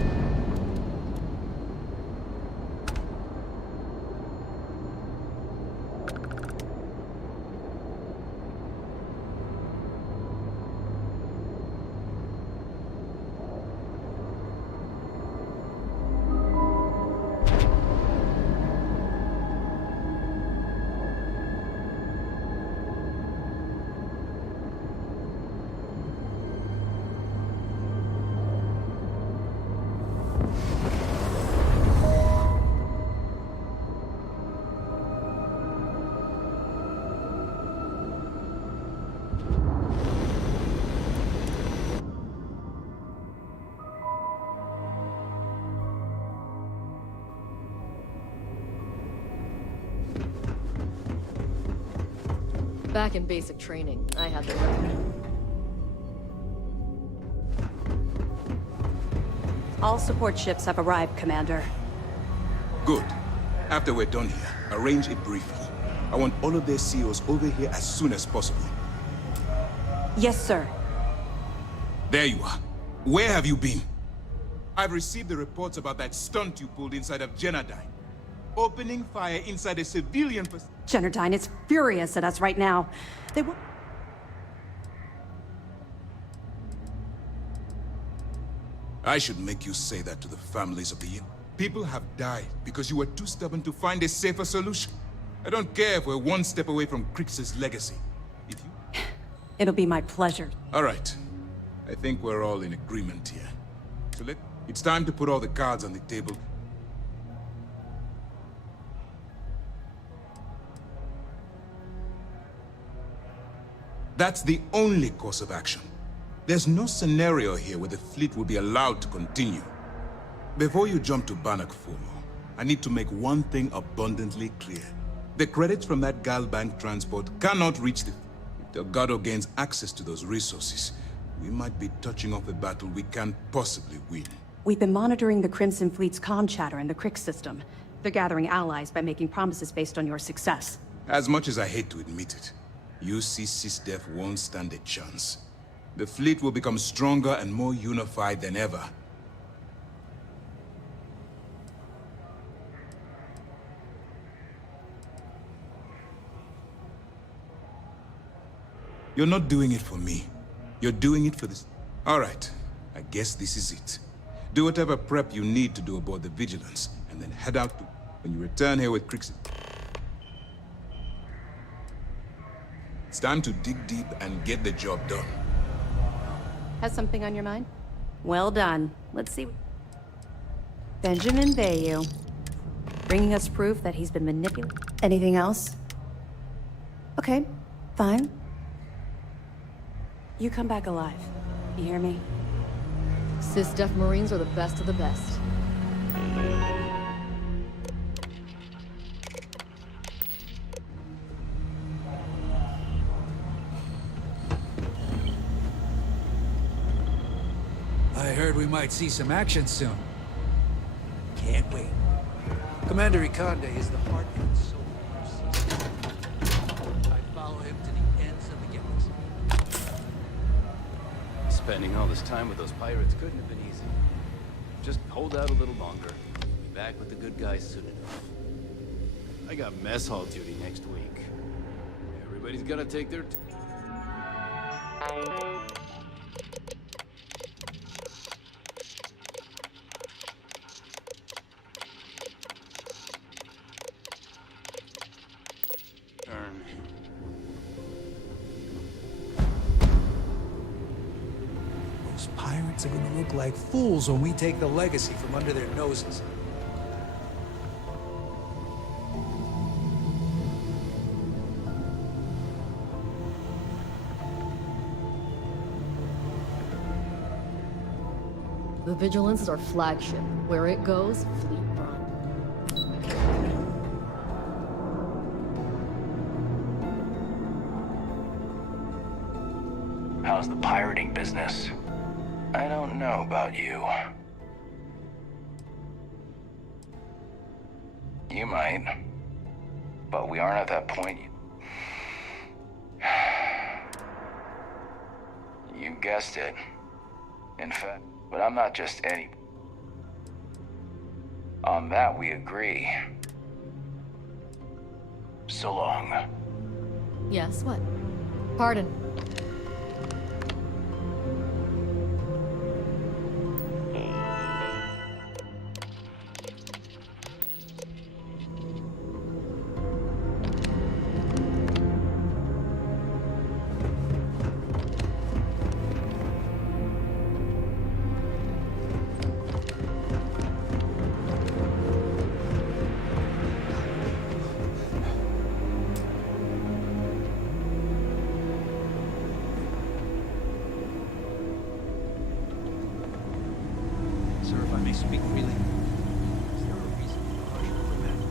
Back in basic training, I had the right. All support ships have arrived, Commander. Good. After we're done here, arrange it briefly. I want all of their CEOs over here as soon as possible. Yes, sir. There you are. Where have you been? I've received the reports about that stunt you pulled inside of Genodyne. Opening fire inside a civilian... Genodyne is furious at us right now. They will... I should make you say that to the families of the... People have died because you were too stubborn to find a safer solution. I don't care if we're one step away from Crix's legacy. If you... It'll be my pleasure. All right. I think we're all in agreement here. So it's time to put all the cards on the table. That's the only course of action. There's no scenario here where the fleet will be allowed to continue. Before you jump to Bannock 4, I need to make one thing abundantly clear. The credits from that Galbank transport cannot reach the... If Delgado gains access to those resources, we might be touching off a battle we can't possibly win. We've been monitoring the Crimson Fleet's comm chatter in the Crix system. They're gathering allies by making promises based on your success. As much as I hate to admit it, UC SysDef won't stand a chance. The fleet will become stronger and more unified than ever. You're not doing it for me. You're doing it for this... All right. I guess this is it. Do whatever prep you need to do aboard the Vigilance, and then head out to... when you return here with Crixus. It's time to dig deep and get the job done. Has something on your mind? Well done. Let's see. Benjamin Bayou. Bringing us proof that he's been manipulated. Anything else? Okay, fine. You come back alive. You hear me? Sys-Def Marines are the best of the best. I heard we might see some action soon. Can't wait. Commander Ikonde is the heart and soul of our system. I follow him to the ends of the galaxy. Spending all this time with those pirates couldn't have been easy. Just hold out a little longer. Be back with the good guys soon enough. I got mess hall duty next week. Everybody's gotta take their turn. Those pirates are gonna look like fools when we take the legacy from under their noses. The Vigilance is our flagship. Where it goes, fleet run. How's the pirating business? I don't know about you. You might. But we aren't at that point. You guessed it. In fact, but I'm not just any... On that we agree. So long. Yes, what? Pardon. Sir, if I may speak freely, is there a reason for harsh reprimand?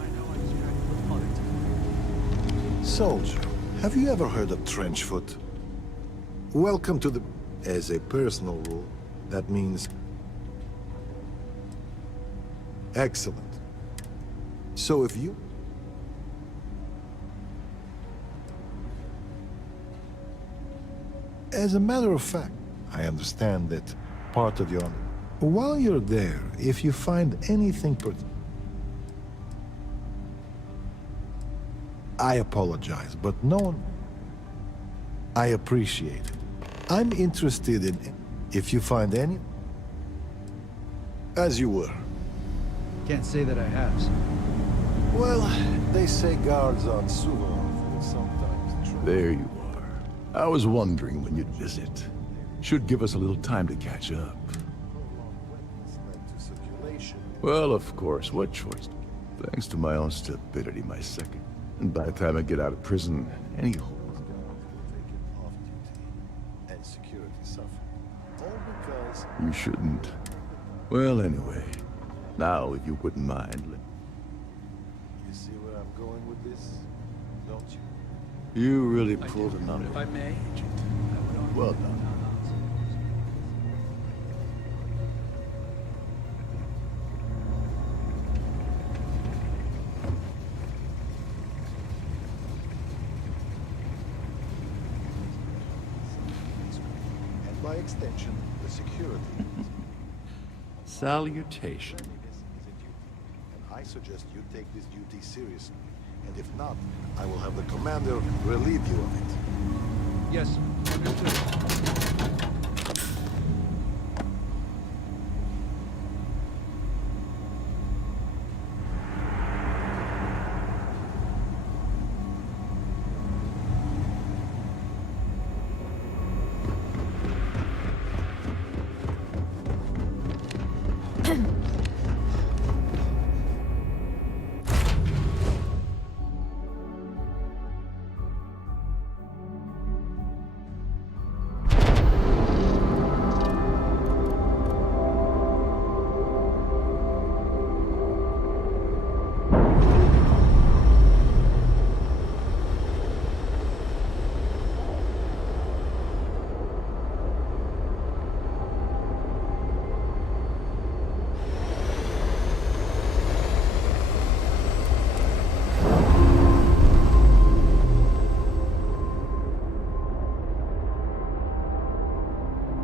I know I distracted with other time. Soldier, have you ever heard of trenchfoot? Welcome to the... As a personal rule, that means... Excellent. So if you... As a matter of fact, I understand that part of your... While you're there, if you find anything I apologize, but no one... I appreciate it. I'm interested in... If you find any... As you were. Can't say that I have, sir. Well, they say guards on Suvorov will sometimes... There you are. I was wondering when you'd visit. Should give us a little time to catch up. Well, of course, what choice? Thanks to my own stupidity, my second. And by the time I get out of prison, any hope. And security suffer. All because... You shouldn't. Well, anyway. Now, if you wouldn't mind, You see where I'm going with this, don't you? you really pulled a number. If I may, Well done. And by extension, the security. Salutation. And I suggest you take this duty seriously. And if not, I will have the commander relieve you of it. Yes, sir. Understood.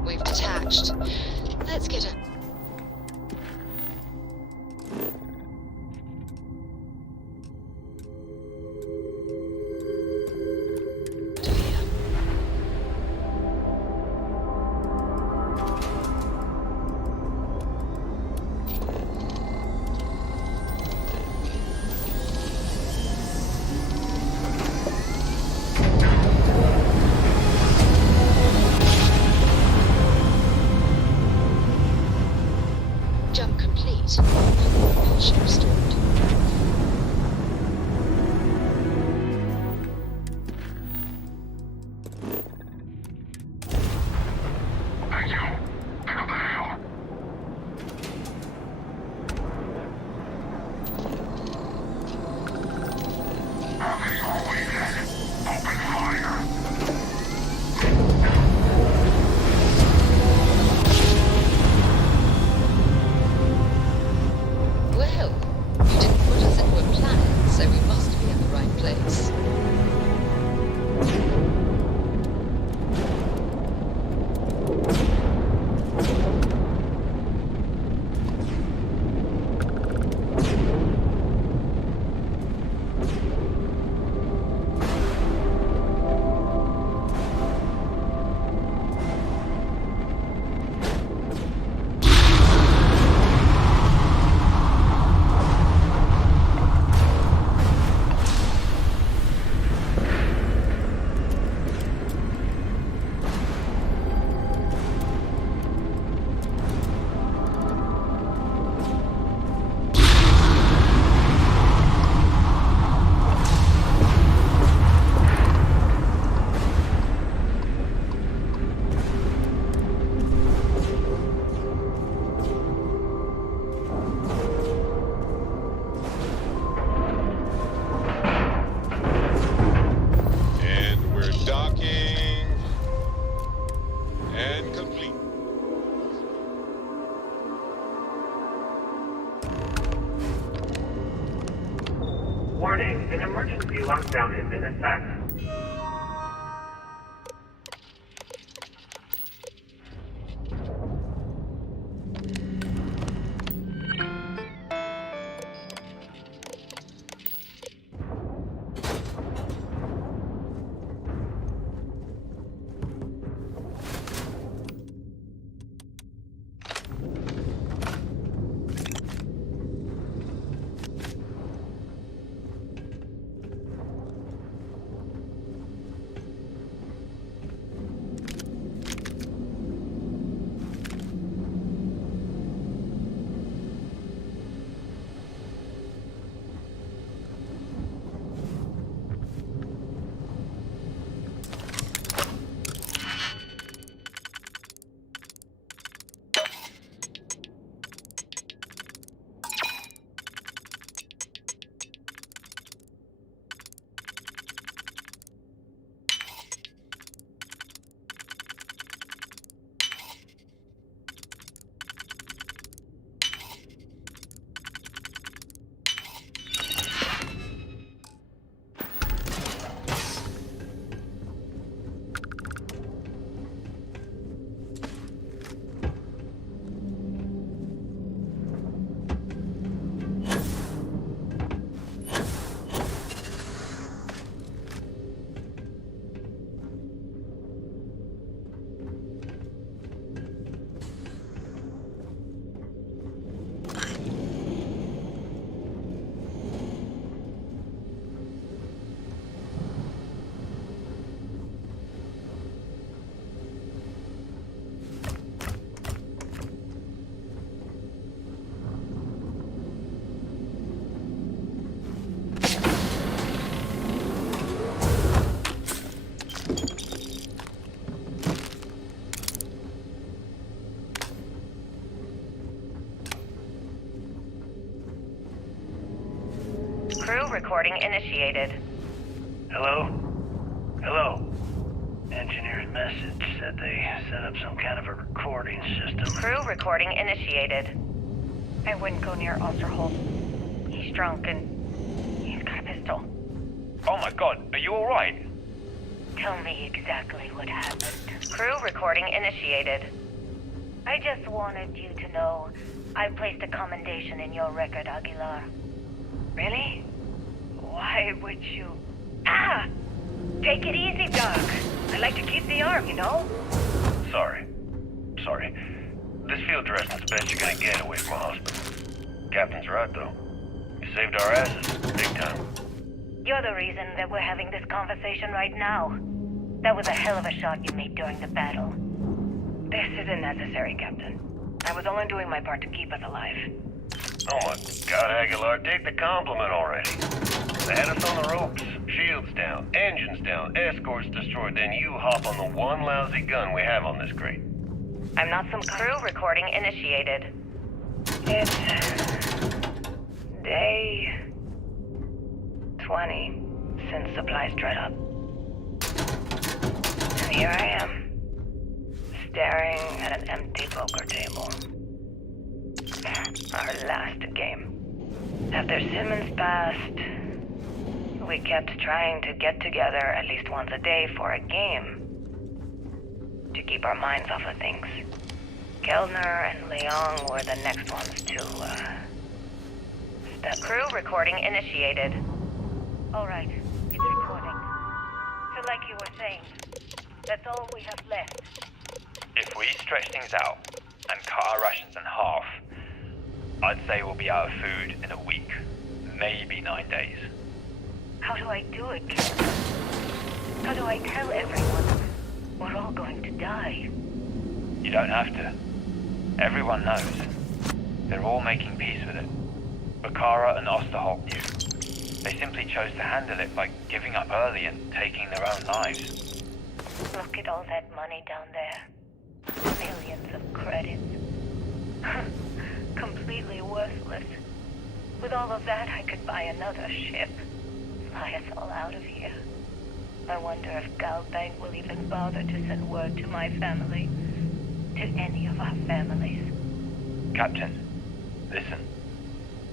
We've detached. Let's get a... Jump complete. Propulsion restored. Well, you didn't put us into a planet, so we must be in the right place. And we're docking. And complete. Warning, an emergency lockdown is in effect. Crew recording initiated. Hello? Hello? Engineer's message said they set up some kind of a recording system. Crew recording initiated. I wouldn't go near Osterholt. He's drunk and he's got a pistol. Oh my god, are you alright? Tell me exactly what happened. Crew recording initiated. I just wanted you to know I placed a commendation in your record, Aguilar. Really? Why would you... Ah! Take it easy, Doc. I like to keep the arm, you know? Sorry. This field dressing's the best you're gonna get away from a hospital. Captain's right, though. You saved our asses, big time. You're the reason that we're having this conversation right now. That was a hell of a shot you made during the battle. This isn't necessary, Captain. I was only doing my part to keep us alive. Oh my God, Aguilar, take the compliment already. They had us on the ropes, shields down, engines down, escorts destroyed, then you hop on the one lousy gun we have on this crate. I'm not some crew recording initiated. It's... day... 20 since supplies dried up. And here I am, staring at an empty poker table. Our last game. After Simmons passed, we kept trying to get together at least once a day for a game. To keep our minds off of things. Kellner and Leong were the next ones to, step. Crew recording initiated. Alright, it's recording. So like you were saying, that's all we have left. If we stretch things out and cut our rations in half, I'd say we'll be out of food in a week, maybe 9 days. How do I do it, Kellner? How do I tell everyone we're all going to die? You don't have to. Everyone knows. They're all making peace with it. Bakara and Osterholt knew. They simply chose to handle it by giving up early and taking their own lives. Look at all that money down there. Millions of credits. Completely worthless. With all of that, I could buy another ship. Fly us all out of here. I wonder if Galbank will even bother to send word to my family. To any of our families. Captain, listen.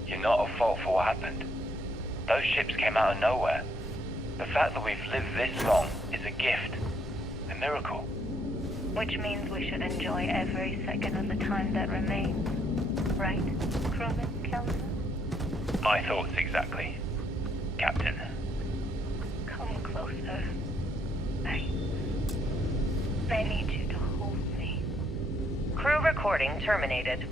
You're not at fault for what happened. Those ships came out of nowhere. The fact that we've lived this long is a gift. A miracle. Which means we should enjoy every second of the time that remains. Right, Crewman Kellner? My thoughts exactly, Captain. Come closer. I need you to hold me. Crew recording terminated.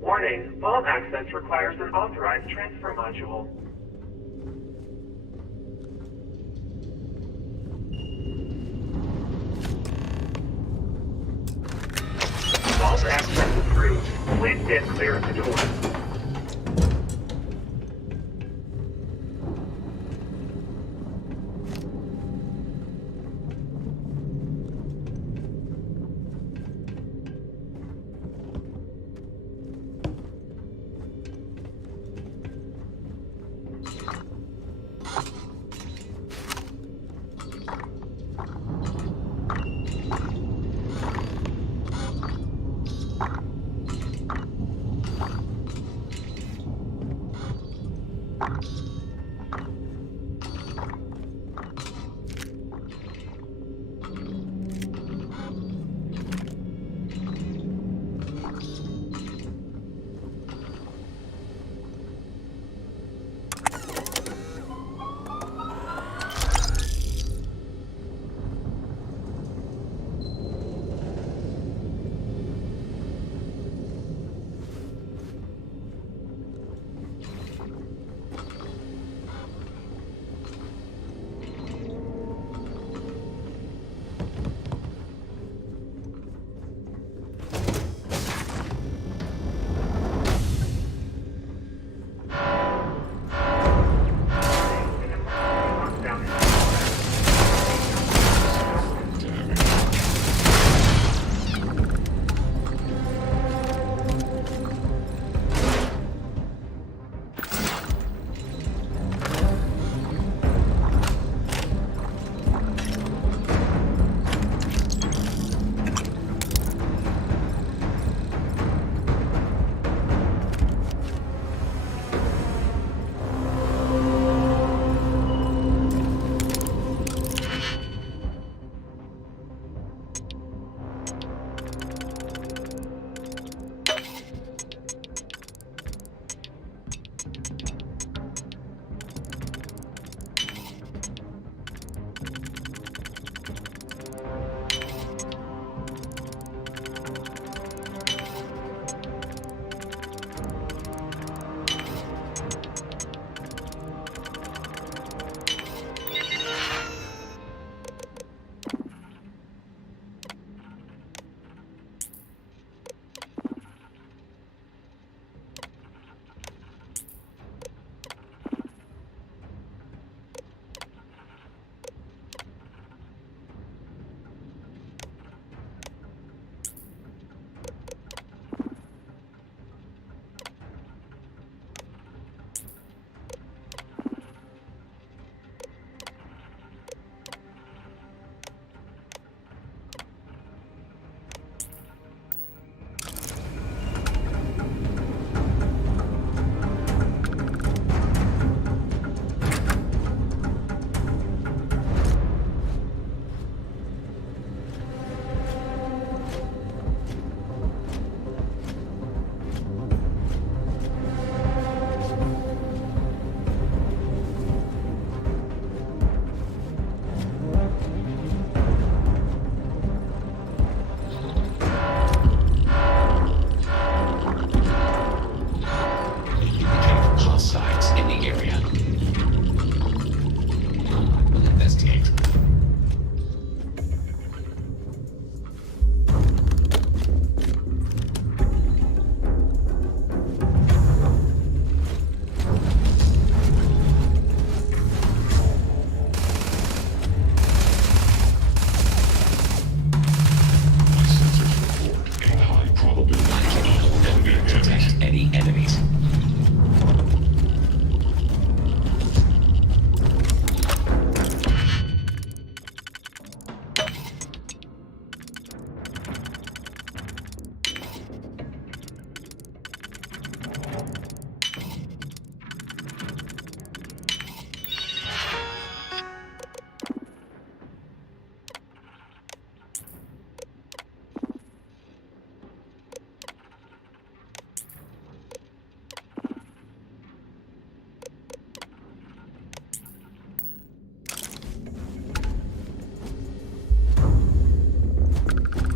Warning, vault access requires an authorized transfer module. Vault access approved. Please stand clear of the door.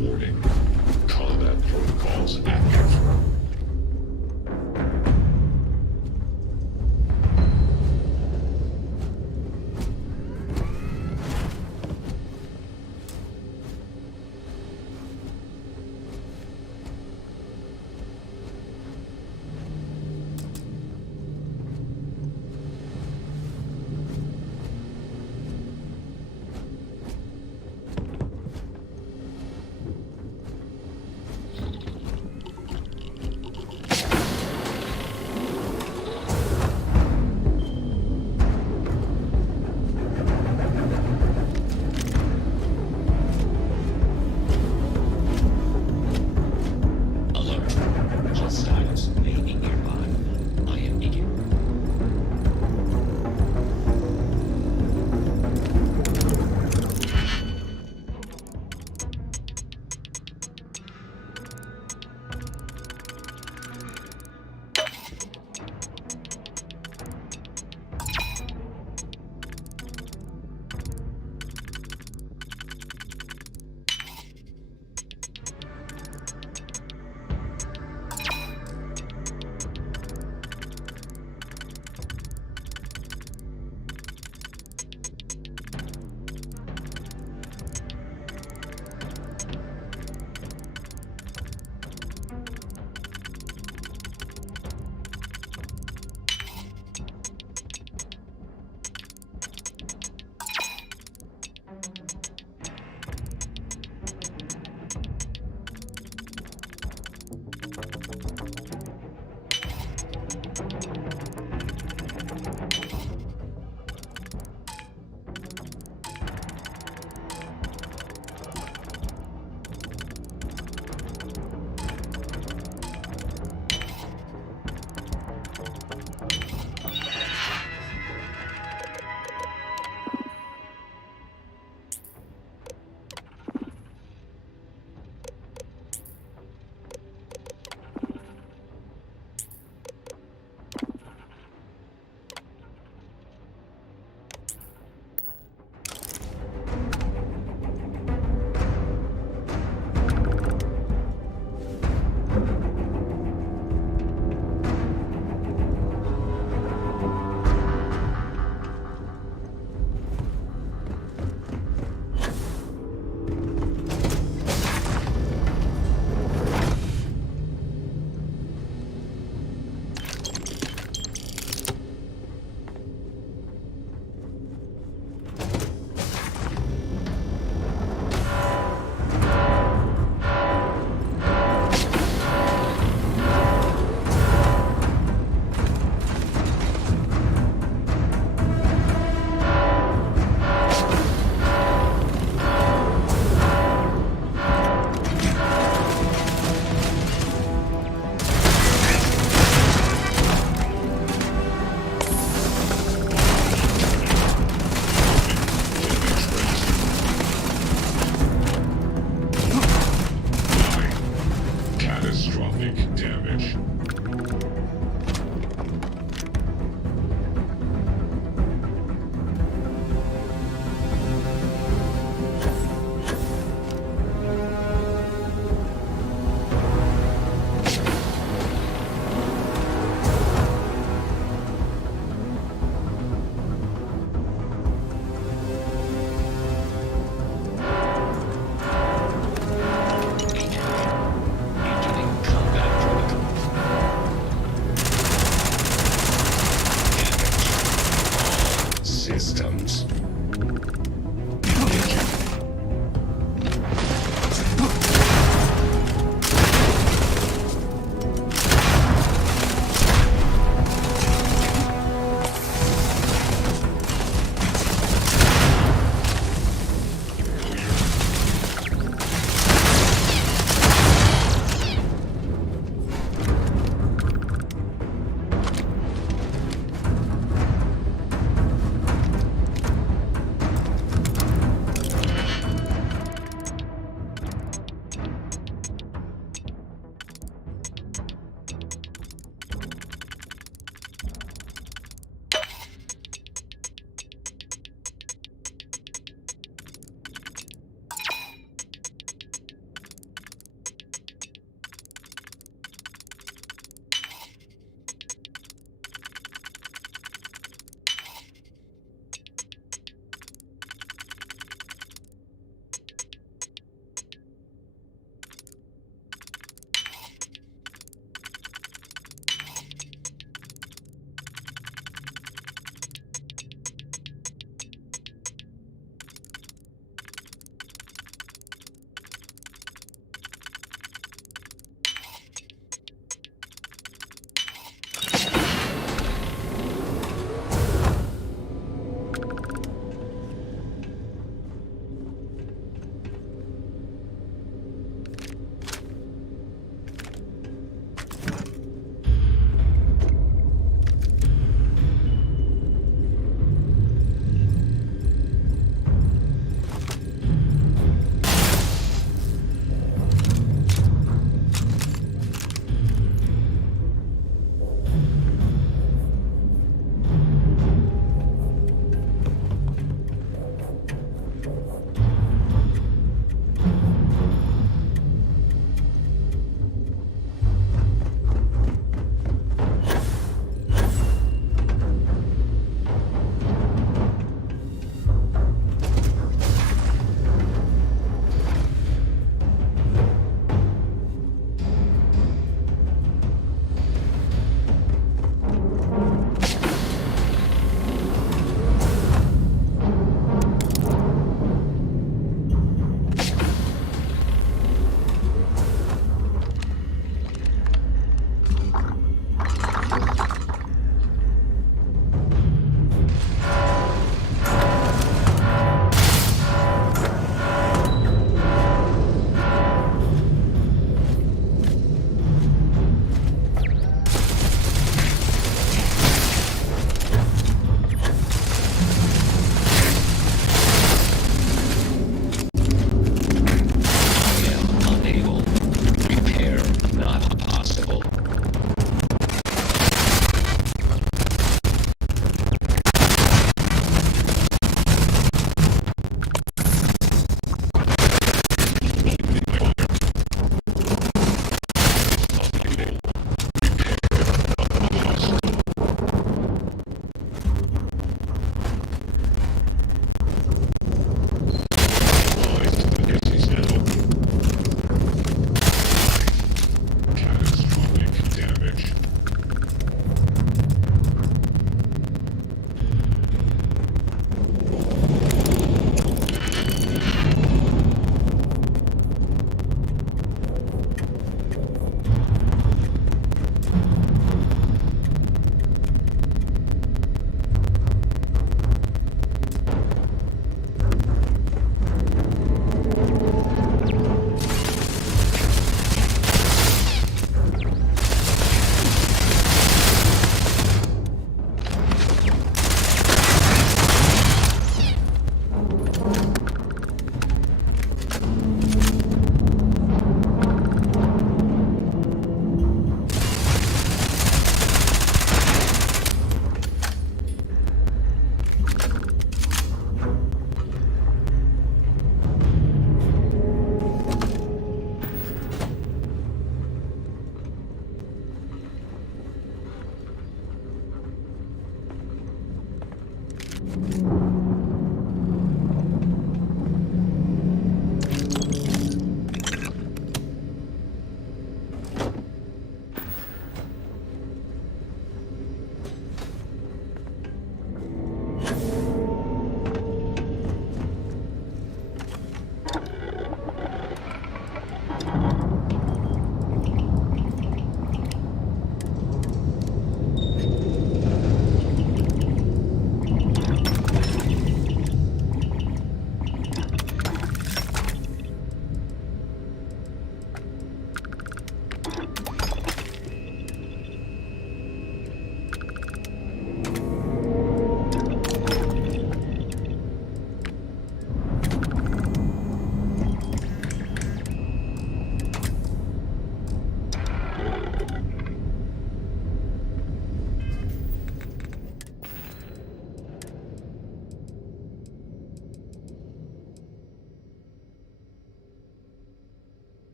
Warning. Combat protocols active.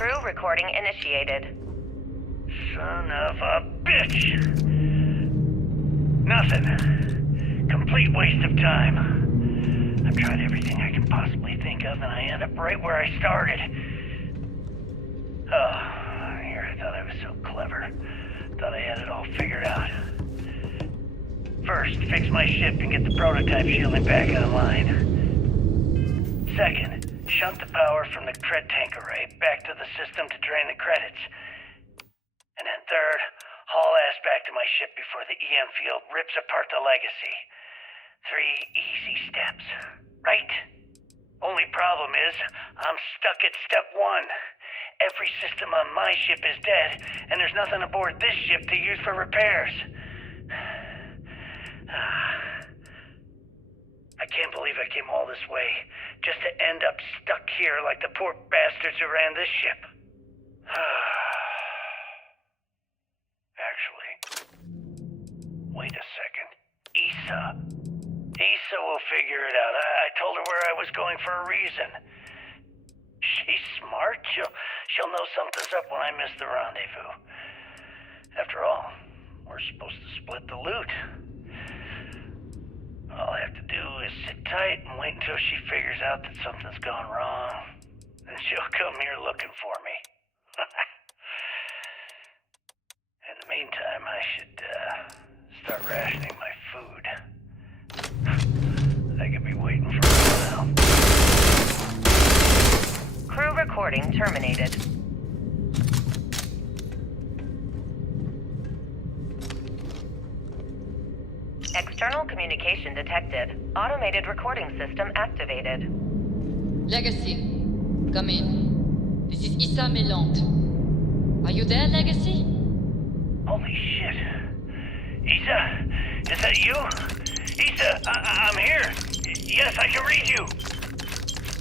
Crew recording initiated. Son of a bitch! Nothing. Complete waste of time. I've tried everything I can possibly think of, and I end up right where I started. Oh, here I thought I was so clever. Thought I had it all figured out. First, fix my ship and get the prototype shielding back online. Second, shunt the power from the cred tank array back to the system to drain the credits. And then third, haul ass back to my ship before the EM field rips apart the legacy. 3 easy steps, right? Only problem is, I'm stuck at step 1. Every system on my ship is dead, and there's nothing aboard this ship to use for repairs. I can't believe I came all this way, just to end up stuck here like the poor bastards who ran this ship. Actually, wait a second. Issa will figure it out. I told her where I was going for a reason. She's smart. She'll know something's up when I miss the rendezvous. After all, we're supposed to split the loot. All I have to do is sit tight and wait until she figures out that something's gone wrong. Then she'll come here looking for me. In the meantime, I should start rationing my food. They could be waiting for a while. Crew recording terminated. External communication detected. Automated recording system activated. Legacy, come in. This is Issa Melant. Are you there, Legacy? Holy shit. Issa, is that you? Issa, I'm here. Yes, I can read you.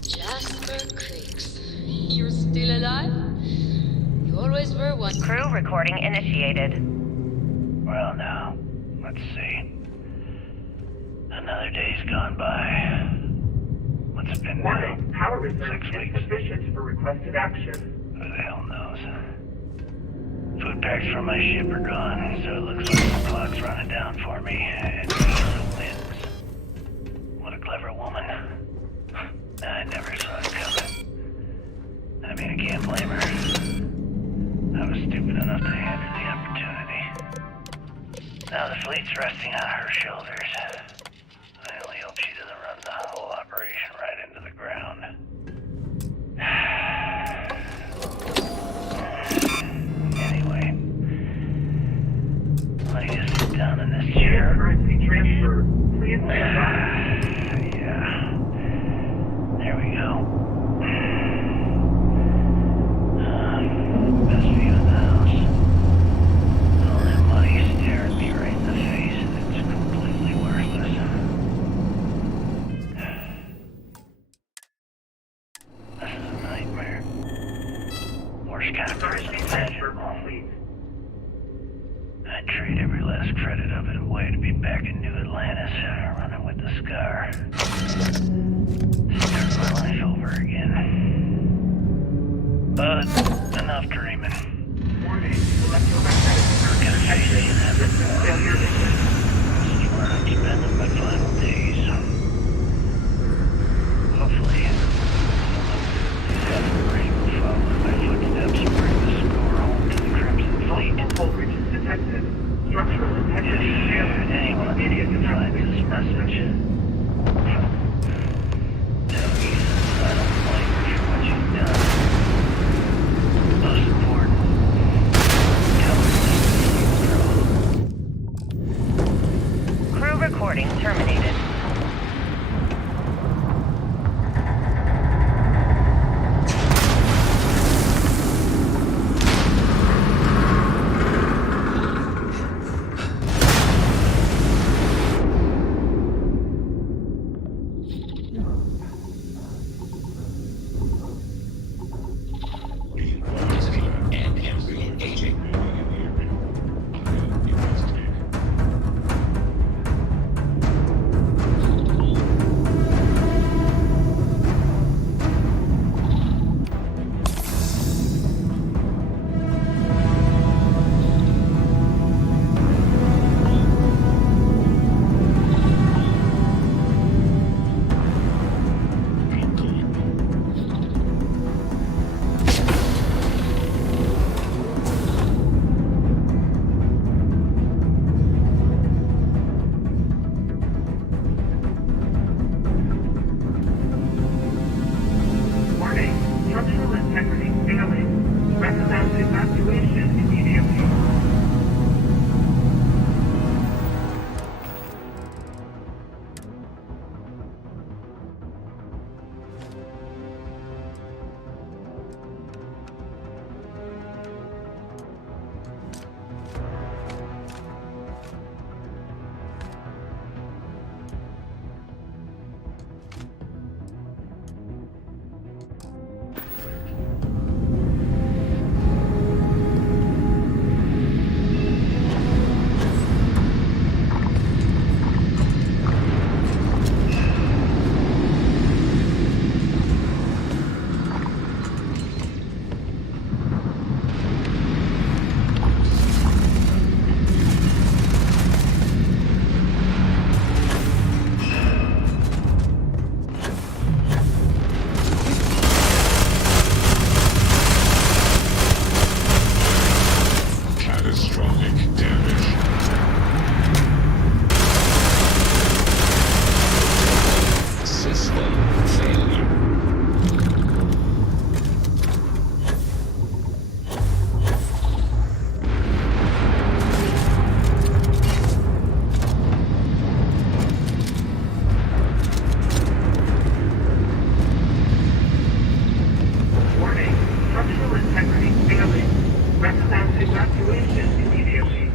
Jasper Creeks. You're still alive? You always were one. Crew recording initiated. Well, now, let's see. Another day's gone by. What's it been now? Warning, power reserve 6 weeks. insufficient for requested action. Who the hell knows? Food packs from my ship are gone, so it looks like the clock's running down for me, and Issa wins. What a clever woman. I never saw it coming. I mean, I can't blame her. I was stupid enough to hand her the opportunity. Now the fleet's resting on her shoulders. I only hope she doesn't run the whole operation right into the ground. Anyway, let me just sit down in this chair. Currency transfer. Please stand by. Yeah. There we go. Best view in the house. All that money staring me right in the face, and it's completely worthless. This is a nightmare. Worst kind of prison imaginable. I'd trade every last credit of it away to be back in New Atlantis, running with the Scar. Start my life over again. But enough dreaming. Warning, electromagnetic Gonna face the inevitable. failure. This is where I'm spending my final days. Hopefully, the rain will follow in my footsteps and bring the score home to the Crimson Fleet. Multiple breaches detected. Structural integrity failing. Anyone Immediate who finds this message, tell Ethan this immediately.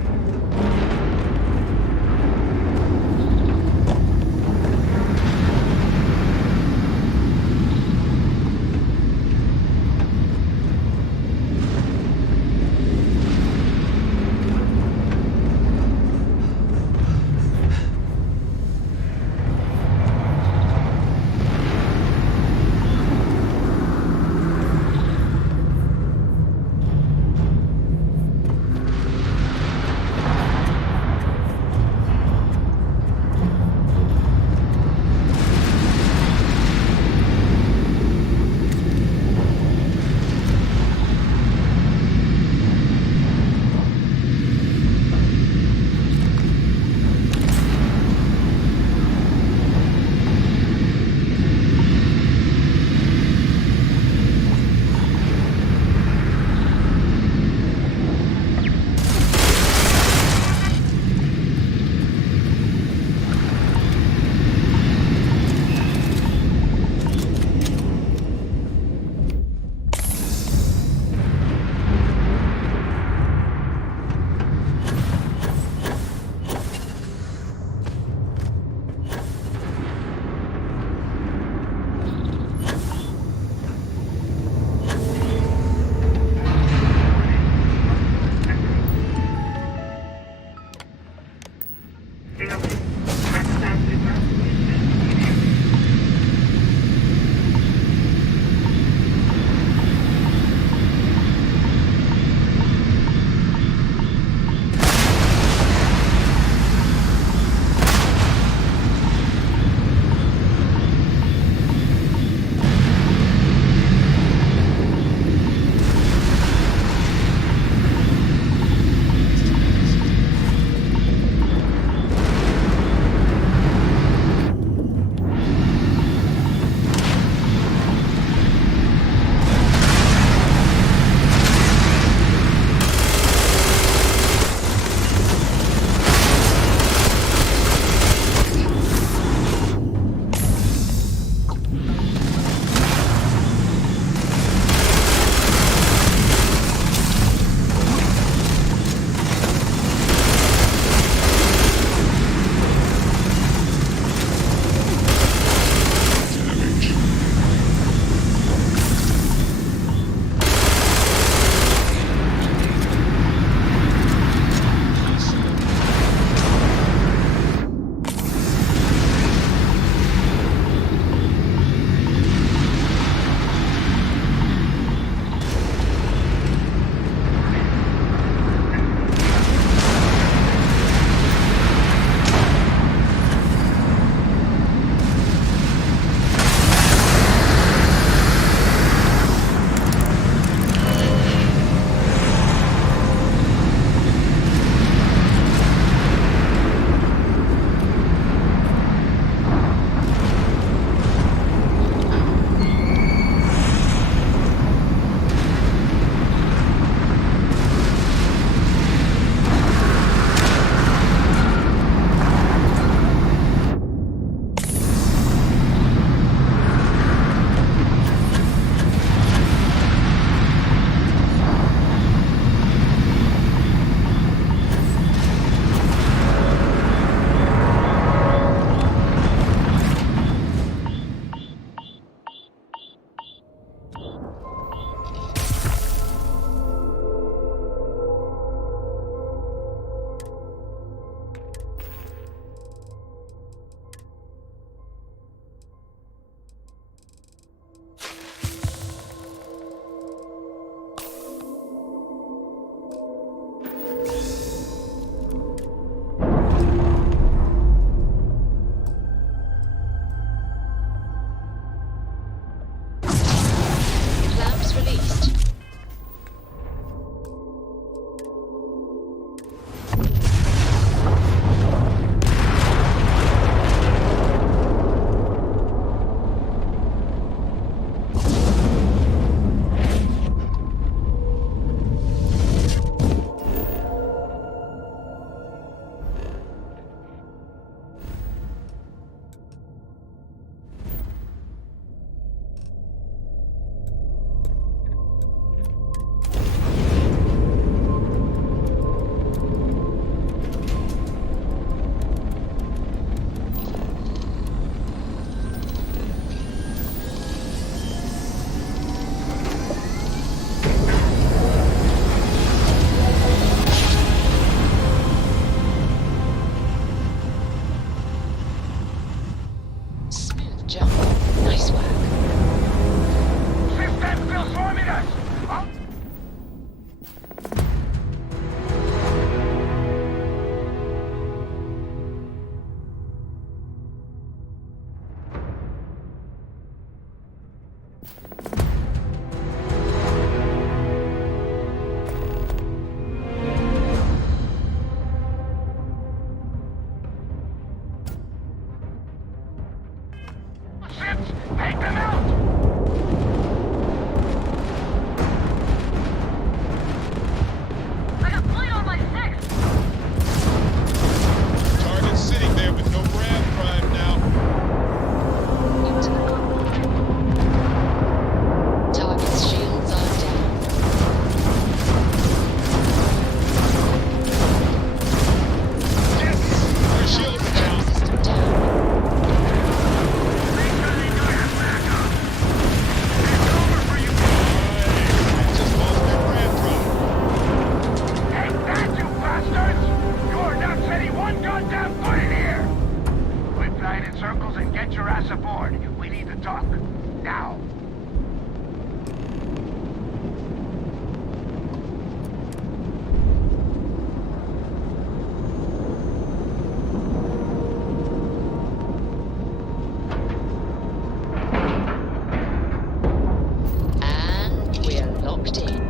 And we're locked in.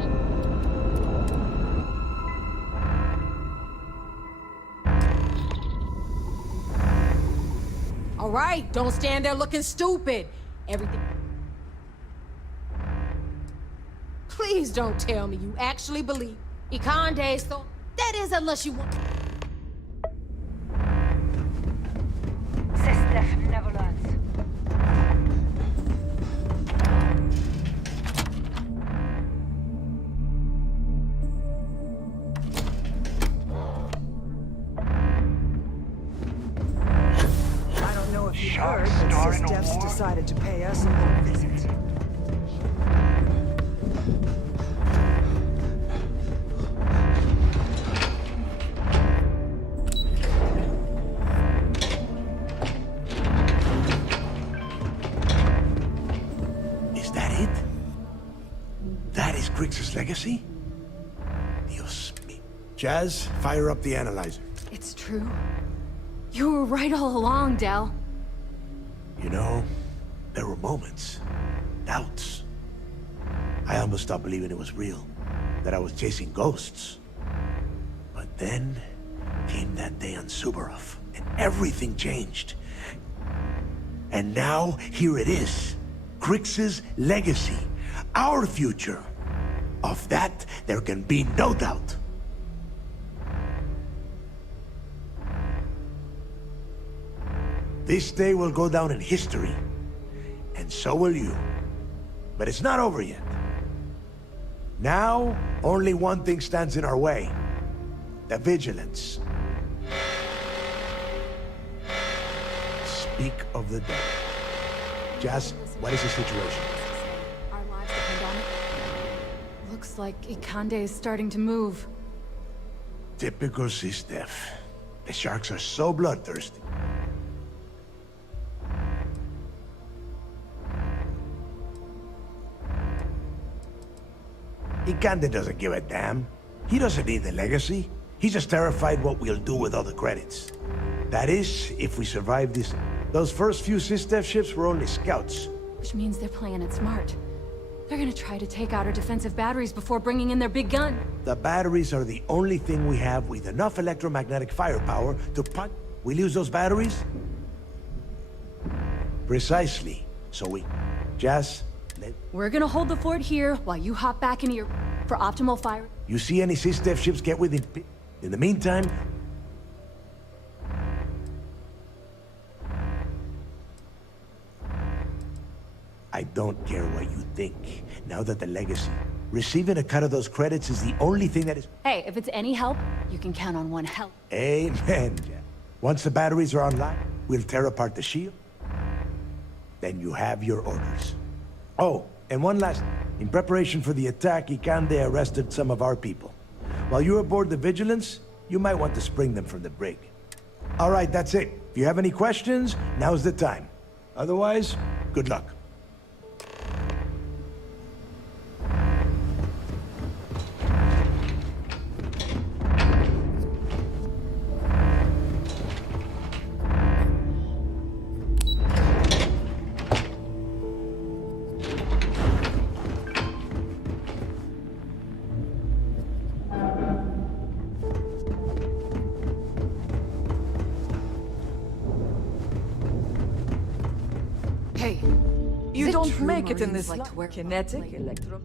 All right, don't stand there looking stupid. Everything. Please don't tell me you actually believe Ikande so. That is, unless you want. Sister never learns. I don't know if you heard, but Sistef's decided to pay us a little visit. Is that it? That is Grix's legacy? Dios mío. Jazz, fire up the analyzer. It's true. You were right all along, Del. You know, there were moments, doubts. I almost stopped believing it was real, that I was chasing ghosts. But then came that day on Subarov, and everything changed. And now, here it is. Grix's legacy. Our future. Of that, there can be no doubt. This day will go down in history. And so will you. But it's not over yet. Now, only one thing stands in our way. The vigilance. Speak of the dead. Jazz, what is the situation? Our lives depend on it. Looks like Ikande is starting to move. Typical Sistef. The sharks are so bloodthirsty. Ikande doesn't give a damn. He doesn't need the legacy. He's just terrified what we'll do with all the credits. That is, if we survive this. Those first few Sistef ships were only scouts. Which means they're playing it smart. They're gonna try to take out our defensive batteries before bringing in their big gun. The batteries are the only thing we have with enough electromagnetic firepower to punch. We lose those batteries? Precisely. So we... Jazz, We're gonna hold the fort here while you hop back into your... for optimal fire. you see any Sistef ships get within... In the meantime... I don't care what you think. Now that the legacy... Receiving a cut of those credits is the only thing that is... Hey, if it's any help, you can count on one help. Amen, Jack. Once the batteries are online, we'll tear apart the shield. Then you have your orders. Oh, and one last... In preparation for the attack, Ikande arrested some of our people. While you're aboard the Vigilance, you might want to spring them from the brig. All right, that's it. If you have any questions, now's the time. Otherwise, good luck. Hey, You is it don't true make it in Marines this like life. to wear Kinetic, electro...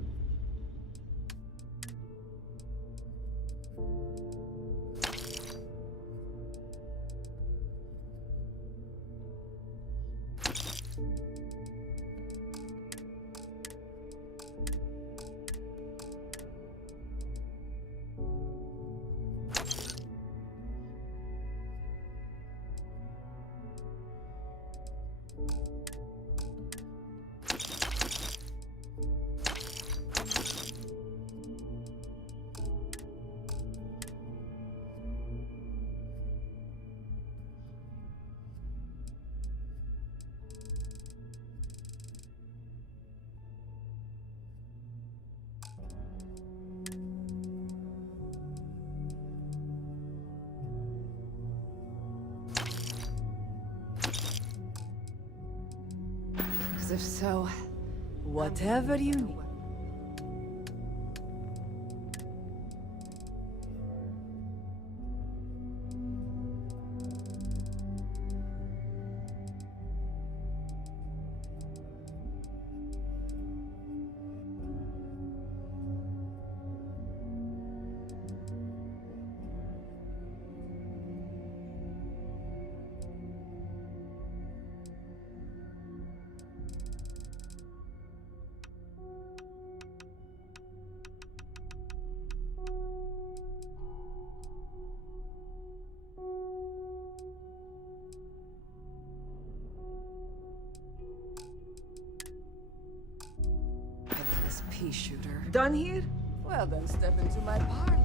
As if so. Whatever you need. Pea shooter. Done here? Well, then step into my parlor.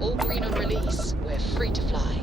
All green on release. We're free to fly.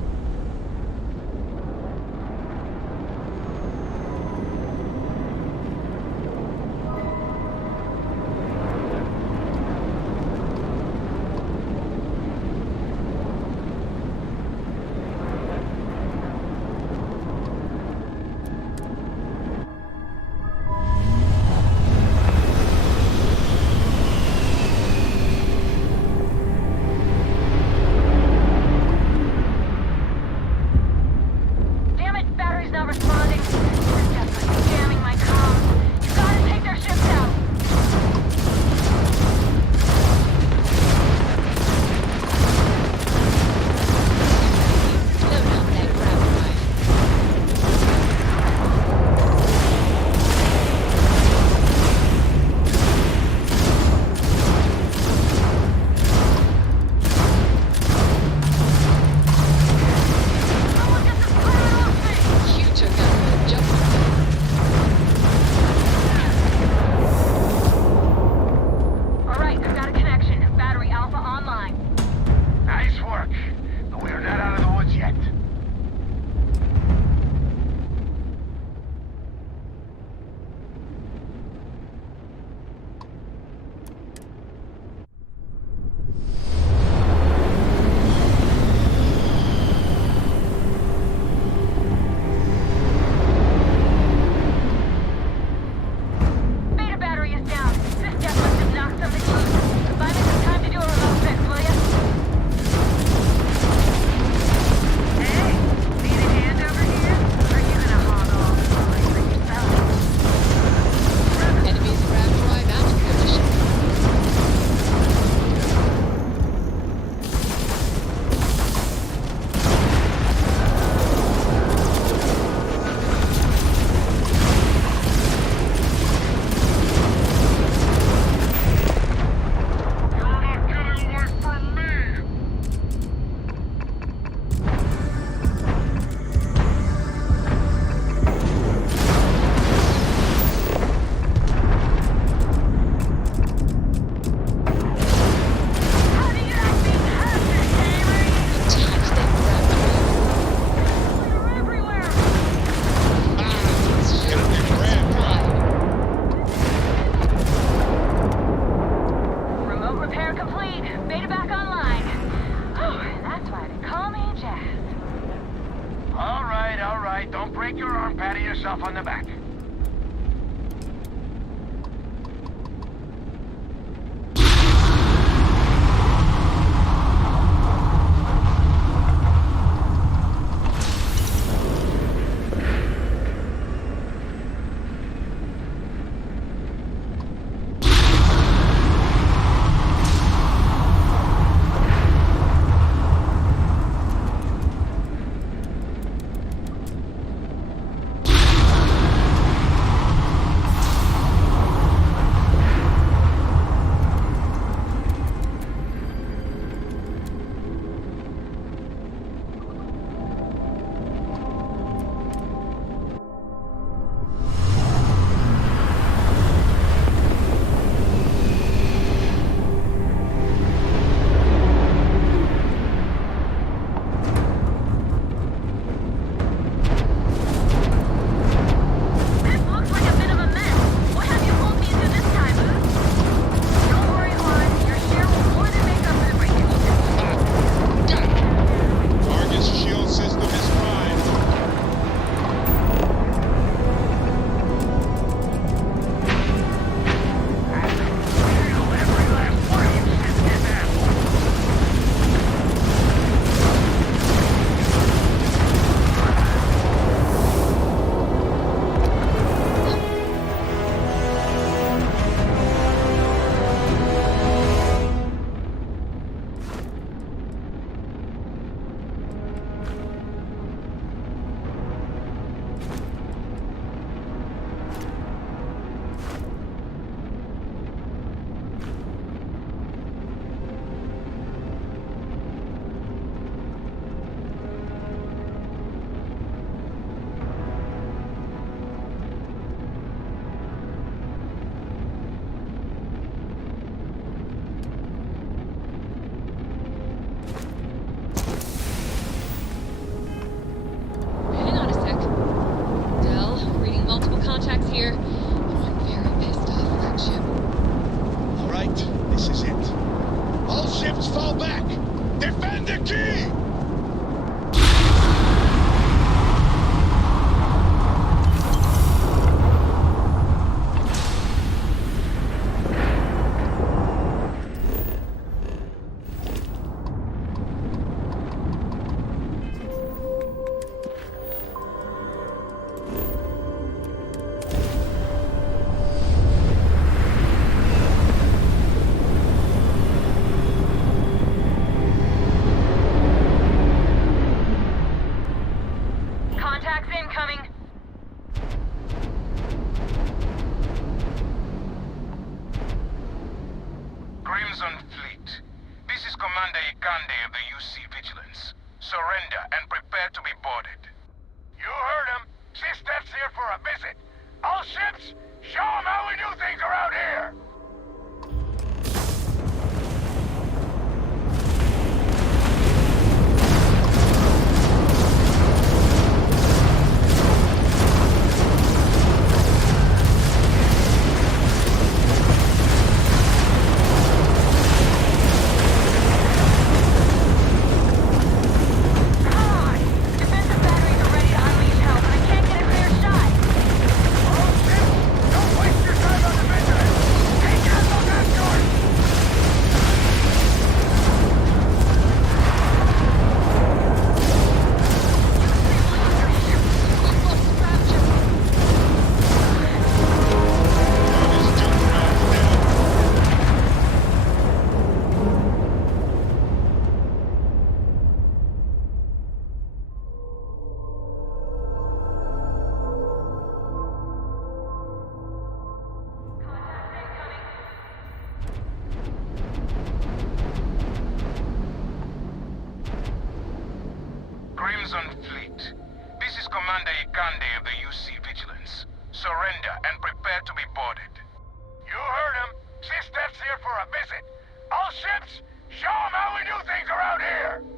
On the back. surrender and prepare to be boarded. You heard him. Sisters here for a visit. All ships, show them how we do things around here. Crimson Fleet. This is Commander Ikande of the UC Vigilance. Surrender and prepare to be boarded. You heard him. Sisters here for a visit. All ships, show them how we do things around here.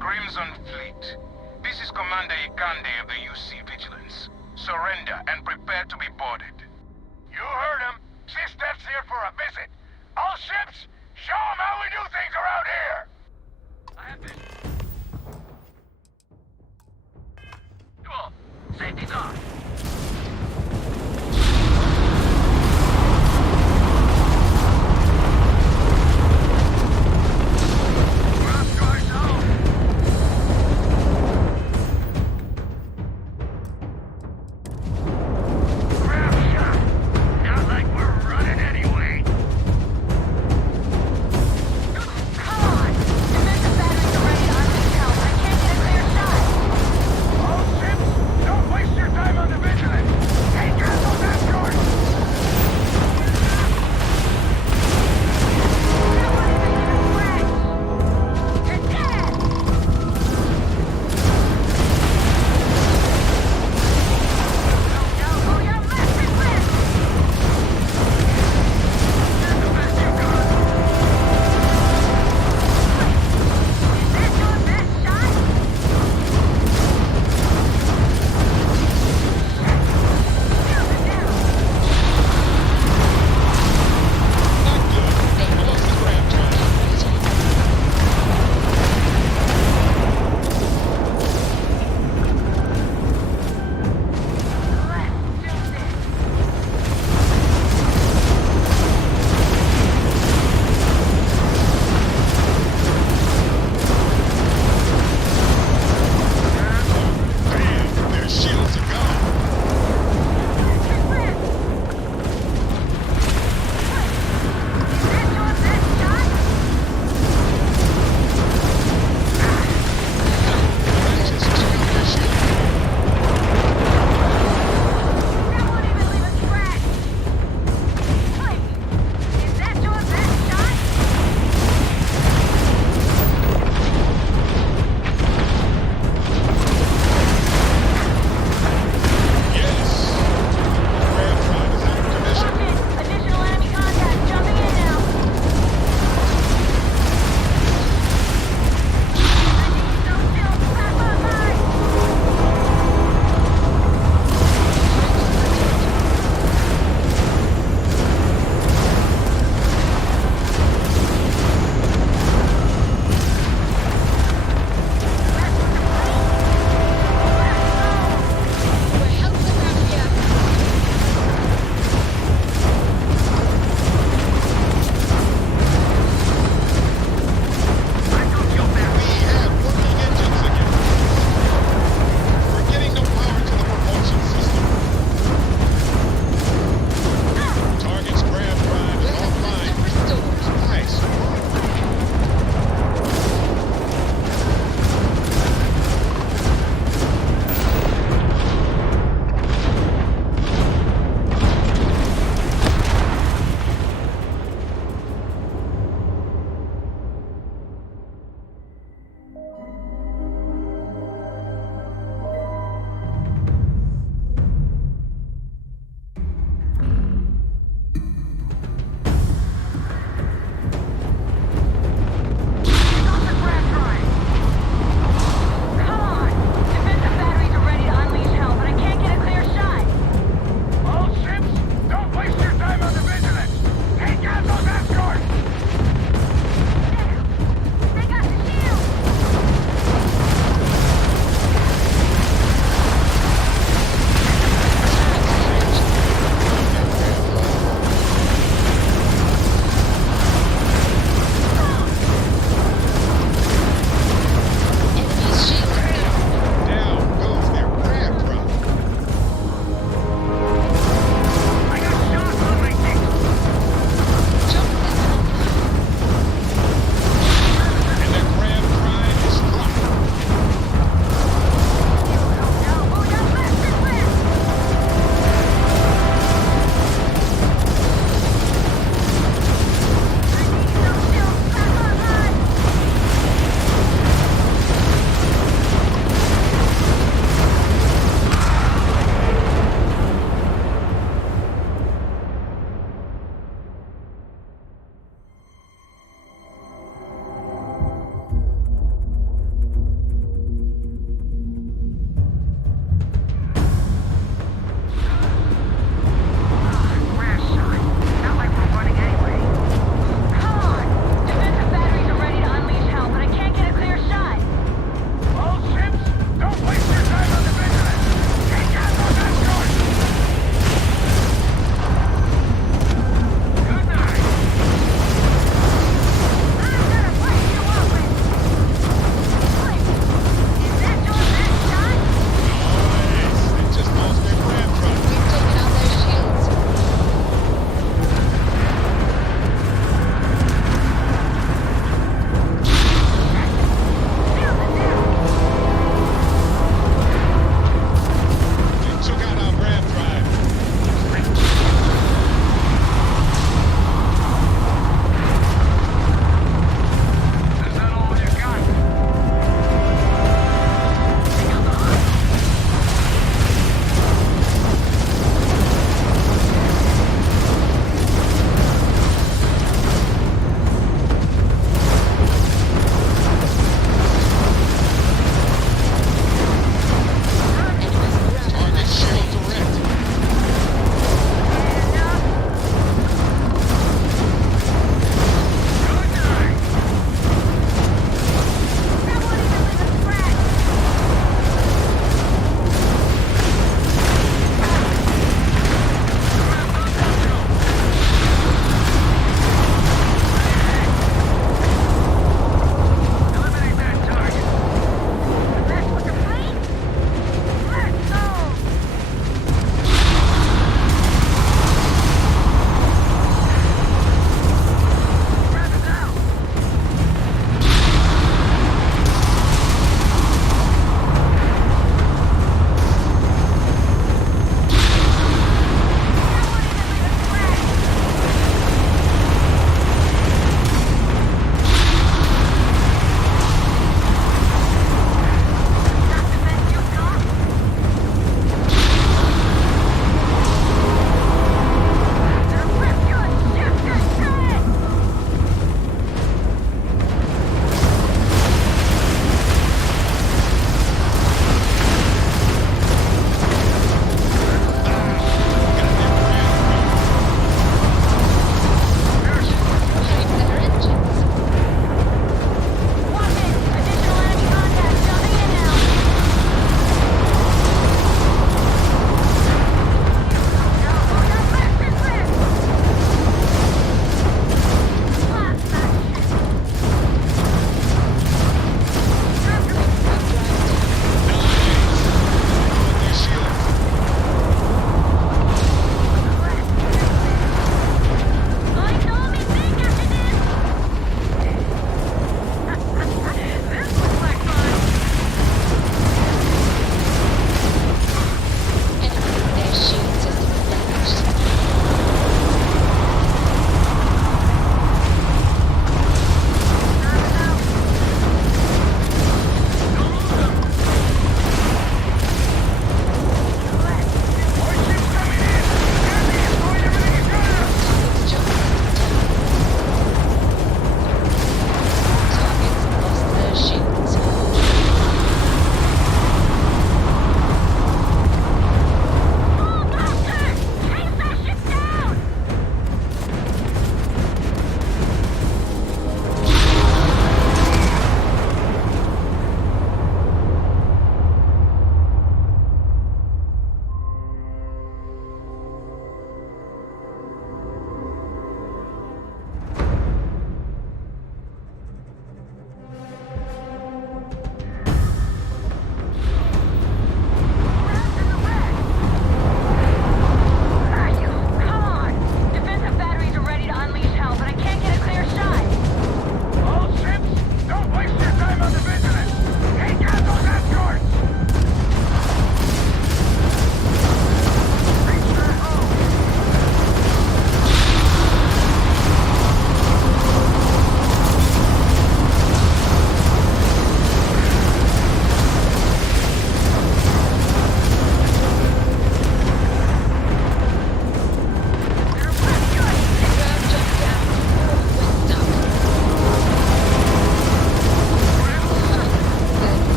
Crimson Fleet. This is Commander Ikande of the UC Vigilance. Surrender and prepare to be boarded. You heard him. Sisters here for a visit. All ships, show them how we do things around here. I have been. Duel. Safety's on.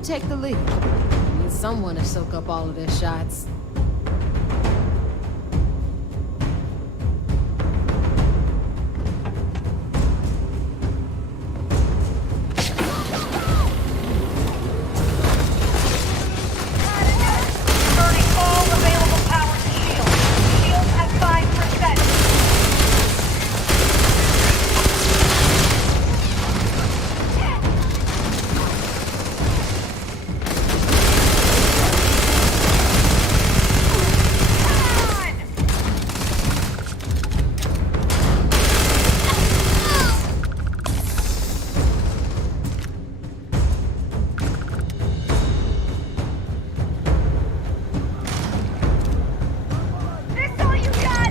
You take the lead. I need someone to soak up all of their shots. Burning all available power to shields. Shields at 5%. This all you got?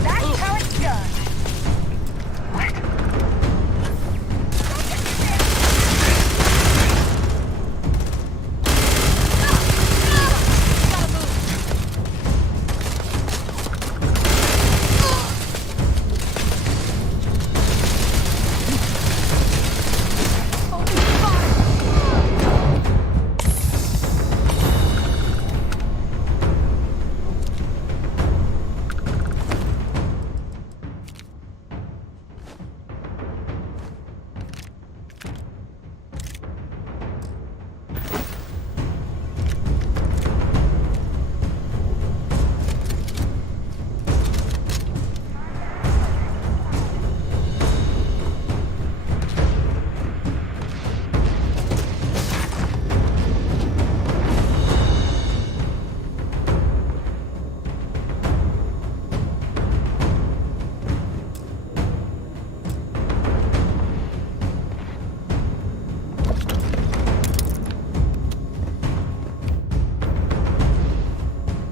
That's how it's done.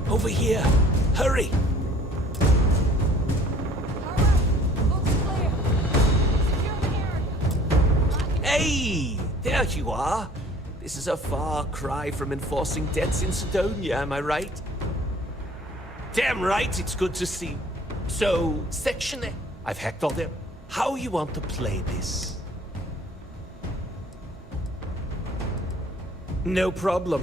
Over here! Hurry! Hey! There you are! This is a far cry from enforcing debts in Sidonia, am I right? Damn right, it's good to see. So, Section A. I've hacked all them. How you want to play this? No problem.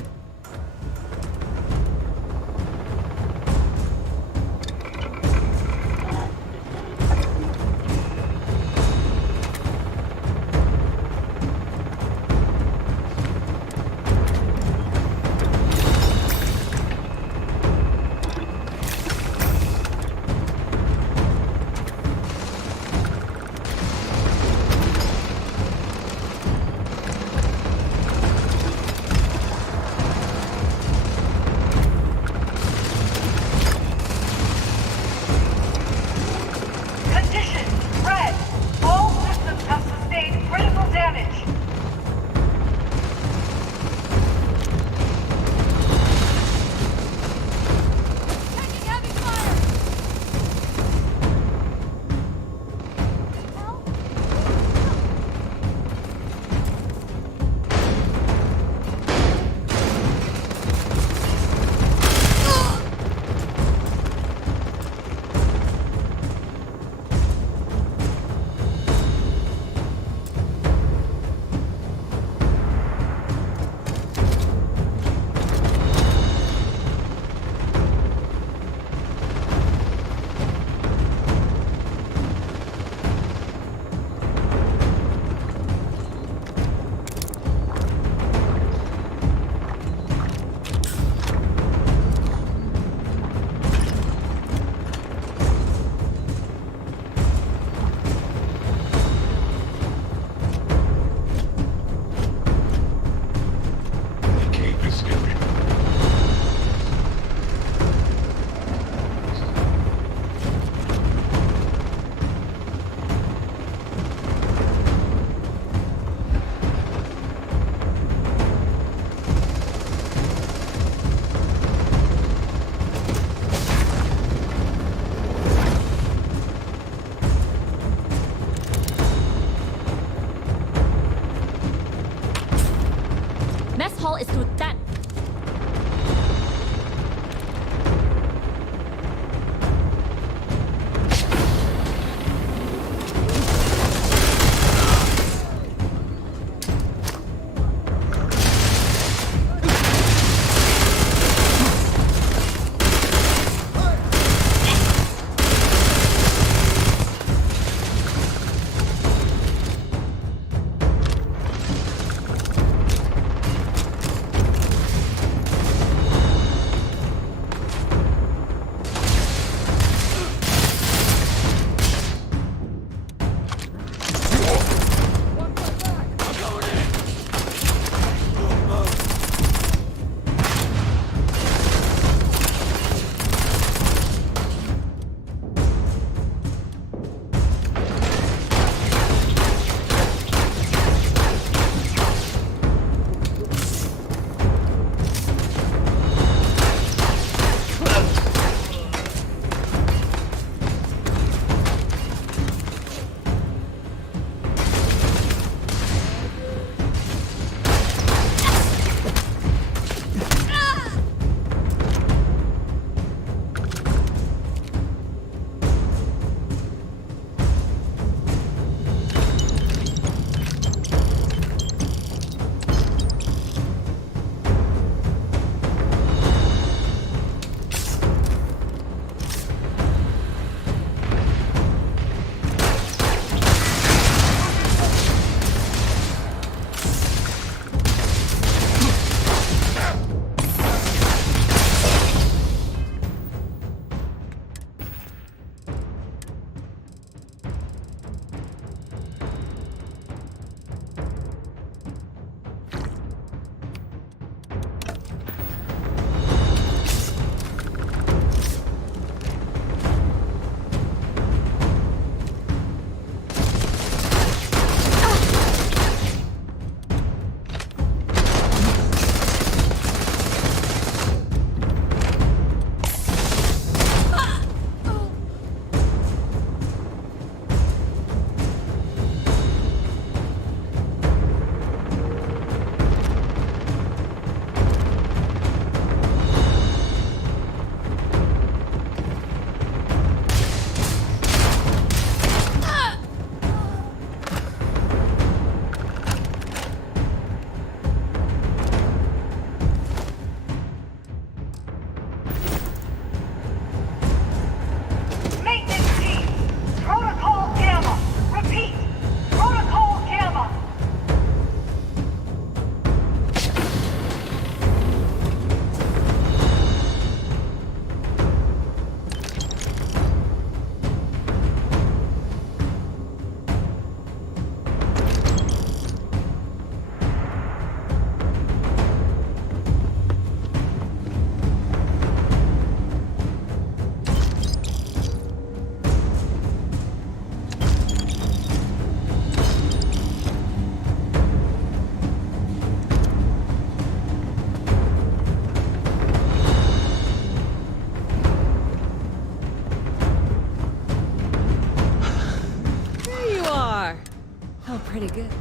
pretty good.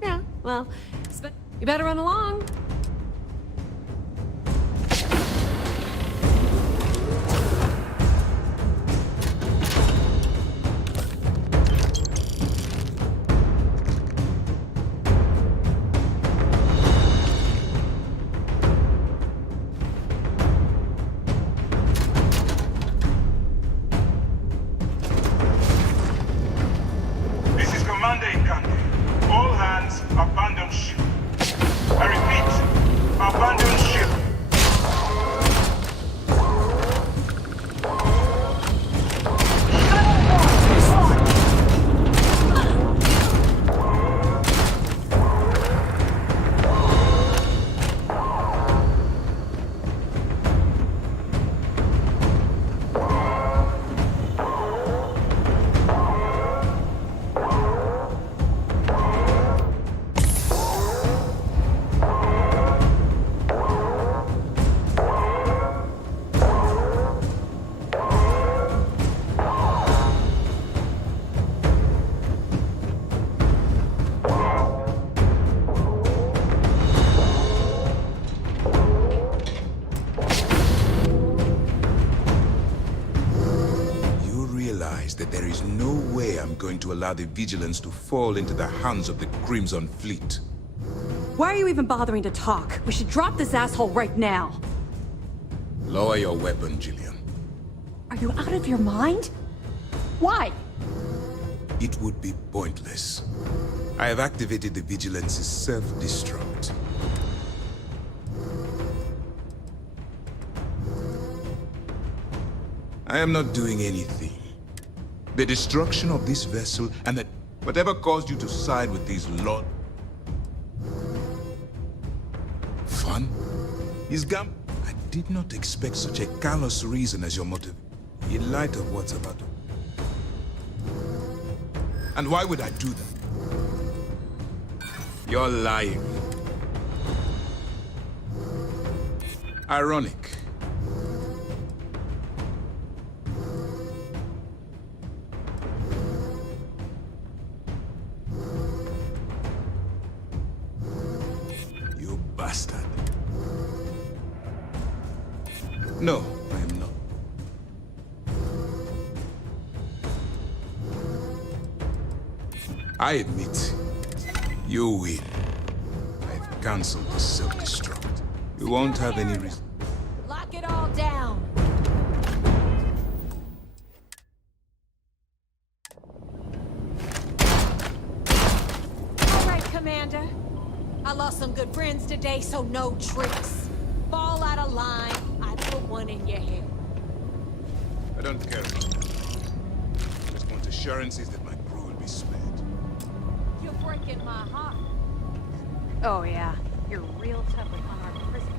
Yeah, well, you better run along. This is Commander Ikande. All hands abandon ship. I repeat, abandon ship. That there is no way I'm going to allow the Vigilance to fall into the hands of the Crimson Fleet. Why are you even bothering to talk? We should drop this asshole right now. Lower your weapon, Jillian. Are you out of your mind? Why? It would be pointless. I have activated the Vigilance's self-destruct. I am not doing anything. The destruction of this vessel and that whatever caused you to side with these Lord... Fun? Is Gam... I did not expect such a callous reason as your motive, in light of what's about to... And why would I do that? You're lying. Ironic. Bastard. No, I am not. I admit, you win. I've cancelled the self-destruct. You won't have any reason. Lock it all down. All right, Commander. I lost some good friends today, so no tricks. Fall out of line, I put one in your head. I don't care. I just want assurances that my crew will be spared. You're breaking my heart. Oh yeah, you're real tough on our prisoners.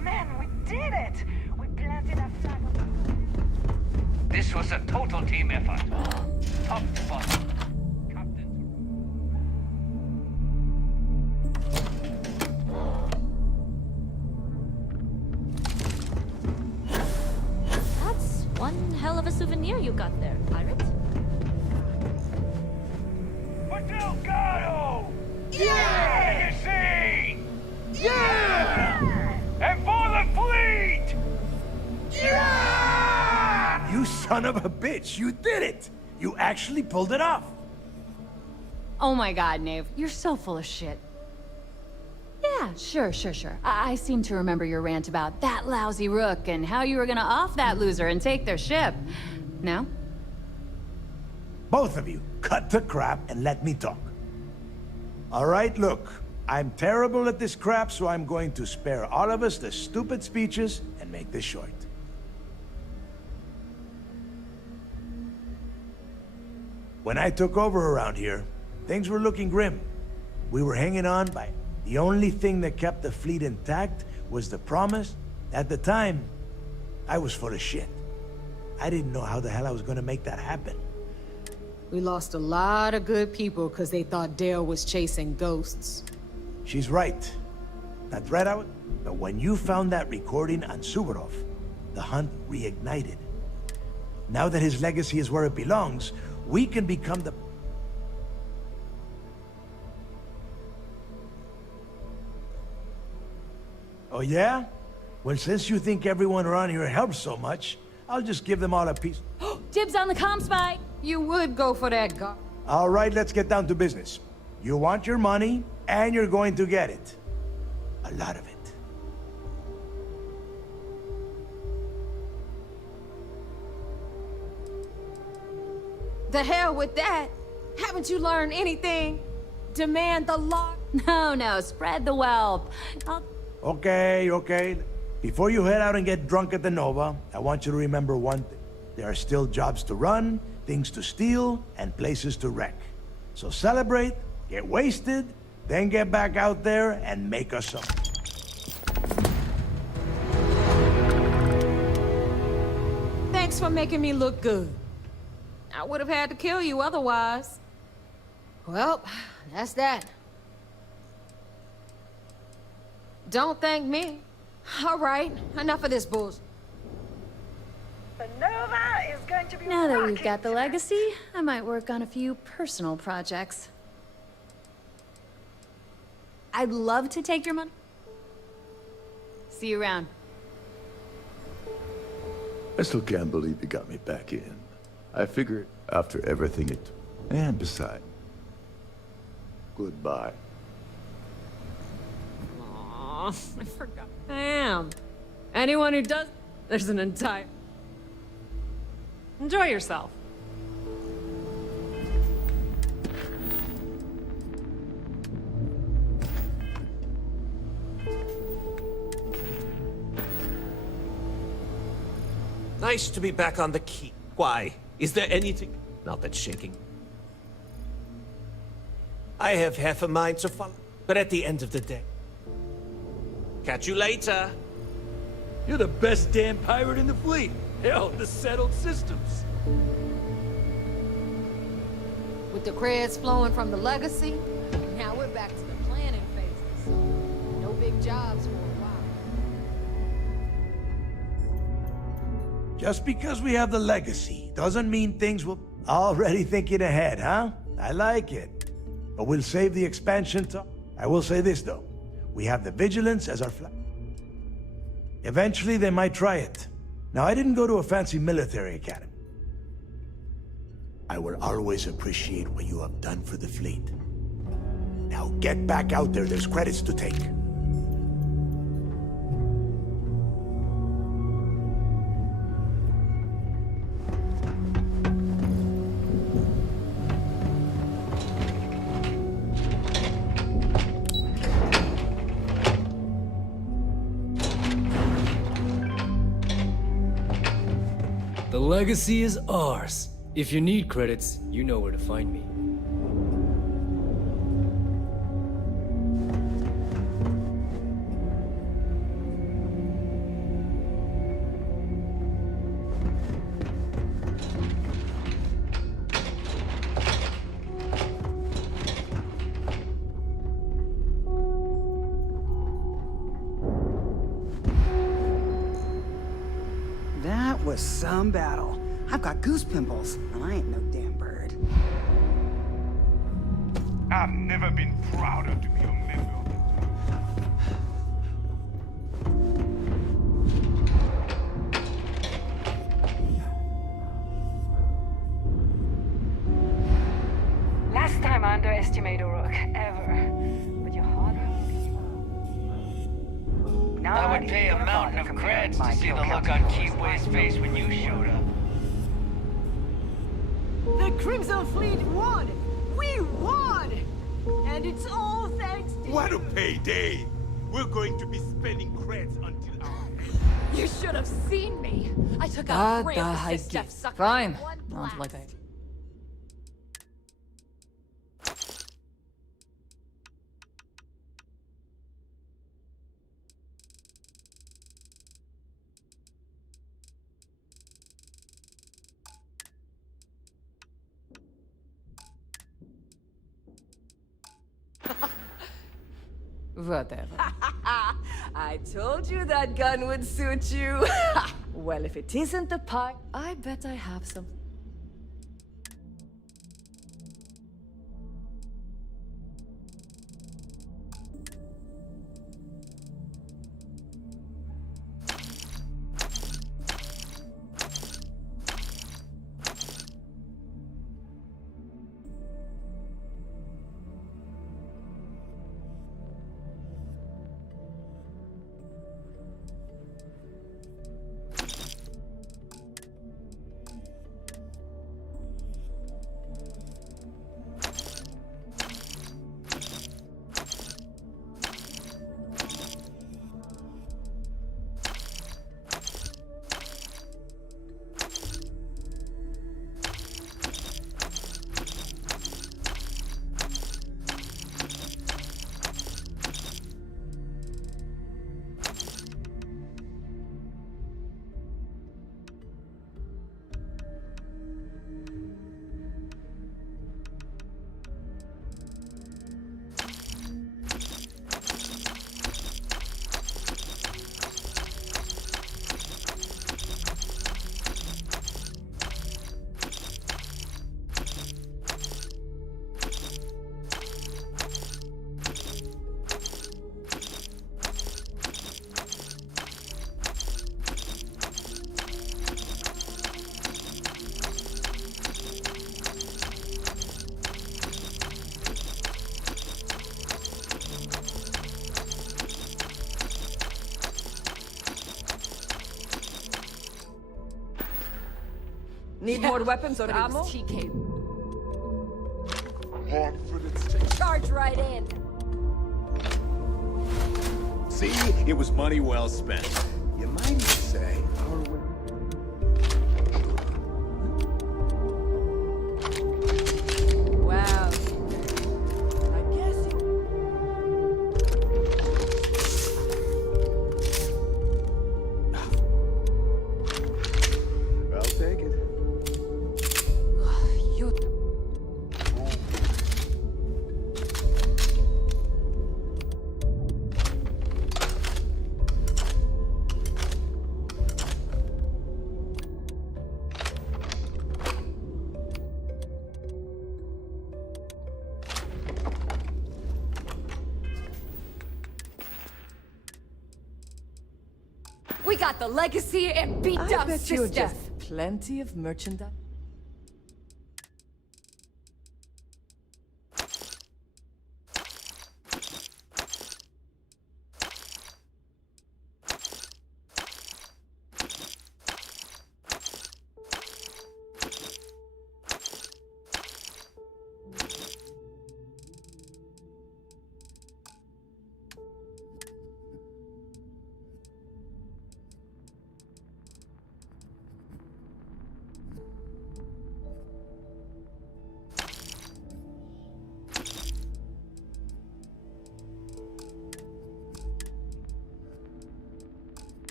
man, we did it! We planted a flag of... This was a total team effort. Top to bottom. That's one hell of a souvenir you got there, pirate. For Delgado! Yeah! Legacy! Yeah! And for the fleet! Yeah! You son of a bitch, you did it! You actually pulled it off! Oh my god, Nave, you're so full of shit. Yeah, sure. I seem to remember your rant about that lousy rook and how you were gonna off that loser and take their ship. No? Both of you, cut the crap and let me talk. All right, look. I'm terrible at this crap, so I'm going to spare all of us the stupid speeches and make this short. When I took over around here, things were looking grim. We were hanging on by... The only thing that kept the fleet intact was the promise. At the time, I was full of shit. I didn't know how the hell I was gonna make that happen. We lost a lot of good people because they thought Dale was chasing ghosts. She's right. That threat out, but when you found that recording on Suvorov, the hunt reignited. Now that his legacy is where it belongs, we can become the... Oh yeah? Well, since you think everyone around here helps so much, I'll just give them all a piece. Dibs on the comm spy! You would go for that guy. All right, let's get down to business. You want your money, and you're going to get it. A lot of it. The hell with that! Haven't you learned anything? Demand the law. No, spread the wealth. Okay. Before you head out and get drunk at the Nova, I want you to remember one thing. There are still jobs to run, things to steal, and places to wreck. So celebrate, get wasted, then get back out there and make us some. Thanks for making me look good. I would have had to kill you otherwise. Well, that's that. Don't thank me. All right, enough of this bullshit. The Nova is going to be Now that we've got the legacy, I might work on a few personal projects. I'd love to take your money. See you around. I still can't believe you got me back in. I figured after everything it... And besides... Goodbye. Aw, I forgot. Damn. Anyone who does... There's an entire... Enjoy yourself. Nice to be back on the key. Why? Is there anything? Not that shaking. I have half a mind to follow, but at the end of the day... Catch you later. You're the best damn pirate in the fleet. Hell, the settled systems. With the creds flowing from the legacy, now we're back to the planning phases. No big jobs for a while. Just because we have the legacy doesn't mean things will... Already thinking ahead, huh? I like it. But we'll save the expansion to... I will say this, though. We have the Vigilance as our flag. Eventually, they might try it. Now, I didn't go to a fancy military academy. I will always appreciate what you have done for the fleet. Now, get back out there. There's credits to take. The legacy is ours. If you need credits, you know where to find me. That was some battle. I've got goose pimples, and I ain't no damn bird. I've never been prouder to be a member of the Last time I underestimated Rook, ever. But you're harder. I would pay a mountain of creds to see the look on Keepway's face when you showed up. The Crimson Fleet won! We won! And it's all thanks to What a payday! We're going to be spending creds until our You should have seen me! I took out three of the six Jeff suckers Fine. in one Not blast. like I... Whatever. I told you that gun would suit you. Well, if it isn't the part, I bet I have some. Need more weapons or But it ammo? was TK. Charge right in. See? It was money well spent. You might even say our way. Wow. I guess you... I'll take it. You... We got the legacy and beat down bet you're sister. just Plenty of merchandise.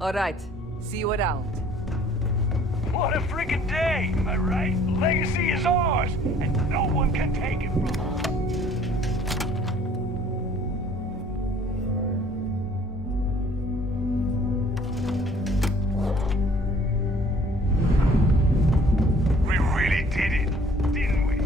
Alright, see you around. What a freaking day, am I right? Legacy is ours, and no one can take it from us. We really did it, didn't we?